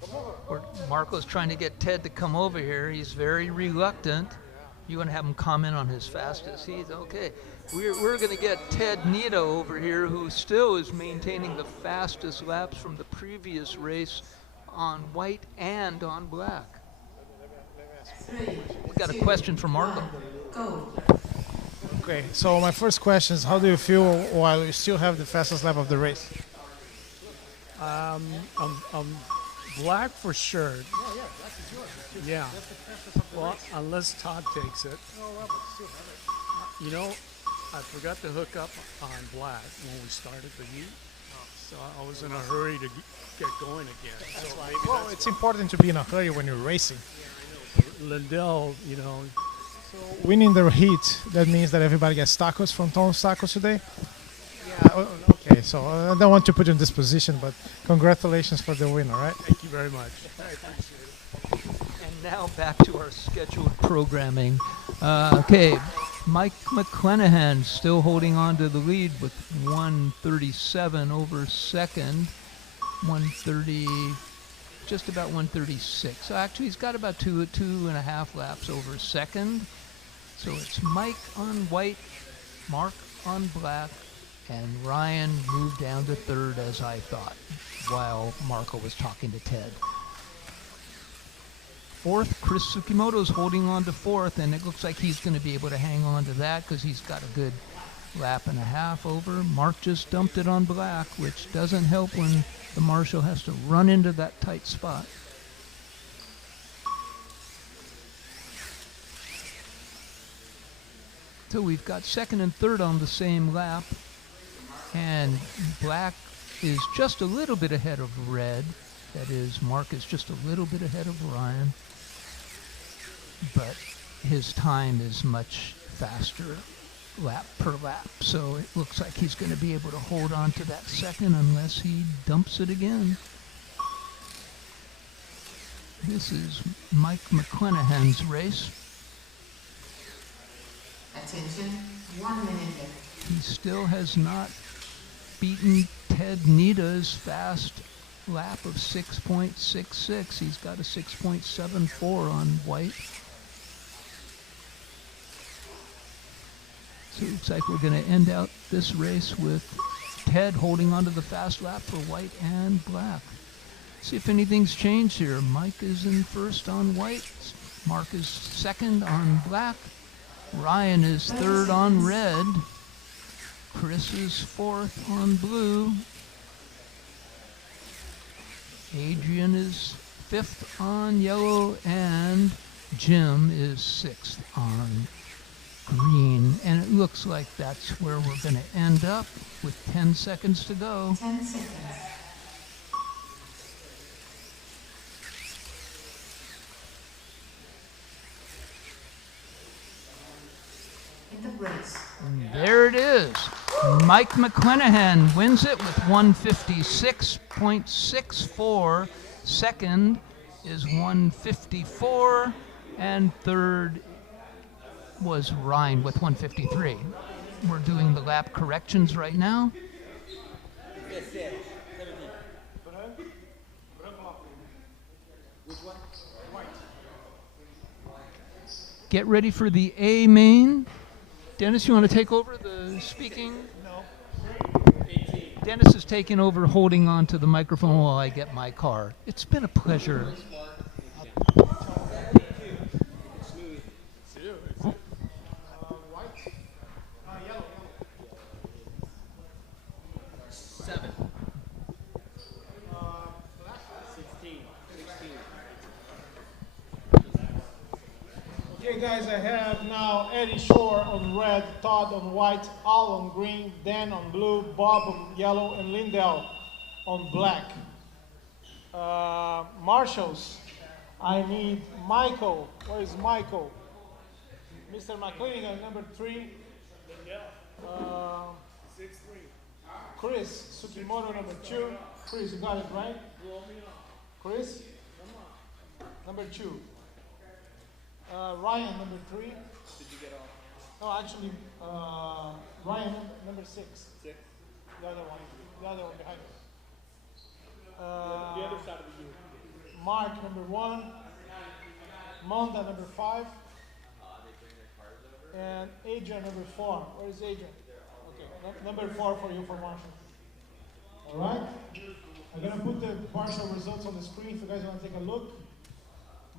Come over. Marco's trying to get Ted to come over here. He's very reluctant. You want to have him comment on his fastest? He's okay. We're going to get Ted Niida over here, who still is maintaining the fastest laps from the previous race on white and on black. We got a question from Marco. Go. Okay, so my first question is, how do you feel while you still have the fastest lap of the race? I'm black for sure. Yeah. Well, unless Todd takes it. You know, I forgot to hook up on black when we started the heat, so I was in a hurry to get going again. So maybe Well, it's important to be in a hurry when you're racing. Lyndell, you know. So winning the heat, that means that everybody gets tacos from Thom's Tacos today? Yeah, okay, so I don't want to put you in this position, but congratulations for the win, all right? Thank you very much. I appreciate it. And now back to our scheduled programming. Okay, Mike McCleneghan still holding on to the lead with 137 over second, 130, just about 136. So actually he's got about two and a half laps over second. So it's Mike on white, Mark on black, and Ryan moved down to third, as I thought, while Marco was talking to Ted. Fourth, Chris Sukimoto's holding on to fourth, and it looks like he's going to be able to hang on to that because he's got a good lap and a half over. Mark just dumped it on black, which doesn't help when the marshal has to run into that tight spot. So we've got second and third on the same lap, and black is just a little bit ahead of red. That is, Mark is just a little bit ahead of Ryan, but his time is much faster lap per lap, so it looks like he's going to be able to hold on to that second unless he dumps it again. This is Mike McCleneghan's race. Attention, 1 minute left. He still has not beaten Ted Niida's fast lap of 6.66. He's got a 6.74 on white. So it looks like we're going to end out this race with Ted holding onto the fast lap for white and black. See if anything's changed here. Mike is in first on white. Mark is second on black. Ryan is third on red. Chris is fourth on blue. Adrian is fifth on yellow, and Jim is sixth on green. And it looks like that's where we're going to end up with 10 seconds to go. 10 seconds. In the race. There it is. Mike McCleneghan wins it with 156.64. Second is 154. And third was Ryan with 153. We're doing the lap corrections right now. Get ready for the A main. Dennis, you want to take over the speaking? No. Dennis is taking over, holding on to the microphone while I get my car. It's been a pleasure. Okay, guys, I have now Eddie Shore on red, Todd on white, Al on green, Dan on blue, Bob on yellow, and Lyndell on black. Marshals, I need Michael. Where is Michael? Mr. McCleneghan, number 3. Chris, Sukimoto, number 2. Chris, you got it right? Chris? Number 2. Ryan, number 3. Did you get off? No, actually, Ryan, number 6. 6? The other one behind us. The other side of the U. Mark, number 1. Monda, number 5. And Adrian, number 4. Where is Adrian? Okay, number 4 for you for Marshall. All right. I'm gonna put the partial results on the screen if you guys want to take a look.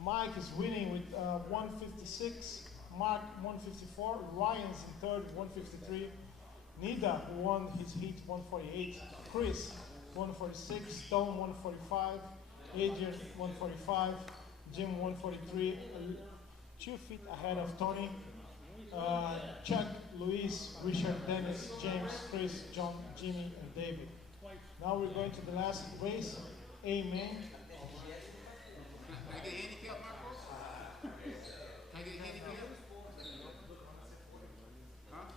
Mike is winning with 156. Mark 154. Ryan's in third, 153. Niida, who won his heat, 148. Chris, 146. Thom, 145. Adrian, 145. Jim, 143. 2 feet ahead of Tony. Chuck, Luis, Richard, Dennis, James, Chris, John, Jimmy, and David. Now we're going to the last race. Amen. Can I get a handicap, Marcos? Can I get a handicap? Huh?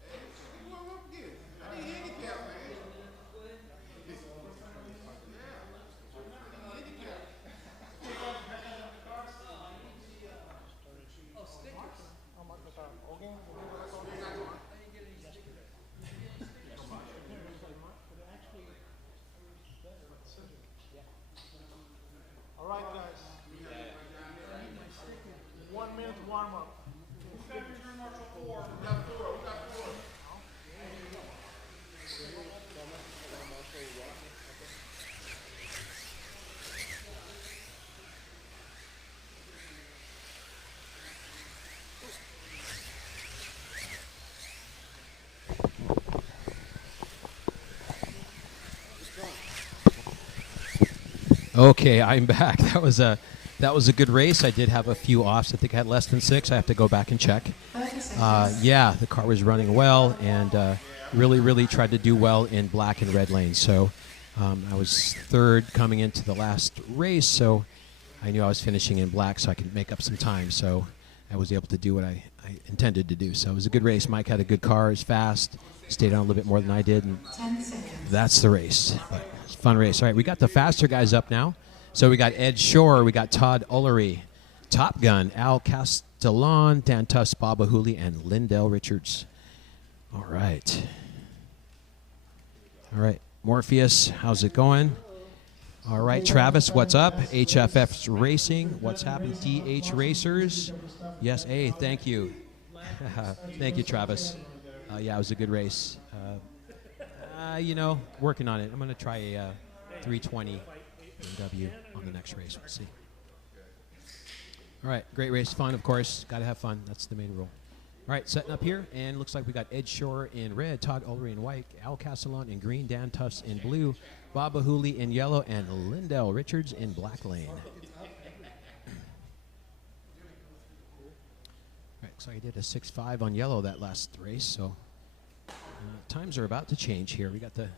Hey, you want to get it? I need a handicap, man. Yeah. I need a handicap. All right, guys. 1 minute warm up. Okay, I'm back. That was a good race. I did have a few offs. I think I had less than 6. I have to go back and check. Yeah, the car was running well and really tried to do well in black and red lanes. So I was third coming into the last race, so I knew I was finishing in black so I could make up some time. So I was able to do what I intended to do. So it was a good race. Mike had a good car. It was fast. Stayed on a little bit more than I did. And 10 seconds. that's the race. But it's a fun race. All right, we got the faster guys up now. So we got Ed Shore, we got Todd Ulery, Top Gun, Al Castillon, Dan Tufts, Bob Ahulii, and Lyndell RIchards. All right. All right, Morpheus, how's it going? All right, Travis, what's up? HFF's Racing, what's happening? DH Racers. Yes, hey, thank you. Thank you, Travis. Yeah, it was a good race. You know, working on it. I'm going to try a 320 W on the next race. We'll see. All right, great race. Fun, of course. Got to have fun. That's the main rule. All right, setting up here, and looks like we got Ed Shore in red, Todd Ulery in white, Al Castillon in green, Dan Tufts in blue, Bob Ahulii in yellow, and Lyndell RIchards in black lane. All right, looks like I did a 6.5 on yellow that last race, so times are about to change here. We got the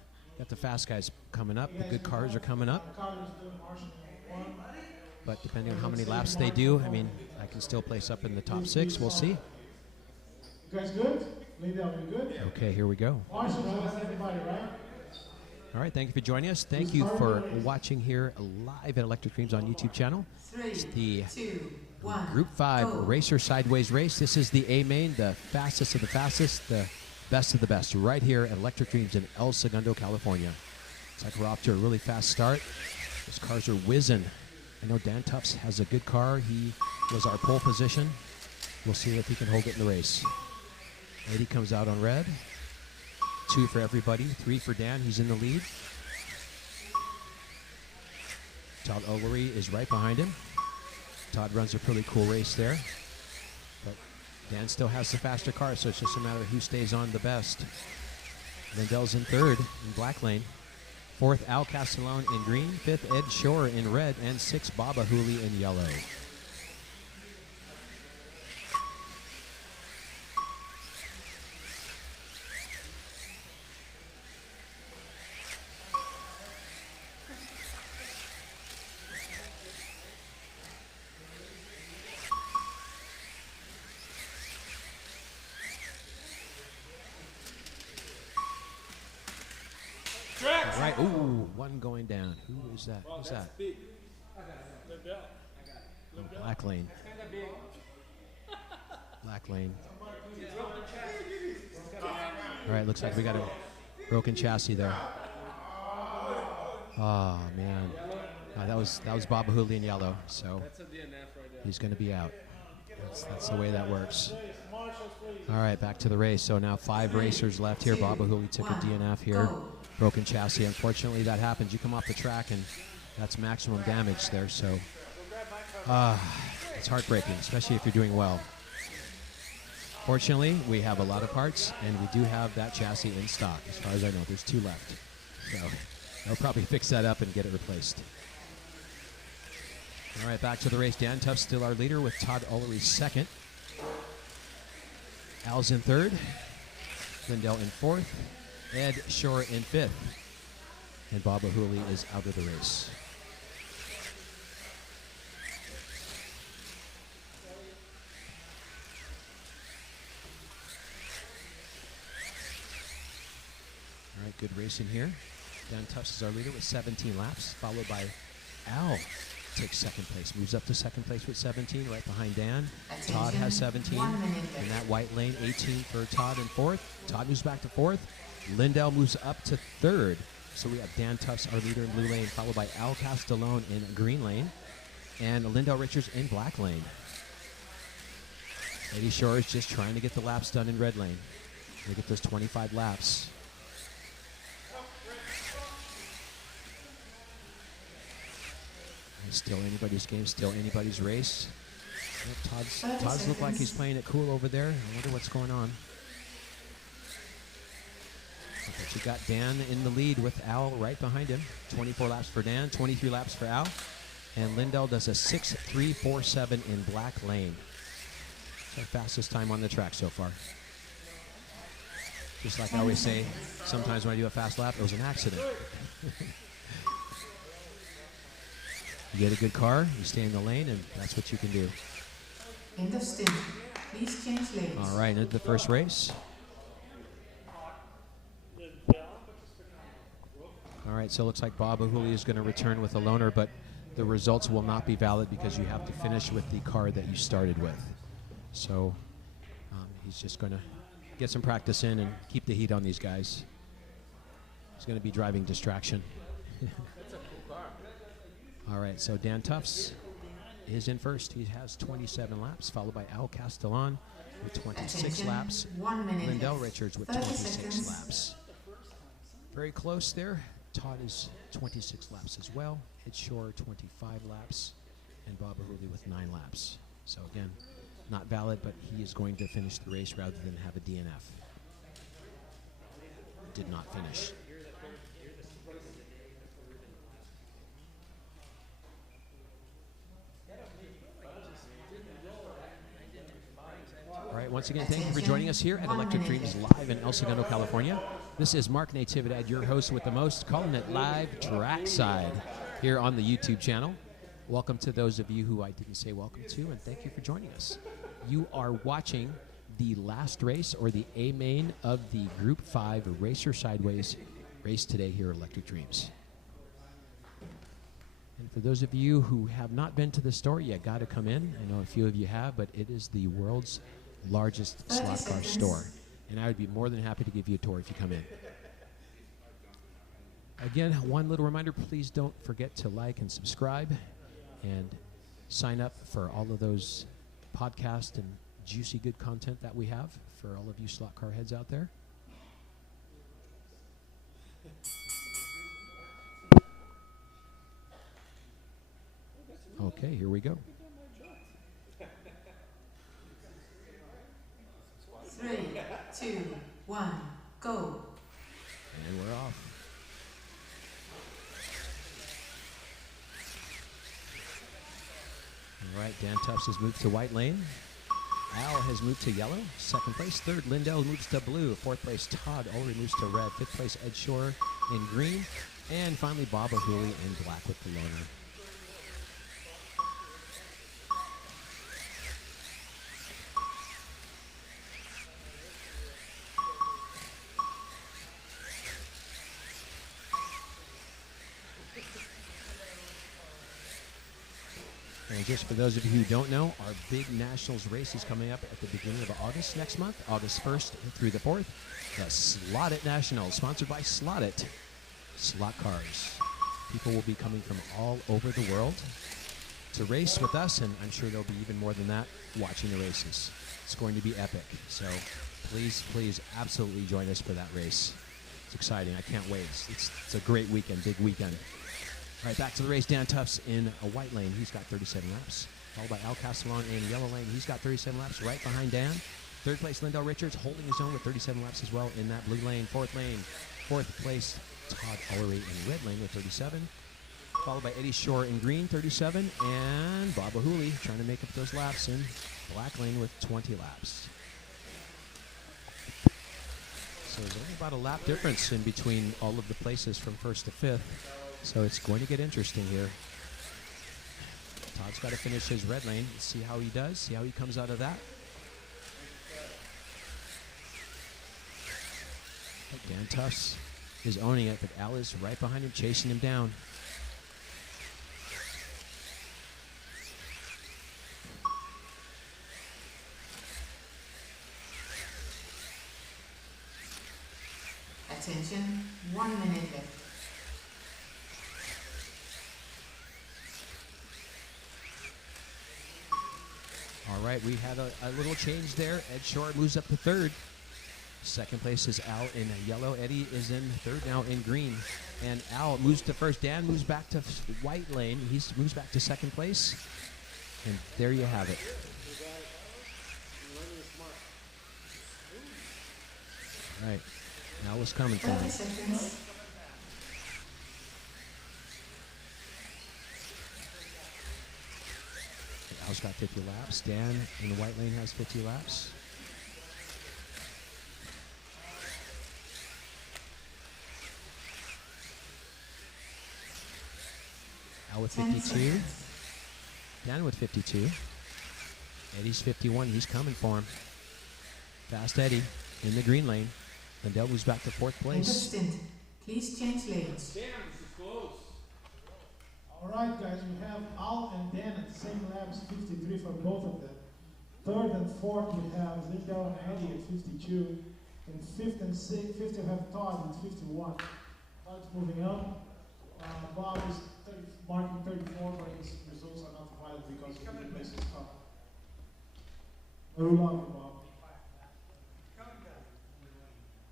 fast guys coming up. The good cars are coming up. But depending on how many laps they do, I mean, I can still place up in the top 6. We'll see. You guys good? Lyndell, you good? Okay, here we go. Everybody, right? All right, thank you for joining us. Thank you for watching here live at Electric Dreams on YouTube channel. It's the Group 5 Racer Sideways race. This is the A main, the fastest of the fastest, the best of the best, right here at Electric Dreams in El Segundo, California. Looks like we're off to a really fast start. Those cars are whizzing. I know Dan Tufts has a good car. He was our pole position. We'll see if he can hold it in the race. Eddie comes out on red. 2 for everybody. 3 for Dan. He's in the lead. Todd Ulery is right behind him. Todd runs a pretty cool race there. But Dan still has the faster car, so it's just a matter of who stays on the best. Lyndell's in third in black lane. 4th, Al Castillon in green. 5th, Ed Shore in red. And 6th, Bob Ahulii in yellow. right. Ooh, one going down. Who is that? Who's that? Oh, Black Lane. Black Lane. All right, looks like we got a broken chassis there. Oh man, that was Bob Ahulii in yellow, so he's going to be out. That's the way that works. All right, back to the race. So now 5 racers left here. Bob Ahulii took a DNF here. Broken chassis. Unfortunately, that happens. You come off the track and that's maximum damage there. So it's heartbreaking, especially if you're doing well. Fortunately, we have a lot of parts, and we do have that chassis in stock. As far as I know, there's 2 left. So they'll probably fix that up and get it replaced. All right, back to the race. Dan Tufts still our leader with Todd Ulery second. Al's in third. Lyndell in fourth. Ed Shore in fifth. And Bob Ahulii is out of the race. All right, good racing here. Dan Tufts is our leader with 17 laps, followed by Al. Takes second place, moves up to second place with 17, right behind Dan. Todd has 17 in that white lane, 18 for Todd in fourth. Todd moves back to fourth. Lyndell moves up to third. So we have Dan Tufts, our leader in blue lane, followed by Al Castillon in green lane, and Lyndell RIchards in black lane. Eddie Shore is just trying to get the laps done in red lane. Look at those 25 laps. Still anybody's game, still anybody's race. Yep, Todd's look like he's playing it cool over there. I wonder what's going on. But you got Dan in the lead with Al right behind him. 24 laps for Dan, 23 laps for Al. And Lyndell does a 6.347 in black lane. It's our fastest time on the track so far. Just like I always say, sometimes when I do a fast lap, it was an accident. You get a good car, you stay in the lane, and that's what you can do. End of stint. Please change lanes. All right, into the first race. All right, so it looks like Bob Ahulii is going to return with a loaner, but the results will not be valid because you have to finish with the car that you started with. So he's just going to get some practice in and keep the heat on these guys. He's going to be driving distraction. All right, so Dan Tufts is in first. He has 27 laps, followed by Al Castillon with 26 laps. 1 minute. Lyndell RIchards with 30 26 seconds. laps. Very close there. Todd is 26 laps as well. Ed Shore 25 laps, and Bob Ahulii with 9 laps. So again, not valid, but he is going to finish the race rather than have a DNF. Did not finish. All right, once again, thank you for joining us here at Electric Dreams Live in El Segundo, California. This is Marc Natividad, your host with the most, calling it live trackside here on the YouTube channel. Welcome to those of you who I didn't say welcome to, and thank you for joining us. You are watching the last race, or the A main of the Group 5 Racer Sideways race today here at Electric Dreams. And for those of you who have not been to the store, you got to come in. I know a few of you have, but it is the world's largest slot car store. And I would be more than happy to give you a tour if you come in. Again, one little reminder, please don't forget to like and subscribe and sign up for all of those podcasts and juicy good content that we have for all of you slot car heads out there. Okay, here we go. 3, 2, 1, go. And we're off. All right, Dan Tufts has moved to white lane. Al has moved to yellow. Second place. Third, Lyndell moves to blue. Fourth place, Todd Ulery moves to red. Fifth place, Ed Shore in green. And finally, Bob Ahulii in black with the loaner. And just for those of you who don't know, our big nationals race is coming up at the beginning of August next month, August 1st through the 4th. The Slot It Nationals, sponsored by Slot It. Slot cars. People will be coming from all over the world to race with us, and I'm sure there'll be even more than that watching the races. It's going to be epic. So please, please absolutely join us for that race. It's exciting. I can't wait. It's a great weekend, big weekend. All right, back to the race. Dan Tufts in a white lane. He's got 37 laps. Followed by Castillon in yellow lane. He's got 37 laps right behind Dan. Third place, Lyndell RIchards, holding his own with 37 laps as well in that blue lane. Fourth place, Todd Ulery in red lane with 37. Followed by Eddie Shore in green, 37. And Bob Ahulii trying to make up those laps in black lane with 20 laps. So there's only about a lap difference in between all of the places from first to fifth. So it's going to get interesting here. Todd's got to finish his red lane. See how he does, see how he comes out of that. Dan Tufts is owning it, but Al is right behind him, chasing him down. Attention, 1 minute left. All right, we had a little change there. Ed Shore moves up to third. Second place is Al in yellow. Eddie is in third now in green. And Al moves to first. Dan moves back to white lane. He moves back to second place. And there you have it. All right, Al was coming for him. Al's got 50 laps. Dan in the white lane has 50 laps. Al with 52. Dan with 52. Eddie's 51. He's coming for him. Fast Eddie in the green lane. Lyndell moves back to fourth place. Please change lanes. Damn, this is close. All right, guys, we have Al and Dan at the same laps, 53 for both of them. Third and fourth, we have Lyndell and Eddie at 52. And fifth and sixth, we have Todd with 51. Todd's moving up. Bob is marking 34, but his results are not valid because he didn't miss his car. We love you, Bob.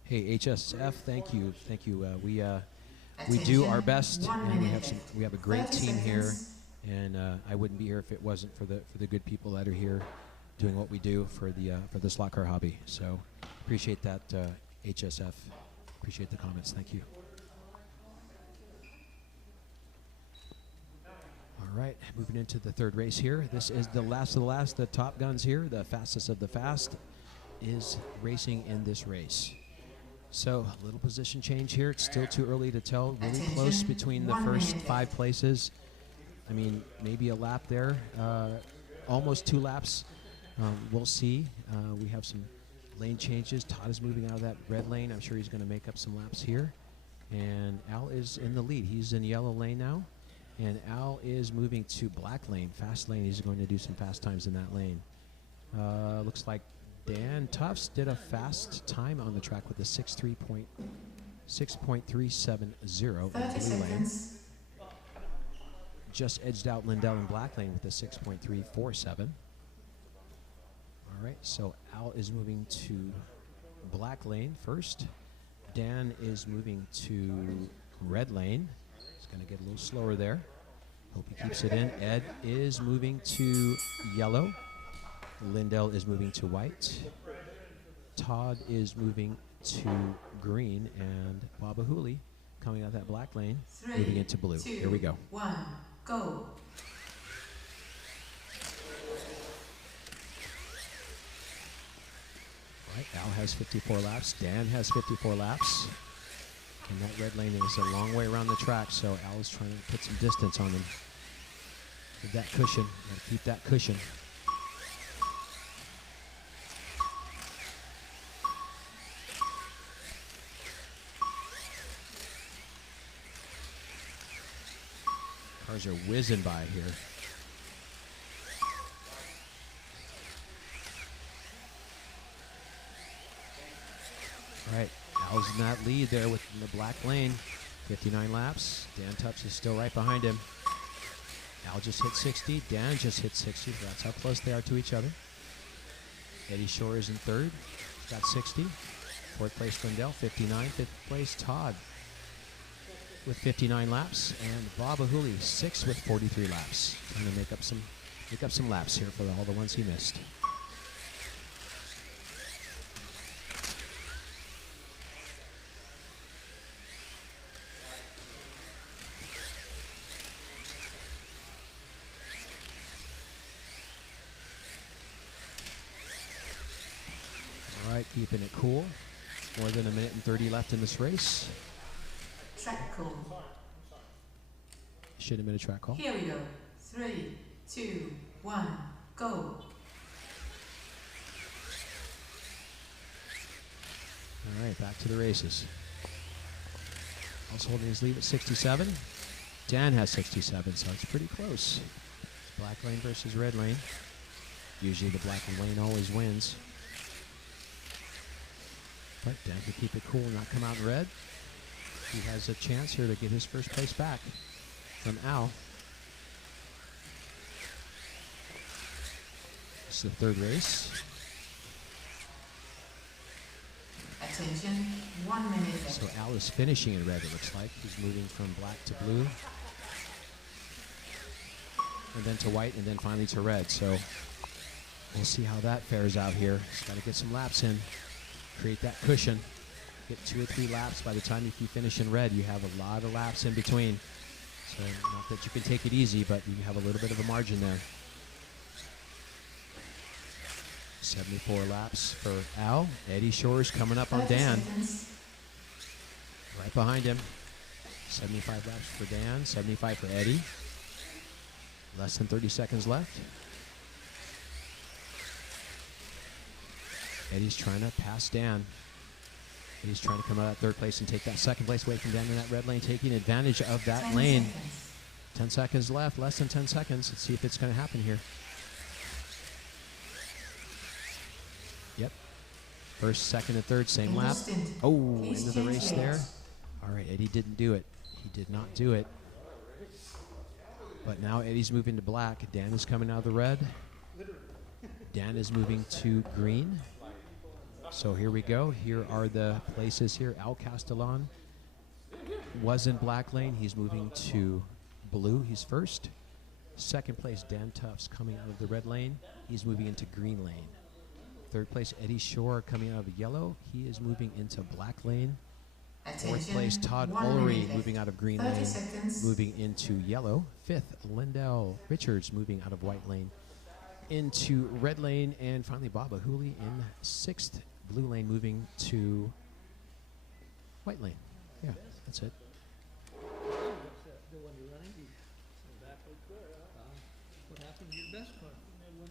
Hey, HSF, thank you. We do our best, and we have a great team here, and I wouldn't be here if it wasn't for the good people that are here doing what we do for the slot car hobby. So appreciate that, HSF. Appreciate the comments. Thank you. All right, moving into the third race here. This is the last of the last. The top guns here, the fastest of the fast, is racing in this race. So a little position change here. It's still too early to tell. Really close between the first 5 places. I mean, maybe a lap there. Almost 2 laps. We'll see. We have some lane changes. Todd is moving out of that red lane. I'm sure he's going to make up some laps here. And Al is in the lead. He's in yellow lane now. And Al is moving to black lane, fast lane. He's going to do some fast times in that lane. Looks like Dan Tufts did a fast time on the track with a 6.370 in blue lane. Just edged out Lyndell in black lane with a 6.347. All right, so Al is moving to black lane first. Dan is moving to red lane. He's going to get a little slower there. Hope he keeps it in. Ed is moving to yellow. Lyndell is moving to white. Todd is moving to green, and Bob Ahulii coming out of that black lane, moving into blue. 2, Here we go. 1, go. Right, Al has 54 laps. Dan has 54 laps. And that red lane is a long way around the track, so Al is trying to put some distance on him. With that cushion, got to keep that cushion. Cars are whizzing by here. All right, Al's in that lead there with the black lane. 59 laps. Dan Tufts is still right behind him. Al just hit 60. Dan just hit 60. That's how close they are to each other. Eddie Shore is in third. He's got 60. Fourth place, Lyndell, 59. Fifth place, Todd with 59 laps. And Bob Ahulii, sixth with 43 laps. Trying to make up some laps here for all the ones he missed. All right, keeping it cool. More than a minute and 30 left in this race. Track call. Should have been a track call. Here we go. 3, 2, 1, go. All right, back to the races. Al's holding his lead at 67. Dan has 67, so it's pretty close. Black lane versus red lane. Usually the black lane always wins. But Dan can keep it cool and not come out in red. He has a chance here to get his first place back from Al. It's the third race. Attention, 1 minute. So Al is finishing in red, it looks like. He's moving from black to blue. And then to white, and then finally to red. So we'll see how that fares out here. He's got to get some laps in. Create that cushion. Get 2 or 3 laps. By the time you finish in red, you have a lot of laps in between. So not that you can take it easy, but you have a little bit of a margin there. 74 laps for Al. Eddie Shore's coming up on Dan. Right behind him. 75 laps for Dan, 75 for Eddie. Less than 30 seconds left. Eddie's trying to pass Dan. Eddie's trying to come out of third place and take that second place away from Dan in that red lane, taking advantage of that 10 lane. seconds. 10 seconds left, less than 10 seconds. Let's see if it's going to happen here. Yep. First, second, and third, same lap. Oh, Please end of the change race lanes. there. All right, Eddie didn't do it. He did not do it. But now Eddie's moving to black. Dan is coming out of the red. Dan is moving to green. So here we go. Here are the places here. Al Castillon was in black lane. He's moving to blue. He's first. Second place, Dan Tufts coming out of the red lane. He's moving into green lane. Third place, Eddie Shore coming out of yellow. He is moving into black lane. Fourth place, Todd Ulery moving out of green 30 lane, seconds. moving into yellow. Fifth, Lyndell RIchards moving out of white lane into red lane. And finally, Bob Ahulii in sixth, blue lane, moving to white lane. Yeah, that's it.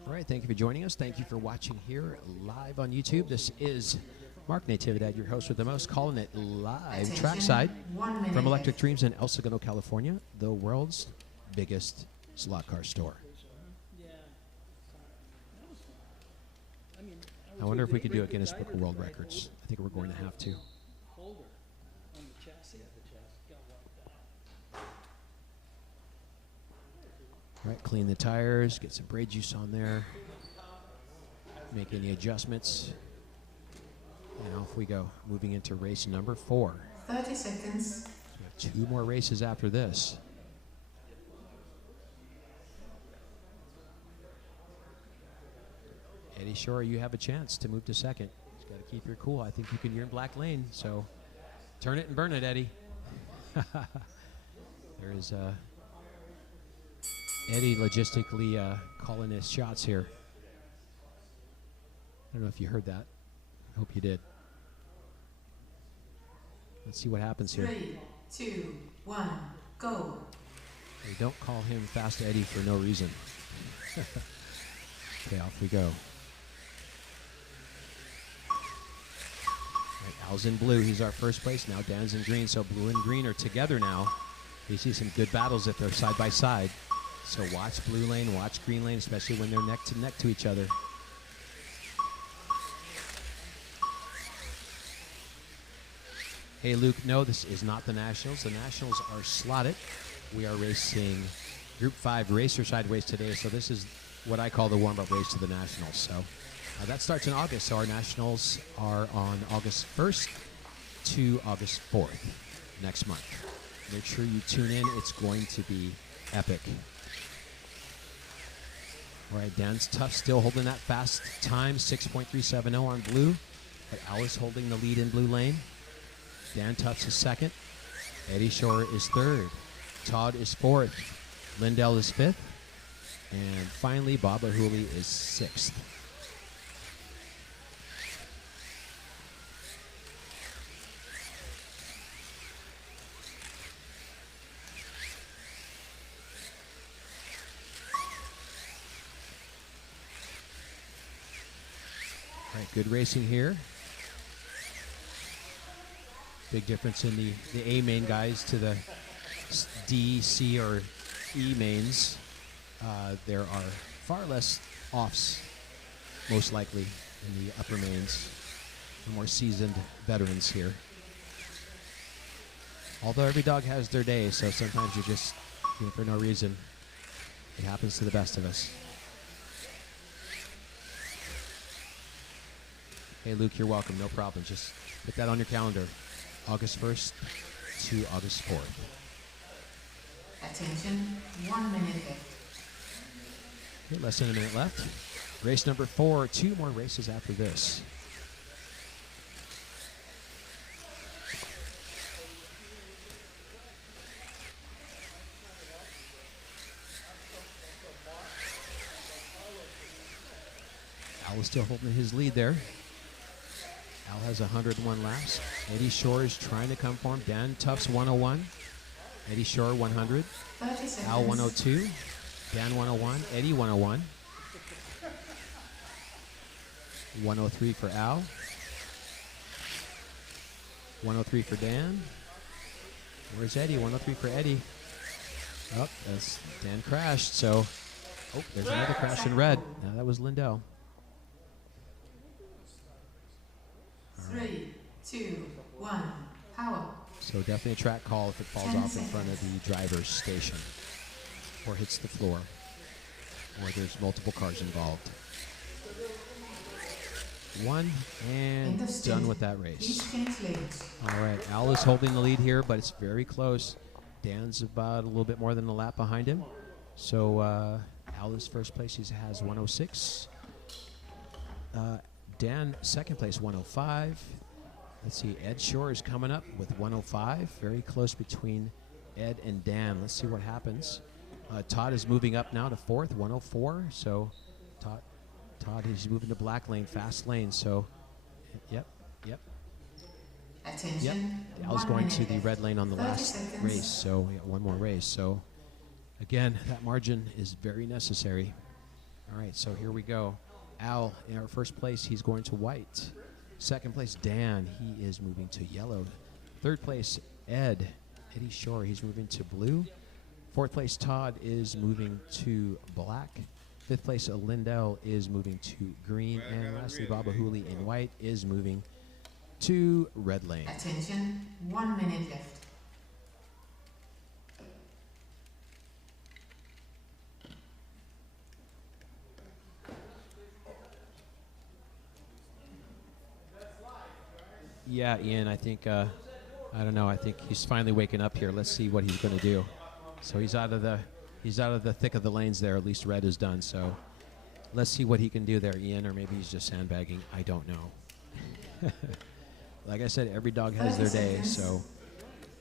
All right, thank you for joining us. Thank you for watching here live on YouTube. This is Marc Natividad, your host with the most, calling it live trackside 1 minute from Electric left. Dreams in El Segundo, California, the world's biggest slot car store. I wonder if we could do a Guinness Book of World Records. I think we're going to have to. All right, clean the tires, get some brake juice on there, make any adjustments, and off we go, moving into race number 4. 30 seconds. So we have 2 more races after this. Eddie Shore, you have a chance to move to second. Just got to keep your cool. I think you can. You're in black lane, so turn it and burn it, Eddie. There is Eddie logistically calling his shots here. I don't know if you heard that. I hope you did. Let's see what happens here. 3, 2, 1, go. They don't call him Fast Eddie for no reason. Okay, off we go. All right, Al's in blue. He's our first place. Now Dan's in green. So blue and green are together now. You see some good battles if they're side by side. So watch blue lane, watch green lane, especially when they're neck to each other. Hey, Luke, no, this is not the Nationals. The Nationals are slotted. We are racing Group 5 racer side race today, so this is what I call the warm-up race to the Nationals. So that starts in August, so our Nationals are on August 1st to August 4th next month. Make sure you tune in. It's going to be epic. All right, Dan's Tufts still holding that fast time, 6.370 on blue, but Alice holding the lead in blue lane. Dan Tufts is second. Eddie Shore is third. Todd is fourth. Lyndell is fifth. And finally, Bob Ahulii is sixth. All right, good racing here. Big difference in the A main guys to the D, C, or E mains. There are far less offs, most likely, in the upper mains. The more seasoned veterans here. Although every dog has their day, so sometimes you just, for no reason, it happens to the best of us. Hey, Luke, you're welcome. No problem. Just put that on your calendar. August 1st to August 4th. Attention, 1 minute left. Okay, less than a minute left. Race number 4, 2 more races after this. Al is still holding his lead there. Al has 101 laps. Eddie Shore is trying to come for him. Dan Tufts 101. Eddie Shore 100. Al 102. Dan 101. Eddie 101. 103 for Al. 103 for Dan. Where's Eddie? 103 for Eddie. Oh, that's Dan crashed. So, oh, there's another crash in red. Now that was Lyndell. 3, 2, 1, power. So definitely a track call if it falls off in front of the driver's station or hits the floor or there's multiple cars involved. 1 and done with that race. All right, Al is holding the lead here, but it's very close. Dan's about a little bit more than a lap behind him. So Al is first place. He has 106. Dan, second place, 105. Let's see, Ed Shore is coming up with 105. Very close between Ed and Dan. Let's see what happens. Todd is moving up now to fourth, 104. So Todd is moving to black lane, fast lane. So, yep. Attention. Al's going to the red lane on the last race. So we got one more race. So again, that margin is very necessary. All right, so here we go. Al, in our first place, he's going to white. Second place, Dan, he is moving to yellow. Third place, Eddie Shore, he's moving to blue. Fourth place, Todd is moving to black. Fifth place, Lyndell is moving to green. And lastly, Bob Ahulii in white is moving to red lane. Attention, 1 minute left. Yeah, Ian, I think, I don't know, I think he's finally waking up here. Let's see what he's going to do. So he's out of the thick of the lanes there. At least red is done. So let's see what he can do there, Ian, or maybe he's just sandbagging. I don't know. Like I said, every dog has their day. So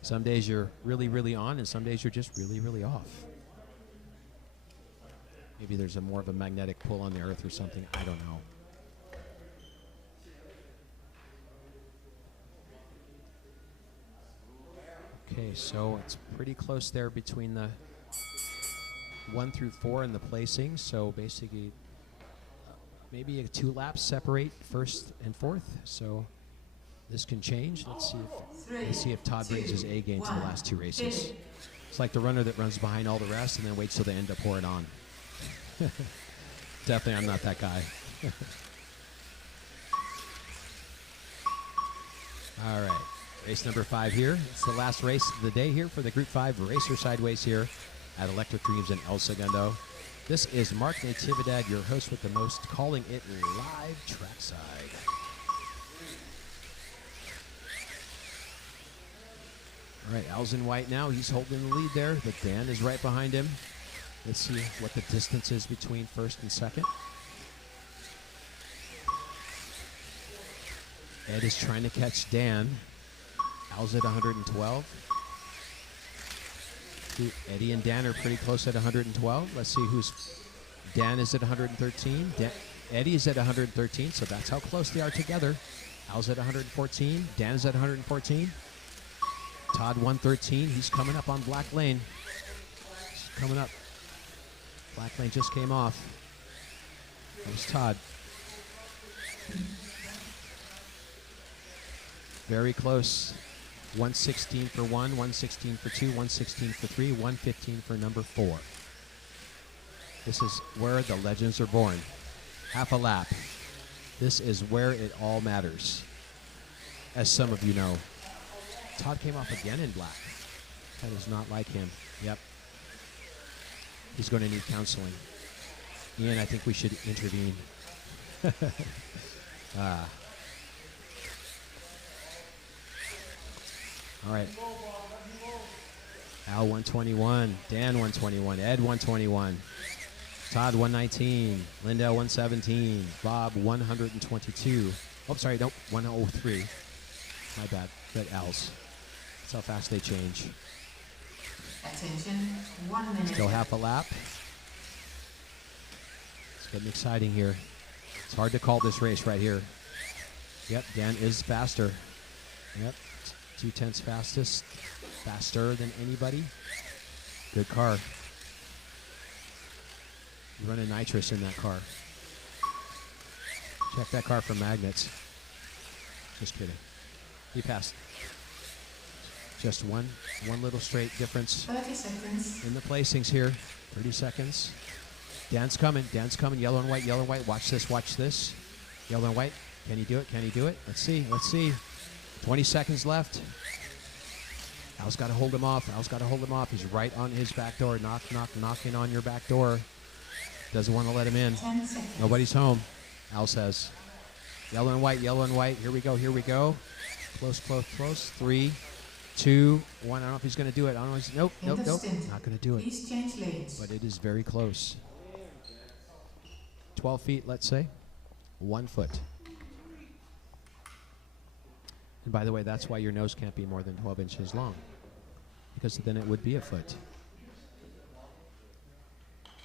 some days you're really, really on, and some days you're just really, really off. Maybe there's more of a magnetic pull on the earth or something. I don't know. Okay, so it's pretty close there between the 1 through 4 and the placing. So basically, maybe 2 laps separate first and fourth. So this can change. Let's see if Todd brings his A game to the last 2 races. It's like the runner that runs behind all the rest and then waits till the end to pour it on. Definitely, I'm not that guy. All right. Race number 5 here. It's the last race of the day here for the Group 5 Racer Sideways here at Electric Dreams in El Segundo. This is Marc Natividad, your host with the most, calling it live trackside. All right, Al's in white now. He's holding the lead there, but Dan is right behind him. Let's see what the distance is between first and second. Ed is trying to catch Dan. Al's at 112. Eddie and Dan are pretty close at 112. Let's see who's... Dan is at 113. Eddie is at 113, so that's how close they are together. Al's at 114. Dan is at 114. Todd 113. He's coming up on Black Lane. He's coming up. Black Lane just came off. That was Todd. Very close. 116 for 1, 116 for 2, 116 for 3, 115 for number 4. This is where the legends are born. Half a lap. This is where it all matters. As some of you know. Todd came off again in black. That is not like him. Yep. He's going to need counseling. Ian, I think we should intervene. All right. Al 121, Dan 121, Ed 121, Todd 119, Lyndell 117, Bob 122. Oh, sorry, nope, 103. My bad, but Al's. That's how fast they change. Attention, 1 minute. Still half a lap. It's getting exciting here. It's hard to call this race right here. Yep, Dan is faster. Yep. 2/10 fastest, faster than anybody. Good car. You're running nitrous in that car. Check that car for magnets. Just kidding. He passed. Just one little straight difference 30 seconds. in the placings here. 30 seconds. Dan's coming. Dan's coming. Yellow and white. Yellow and white. Watch this. Watch this. Yellow and white. Can he do it? Can he do it? Let's see. Let's see. 20 seconds left. Al's got to hold him off. Al's got to hold him off. He's right on his back door. Knock, knock, knocking on your back door. Doesn't want to let him in. 10 seconds. Nobody's home, Al says. Yellow and white, yellow and white. Here we go, here we go. Close, close, close. 3, 2, 1. I don't know if he's going to do it. I don't know. Nope, nope, nope. Not going to do it. Please change lanes. But it is very close. 12 feet, let's say. 1 foot. And by the way, that's why your nose can't be more than 12 inches long, because then it would be a foot.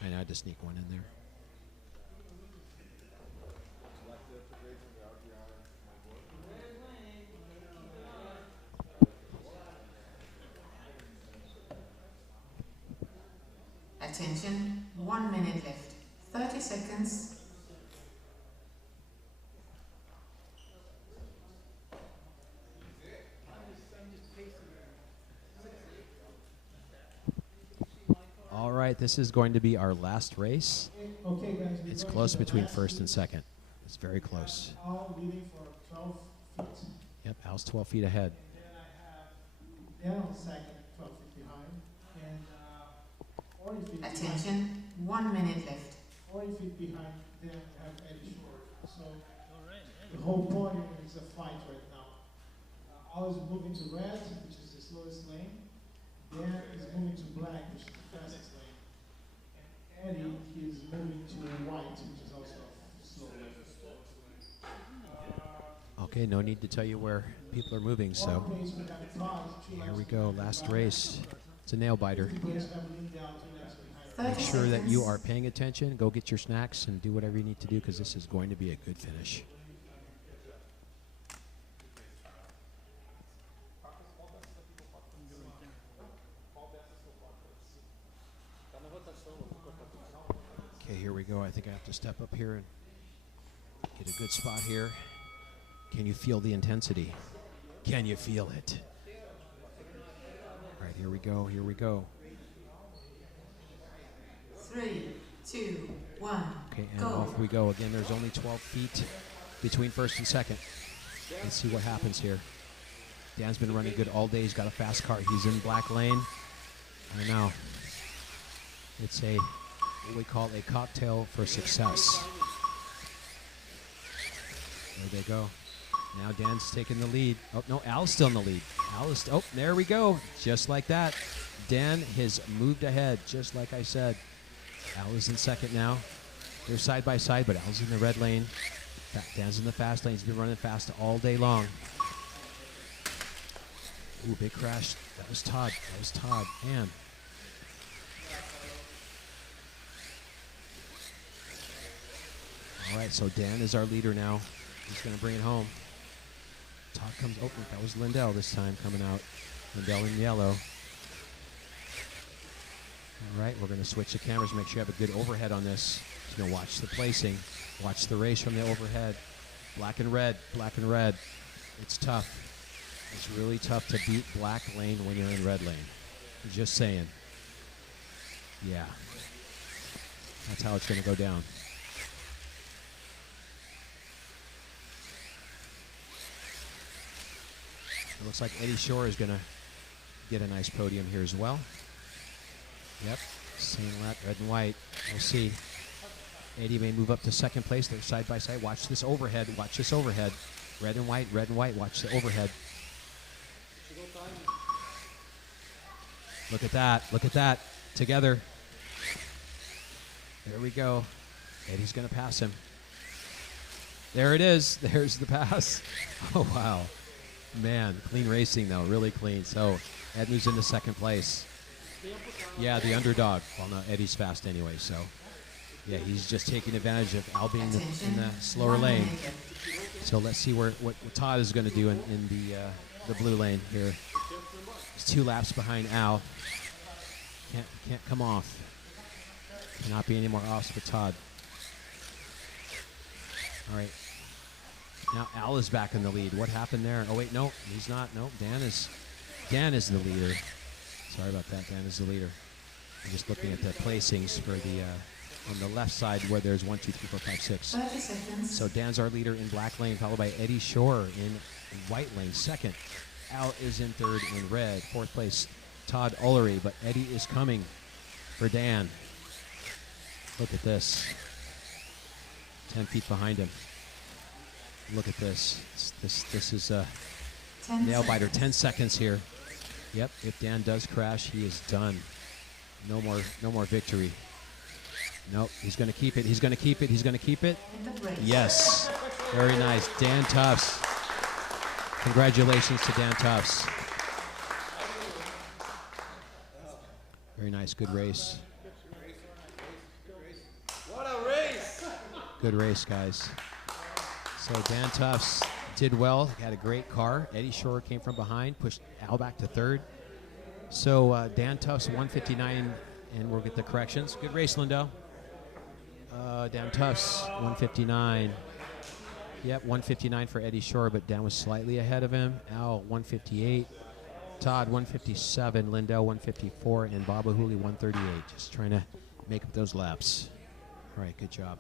I know, I had to sneak one in there. Attention, 1 minute left. 30 seconds. All right, this is going to be our last race. Okay, guys. It's close between first and second. It's very close. Al leading for 12 feet. Yep, Al's 12 feet ahead. And then I have Dan on second, 12 feet behind. And 40 feet Attention, 1 minute left. 40 feet behind, then I have Eddie Short. So the whole podium is a fight right now. Al is moving to red, which is the slowest lane. Dan is moving to black, which is the fastest lane. And Eddie is moving to white, which is also a slow lane. Okay, no need to tell you where people are moving, so here we go, last race. It's a nail biter. Make sure that you are paying attention. Go get your snacks and do whatever you need to do, because this is going to be a good finish. Okay, here we go. I think I have to step up here and get a good spot here. Can you feel the intensity? Can you feel it? All right, here we go. Here we go. 3, 2, 1. Okay, and go. off we go. Again, there's only 12 feet between first and second. Let's see what happens here. Dan's been running good all day. He's got a fast car. He's in black lane. I don't know. It's what we call a cocktail for success. There they go. Now Dan's taking the lead. Oh, no, Al's still in the lead. Oh, there we go. Just like that. Dan has moved ahead, just like I said. Al is in second now. They're side by side, but Al's in the red lane. Dan's in the fast lane. He's been running fast all day long. Ooh, big crash. That was Todd. Man. All right, so Dan is our leader now. He's going to bring it home. Todd comes, that was Lyndell this time coming out. Lyndell in yellow. All right, we're going to switch the cameras, make sure you have a good overhead on this. You know, watch the placing. Watch the race from the overhead. Black and red. It's tough. It's really tough to beat black lane when you're in red lane. Just saying. Yeah. That's how it's going to go down. It looks like Eddie Shore is going to get a nice podium here as well. Yep, same lap, red and white. We'll see. Eddie may move up to second place. They're side by side. Watch this overhead. Red and white. Watch the overhead. Look at that. Together. There we go. Eddie's going to pass him. There it is. There's the pass. Oh, wow. Man, clean racing, though. Really clean. So, Ed moves into second place. Yeah, the underdog. Well, no, Eddie's fast anyway, so. Yeah, he's just taking advantage of Al being in the slower lane. So let's see what Todd is going to do in the blue lane here. He's 2 laps behind Al. Can't come off. Cannot be any more offs for Todd. All right. Now Al is back in the lead. What happened there? Oh wait, no, he's not. No, Dan is the leader. Sorry about that. Dan is the leader. I'm just looking at the placings for the on the left side where there's 1, 2, 3, 4, 5, 6. 30 seconds. So Dan's our leader in black lane, followed by Eddie Shore in white lane. Second, Al is in third in red. Fourth place, Todd Ulery, but Eddie is coming for Dan. Look at this. 10 feet behind him. Look at this. This is a nail biter. 10 seconds here. Yep. If Dan does crash, he is done. No more victory. Nope. He's going to keep it. He's going to keep it. Yes. Very nice. Dan Tufts. Congratulations to Dan Tufts. Very nice. Good race. What a race! Good race, guys. So Dan Tufts did well. Had a great car. Eddie Shore came from behind, pushed Al back to third. So Dan Tufts 159, and we'll get the corrections. Good race, Lyndell. Dan Tufts 159. Yep, 159 for Eddie Shore, but Dan was slightly ahead of him. Al 158. Todd 157. Lyndell 154, and Bob Ahulii 138. Just trying to make up those laps. All right, good job.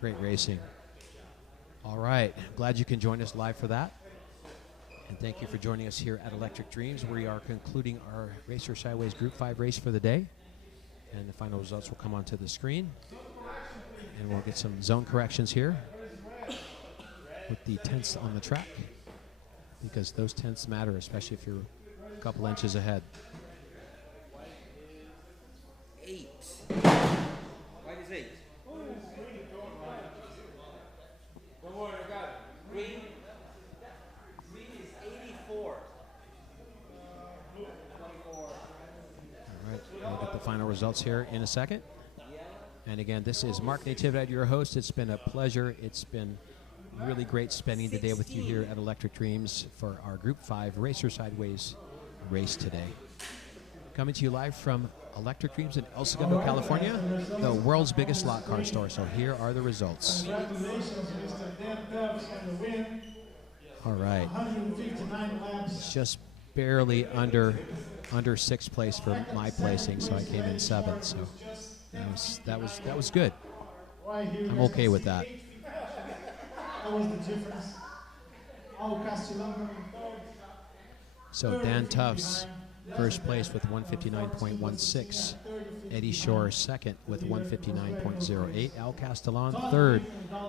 Great racing. All right, glad you can join us live for that. And thank you for joining us here at Electric Dreams. We are concluding our Racer Sideways Group 5 race for the day. And the final results will come onto the screen. And we'll get some zone corrections here with the tenths on the track, because those tenths matter, especially if you're a couple inches ahead. 8. White is 8. Don't worry, I got it. Green is 84. 24. All right, we'll get the final results here in a second. And again, this is Marc Natividad, your host. It's been a pleasure. It's been really great spending the day with you here at Electric Dreams for our Group 5 Racer Sideways race today. Coming to you live from Electric Dreams in El Segundo, California, the world's biggest slot car store. So here are the results. Congratulations, Mr. Dan Tufts, on the win. All right. 159 laps. It's just barely under 6th place for my placing, so I came in 7th. So that was good. I'm okay with that. That was the difference. Oh, Castillon. So Dan Tufts, first place with 159.16. Eddie Shore, second with 159.08. Al Castillon, third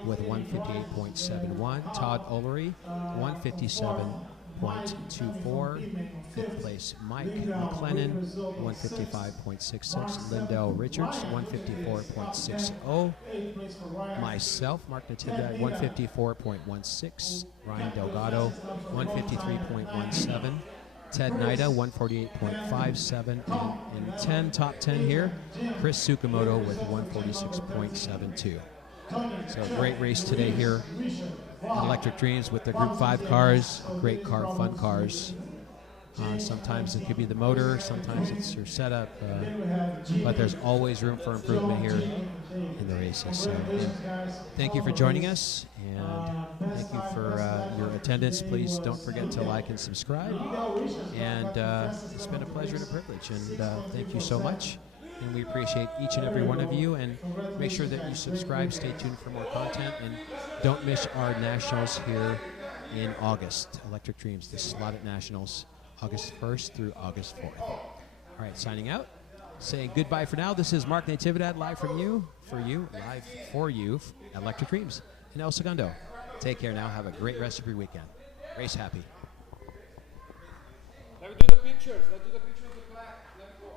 with 158.71. Todd Ulery, 157.24. Fifth place, Mike McCleneghan, 155.66. Lyndell RIchards, 154.60. Myself, Marc Natividad, 154.16. Ryan Delgado, 153.17. Ted Niida, 148.57. And in 10, top 10 here, Chris Sukimoto with 146.72. So a great race today here at Electric Dreams with the Group 5 cars. Great car, fun cars. Sometimes it could be the motor, sometimes it's your setup, but there's always room for improvement here in the races. So thank you for joining us, and thank you for your attendance. Please don't forget to like and subscribe. And it's been a pleasure and a privilege, and thank you so much. And we appreciate each and every one of you, and make sure that you subscribe, stay tuned for more content, and don't miss our nationals here in August. Electric Dreams, the Slotted Nationals, August 1st through August 4th. All right, signing out. Saying goodbye for now. This is Marc Natividad, live from you, for you, live for you, at Electric Dreams in El Segundo. Take care now. Have a great rest of your weekend. Race happy. Let's do the pictures. Let's do the picture of the flag. Let's go.